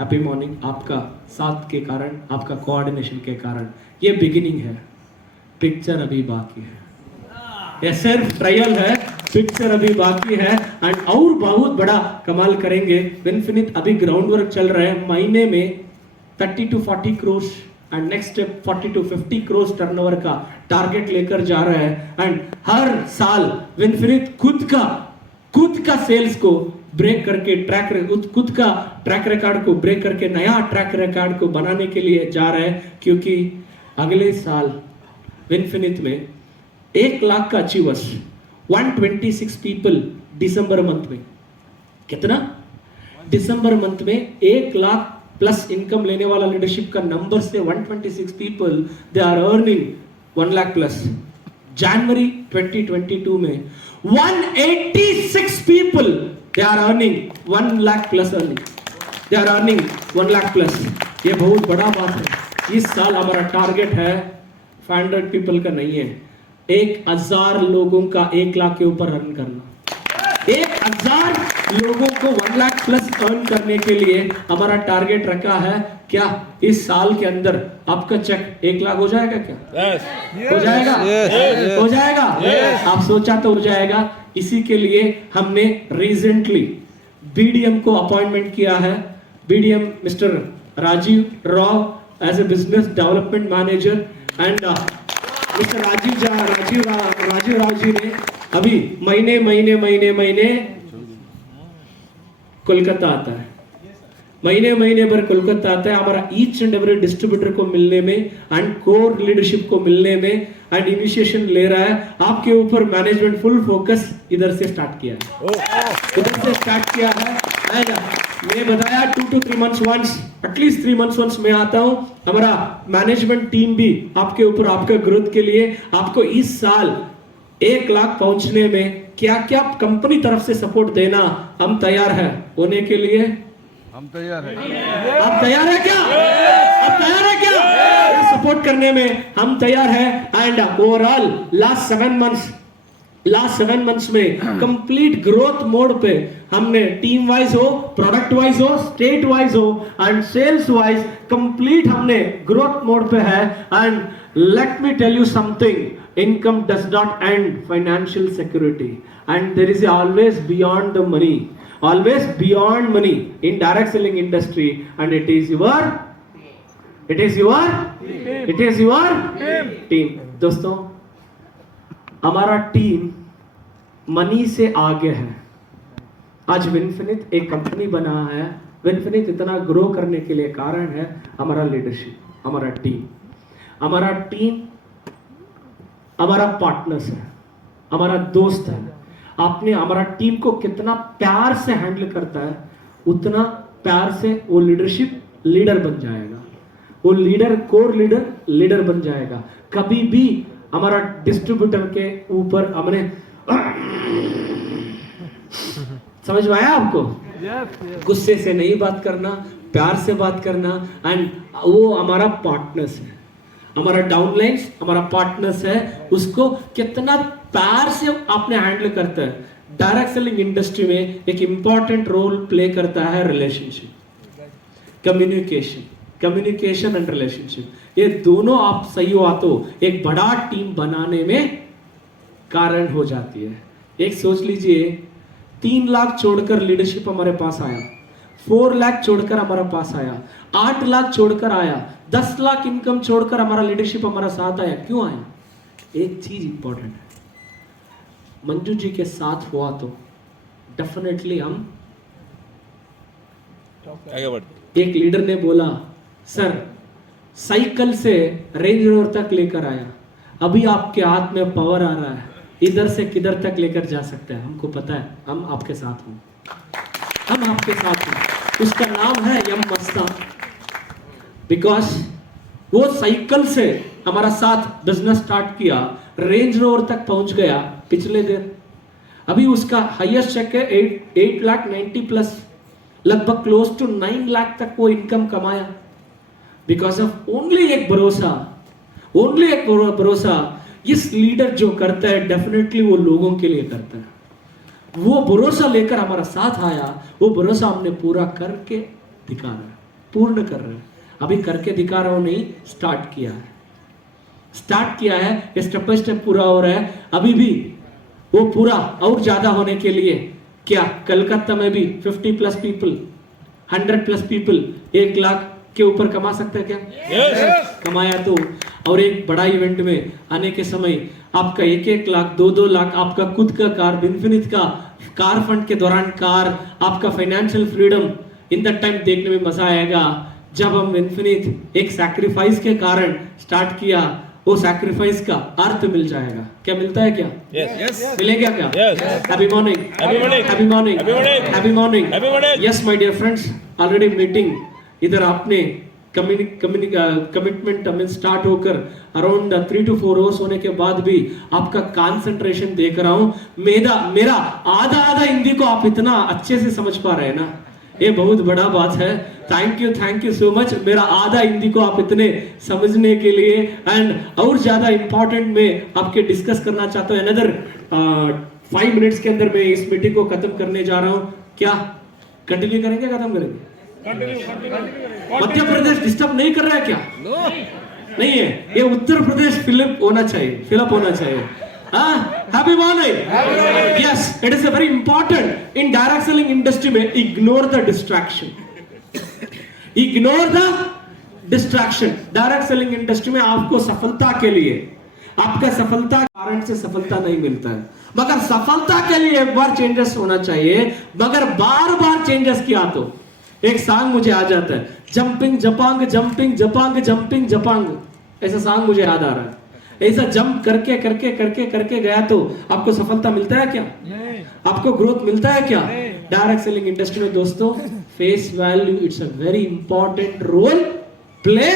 हैप्पी मॉर्निंग, आपका साथ के कारण, आपका कोऑर्डिनेशन के कारण. ये बिगिनिंग है, पिक्चर अभी बाकी है. ये सिर्फ ट्रायल है, पिक्चर अभी बाकी है एंड और बहुत बड़ा कमाल करेंगे. विनफिनिट अभी ग्राउंड वर्क चल रहा है. महीने में 30 to 40 crore and next step 40 to 50 crore turnover का टारगेट लेकर जा रहा है. एंड हर साल विनफिनिट खुद का सेल्स को ब्रेक करके खुद का ट्रैक रिकॉर्ड को ब्रेक करके नया ट्रैक रिकॉर्ड को बनाने के लिए जा रहा है. क्योंकि अगले साल विनफिनिट में 1 लाख का अचीवर्स, 126 पीपल दिसंबर मंथ में. कितना? दिसंबर मंथ में 1 लाख प्लस इनकम लेने वाला लीडरशिप का नंबर से 126 people they are earning 1 lakh plus. जनवरी 2022 में 186 people they are earning 1 lakh plus earning. They are earning 1 lakh plus. ये बहुत बड़ा बात है. इस साल हमारा टारगेट है 500 पीपल का नहीं है, 1000 लोगों का 1 लाख के ऊपर अर्न करना. 1000 लोगों को 1 लाख प्लस अर्न करने के लिए हमारा टारगेट रखा है. क्या इस साल के अंदर आपका चेक 1 लाख हो जाएगा? क्या हो जाएगा? हो जाएगा? आप सोचा तो हो जाएगा. इसी के लिए हमने रिसेंटली बीडीएम को अपॉइंटमेंट किया है. BDM mister Rajiv Rao as a business development manager and mister Rajiv Rao ji ने अभी महीने कोलकाता आता है. महीने भर कोलकाता आता है. हमारा ईच एंड एवरी डिस्ट्रीब्यूटर को मिलने में एंड कोर लीडरशिप को मिलने में एंड इनिशिएशन ले रहा है. आपके ऊपर मैनेजमेंट फुल फोकस इधर से स्टार्ट किया है. एंड मैंने बताया 2 to 3 months once, at least 3 months once मैं आता हूं. हमारा मैनेजमेंट टीम भी आपके ऊपर, आपके ग्रोथ के लिए, आपको इस साल 1 लाख पहुंचने में क्या क्या कंपनी तरफ से सपोर्ट देना हम तैयार है होने के लिए. हम तैयार हैं. आप तैयार है क्या? आप तैयार है क्या? सपोर्ट करने में हम तैयार है. एंड ओवरऑल लास्ट 7 months में कंप्लीट ग्रोथ मोड पे हमने टीम वाइज हो, प्रोडक्ट वाइज हो, स्टेट वाइज हो एंड सेल्स वाइज कंप्लीट हमने ग्रोथ मोड पे है. And let me tell you something, income does not end financial security and there is always beyond the money, always beyond money in direct selling industry and it is your team. दोस्तों, हमारा टीम मनी से आगे है. आज विनफिनिट एक कंपनी बना है. विनफिनिट इतना ग्रो करने के लिए कारण है हमारा लीडरशिप, हमारा टीम हमारा पार्टनर्स है, हमारा दोस्त है. आपने हमारा टीम को कितना प्यार से हैंडल करता है, उतना प्यार से वो लीडरशिप लीडर बन जाएगा. वो लीडर, कोर लीडर बन जाएगा. कभी भी हमारा डिस्ट्रीब्यूटर के ऊपर हमने समझ में आया आपको? गुस्से से नहीं बात करना, प्यार से बात करना. एंड वो हमारा पार्टनर्स है, हमारा डाउनलाइंस, हमारा पार्टनर्स है. उसको कितना प्यार से आपने हैंडल करता है. डायरेक्ट सेलिंग इंडस्ट्री में एक इंपॉर्टेंट रोल प्ले करता है रिलेशनशिप, कम्युनिकेशन एंड रिलेशनशिप. ये दोनों आप सही हो तो एक बड़ा टीम बनाने में कारण हो जाती है. एक सोच लीजिए, 3 लाख छोड़कर लीडरशिप हमारे पास आया, 4 लाख छोड़कर हमारे पास आया, 8 लाख छोड़कर आया, 10 लाख इनकम छोड़कर हमारा लीडरशिप हमारा साथ आया. क्यों आया? एक चीज इंपॉर्टेंट है. मंजू जी के साथ हुआ तो डेफिनेटली हम एक लीडर ने बोला, सर साइकिल से रेंज रोवर तक लेकर आया, अभी आपके हाथ में पावर आ रहा है, इधर से किधर तक लेकर जा सकते हैं हमको पता है, हम आपके साथ हैं, हम आपके साथ हैं। उसका नाम है यम मस्तान, बिकॉज वो साइकिल से हमारा साथ बिजनेस स्टार्ट किया, रेंज रोवर तक पहुंच गया पिछले दिन। अभी उसका हाईएस्ट चेक है 8,90,000 प्लस, लगभग क्लोज टू 9 लाख तक वो इनकम कमाया, बिकॉज ऑफ ओनली एक भरोसा, ओनली एक भरोसा। इस लीडर जो करता है डेफिनेटली वो लोगों के लिए करता है। वो भरोसा लेकर हमारा साथ आया, वो भरोसा हमने पूरा करके दिखा रहा है, पूर्ण कर रहे हैं। अभी करके दिखा रहा हूं नहीं, स्टार्ट किया है, स्टार्ट किया है, स्टेप बाय स्टेप पूरा हो रहा है। अभी भी वो पूरा और ज्यादा होने के लिए क्या कलकत्ता में भी 50 plus people, 100 plus people 1 lakh के ऊपर कमा सकते हैं क्या? कमाया तो। और एक बड़ा इवेंट में आने के समय आपका 1-1 लाख 2-2 लाख आपका खुद का कार, इन्फिनिट का कार फंड के दौरान कार, आपका financial freedom in the time देखने में मजा आएगा। जब हम इन्फिनिट एक सैक्रिफाइस के कारण स्टार्ट किया, वो सैक्रिफाइस का अर्थ मिल जाएगा। क्या मिलता है क्या? मिलेगा क्या? Happy morning, happy morning, happy morning. Yes my dear friends, already meeting इधर आपने कमिटमेंट में स्टार्ट होकर अराउंड 3 to 4 आवर्स होने के बाद भी आपका कंसंट्रेशन देख रहा हूं। मेरा आधा हिंदी को आप इतना अच्छे से समझ पा रहे हैं ना, ये बहुत बड़ा बात है। Thank you so much. मेरा आधा हिंदी को आप इतने समझने के लिए, एंड और ज्यादा इंपॉर्टेंट में आपके डिस्कस करना चाहता हूं। अनदर 5 मिनट्स के अंदर मैं इस मीटिंग को खत्म करने जा रहा हूं। क्या कंटिन्यू करेंगे, खत्म करेंगे? मध्य प्रदेश डिस्टर्ब नहीं कर रहा है क्या? नहीं है, ये उत्तर प्रदेश फिलअप होना चाहिए। Happy morning. Yes, it is a very important in direct selling industry में ignore the distraction. Ignore the distraction. Direct selling industry में आपको सफलता के लिए, आपका सफलता कारण से सफलता नहीं मिलता है, मगर सफलता के लिए एक बार चेंजेस होना चाहिए। मगर बार चेंजेस किया तो एक सॉन्ग मुझे आ जाता है, जंपिंग जपांग जंपिंग जपांग जंपिंग जपांग, ऐसा सॉन्ग मुझे याद आ रहा है। ऐसा जंप करके गया तो आपको सफलता मिलता है क्या? नहीं। आपको ग्रोथ मिलता है क्या? डायरेक्ट सेलिंग इंडस्ट्री में दोस्तों face value it's a very important role play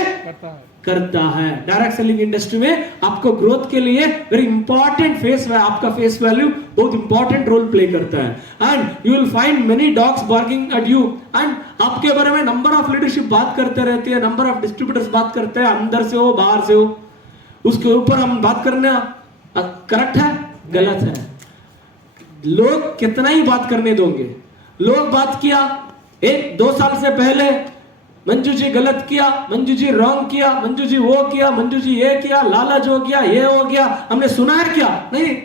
करता है। डायरेक्ट सेलिंग इंडस्ट्री में आपको ग्रोथ के लिए वेरी इंपॉर्टेंट आपका फेस वैल्यू बहुत इंपॉर्टेंट रोल प्ले करता है। And you will find many dogs barking at you, and आपके बारे में नंबर ऑफ लीडरशिप बात करते रहते हैं, नंबर ऑफ डिस्ट्रीब्यूटर्स बात करते हैं, अंदर से हो बाहर से हो, उसके ऊपर हम बात करना करेक्ट है? गलत है। लोग कितना ही बात करने दोगे? लोग बात किया 1-2 साल से पहले, मंजू जी गलत किया, मंजू जी रॉन्ग किया, मंजू जी वो किया, मंजू जी ये किया, लालच हो गया, ये हो गया, हमने सुना है क्या? नहीं।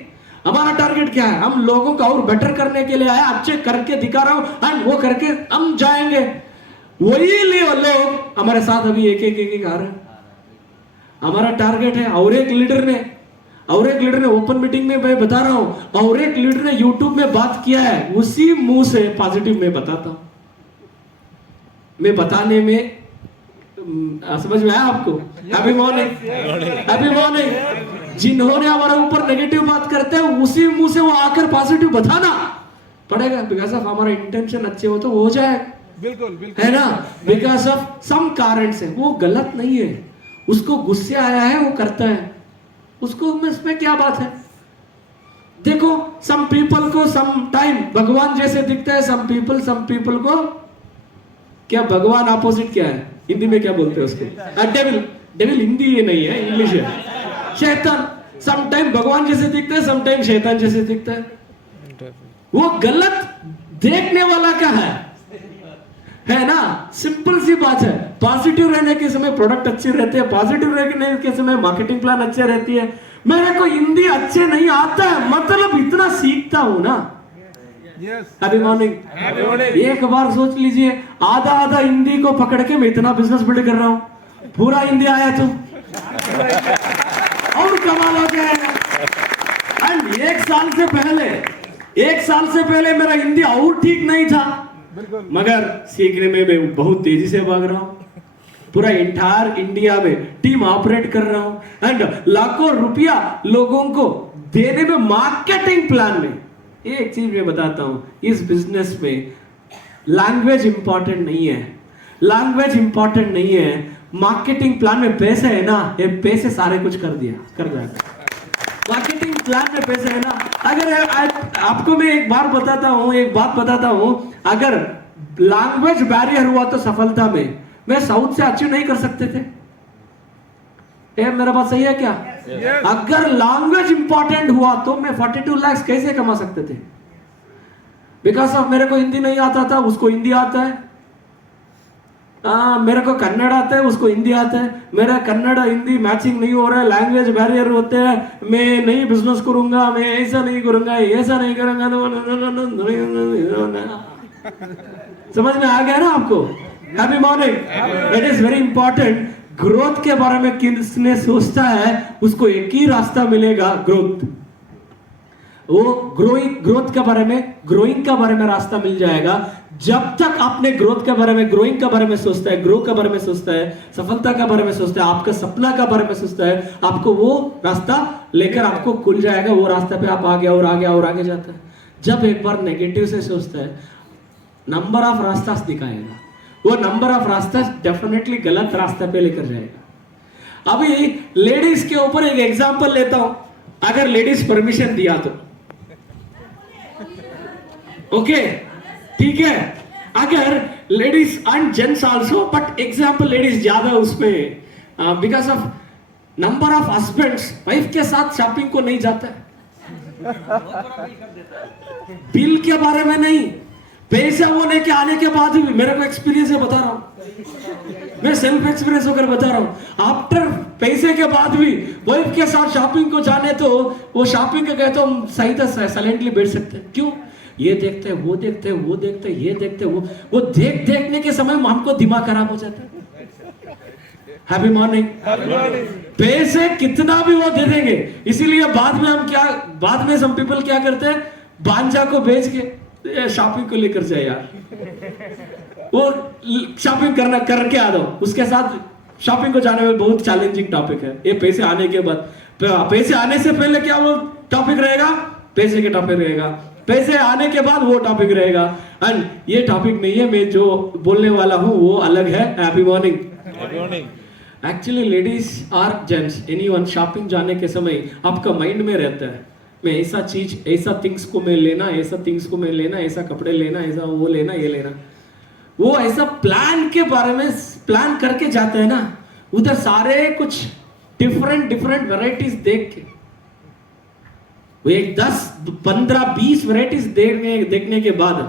हमारा टारगेट क्या है? हम लोगों का और बेटर करने के लिए आया, अच्छे करके दिखा रहा हूं, एंड वो करके हम जाएंगे। वही लोग हमारे साथ अभी एक आ रहे हैं। हमारा टारगेट है, और एक लीडर ने ओपन मीटिंग में मैं बता रहा हूं, और एक लीडर ने यूट्यूब में बात किया है, उसी मुंह से पॉजिटिव में बताता हूं। मैं बताने में समझ में आया आपको? Happy morning, happy morning. जिन्होंने हमारे ऊपर नेगेटिव बात करते हैं, उसी मुंह से वो आकर पॉजिटिव बताना पड़ेगा, बिकॉज ऑफ हमारा इंटेंशन अच्छे हो तो हो जाए, बिल्कुल है ना? बिकॉज ऑफ सम कारण से वो गलत नहीं है, उसको गुस्से आया है वो करता है, उसको इसमें क्या बात है? देखो सम पीपल को सम टाइम भगवान जैसे दिखता है, सम पीपल को क्या भगवान अपोजिट क्या है? हिंदी में क्या बोलते हैं उसको? डेविल हिंदी ये नहीं है, इंग्लिश है, शैतान। सम टाइम भगवान जैसे दिखता है, सम टाइम शैतान जैसे दिखता है। वो गलत देखने वाला क्या है ना? सिंपल सी बात है। पॉजिटिव रहने के समय प्रोडक्ट अच्छे रहते हैं, पॉजिटिव रहने के समय मार्केटिंग प्लान अच्छे रहती है। मेरे को हिंदी अच्छे नहीं आता है, मतलब इतना सीखता हूं ना। Happy morning. एक बार सोच लीजिए, आधा हिंदी को पकड़ के मैं इतना बिजनेस बिल्ड कर रहा हूं, पूरा हिंदी आया तो और कमाल हो जाएगा। एंड 1 साल से पहले मेरा हिंदी और ठीक नहीं था, मगर सीखने में मैं बहुत तेजी से भाग रहा हूं। पूरा इंटायर इंडिया में टीम ऑपरेट कर रहा हूं, एंड लाखों रुपया लोगों को देने में, मार्केटिंग प्लान में, एक चीज मैं बताता हूं, इस बिजनेस में लैंग्वेज इंपॉर्टेंट नहीं है, लैंग्वेज इंपॉर्टेंट नहीं है, मार्केटिंग प्लान में पैसे है ना, ये पैसे सारे कुछ कर जाएगा। मार्केटिंग प्लान में पैसे है ना। अगर आपको मैं एक बात बताता हूं, अगर लैंग्वेज बैरियर हुआ तो सफलता में मैं साउथ से अचीव नहीं कर सकते थे। मेरा बात सही है क्या? अगर लैंग्वेज इंपॉर्टेंट हुआ तो मैं 42 लाख कैसे कमा सकते थे? बिकॉज ऑफ मेरे को हिंदी नहीं आता था, उसको हिंदी आता है। मेरे को कन्नड़ आता है, उसको हिंदी आता है। मेरा कन्नड़ हिंदी मैचिंग नहीं हो रहा है, लैंग्वेज बैरियर होते हैं, मैं नहीं बिजनेस करूंगा, मैं ऐसा नहीं करूंगा, ऐसा नहीं करूंगा। समझ में आ गया ना आपको? Happy morning. It is very important. Growth के बारे में किसने सोचता है उसको एक ही रास्ता मिलेगा, ग्रोथ। वो ग्रोथ के बारे में, ग्रोइंग का बारे में रास्ता मिल जाएगा। जब तक आपने ग्रोथ के बारे में, ग्रोइंग के बारे में सोचता है, ग्रो के बारे में सोचता है, सफलता के बारे में सोचता है, आपका सपना के बारे में सोचता है, आपको वो रास्ता लेकर आपको खुल जाएगा। वो रास्ते पे आप आगे और आगे और आगे जाता है। जब एक बार नेगेटिव से सोचता है, नंबर ऑफ रास्ता दिखाएगा, वो नंबर ऑफ रास्ता डेफिनेटली गलत रास्ते पे लेकर जाएगा। अभी लेडीज के ऊपर एक एग्जांपल लेता हूं। अगर लेडीज परमिशन दिया तो ओके, ठीक है। अगर ladies and gents also, but example ladies ज्यादा उसमें, because of number of husbands wife के साथ शॉपिंग को नहीं जाता है। बिल के बारे में नहीं, पैसे वो लेके आने के बाद भी, मेरे को एक्सपीरियंस है, बता रहा हूं, मैं सेल्फ एक्सपीरियंस होकर बता रहा हूं। आफ्टर पैसे के बाद भी वाइफ के साथ शॉपिंग को जाने तो वो शॉपिंग का कहते हम सही था साइलेंटली बैठ सकते हैं। क्यों? ये देखते हैं, वो देखते हैं, वो देखते हैं, ये देखते हैं, वो देखने के समय हमको दिमाग खराब हो जाता है। Happy morning. पैसे कितना भी वो दे देंगे, इसीलिए बाद में सम पीपल क्या करते हैं, बांजा को बेच के शॉपिंग को लेकर जाए यार, वो शॉपिंग करके आ दो। उसके साथ शॉपिंग को जाने में बहुत चैलेंजिंग टॉपिक है ये। पैसे आने के बाद, पैसे आने से पहले क्या वो टॉपिक रहेगा, पैसे के टॉपिक रहेगा, पैसे आने के बाद वो टॉपिक रहेगा। एंड ये टॉपिक नहीं है, मैं जो बोलने वाला हूं वो अलग है। Happy morning. एक्चुअली लेडीज और जेंट्स, एनीवन, शॉपिंग जाने के समय आपका माइंड में रहता है, मैं ऐसा चीज, ऐसा थिंग्स को मैं लेना, ऐसा थिंग्स को मैं लेना, ऐसा कपड़े लेना, ऐसा वो लेना, ये लेना। वो ऐसा प्लान के बारे में प्लान करके जाते हैं ना, उधर सारे कुछ डिफरेंट वैरायटीज देख के, वो एक 10, 15, 20 वैरायटीज देखने के बाद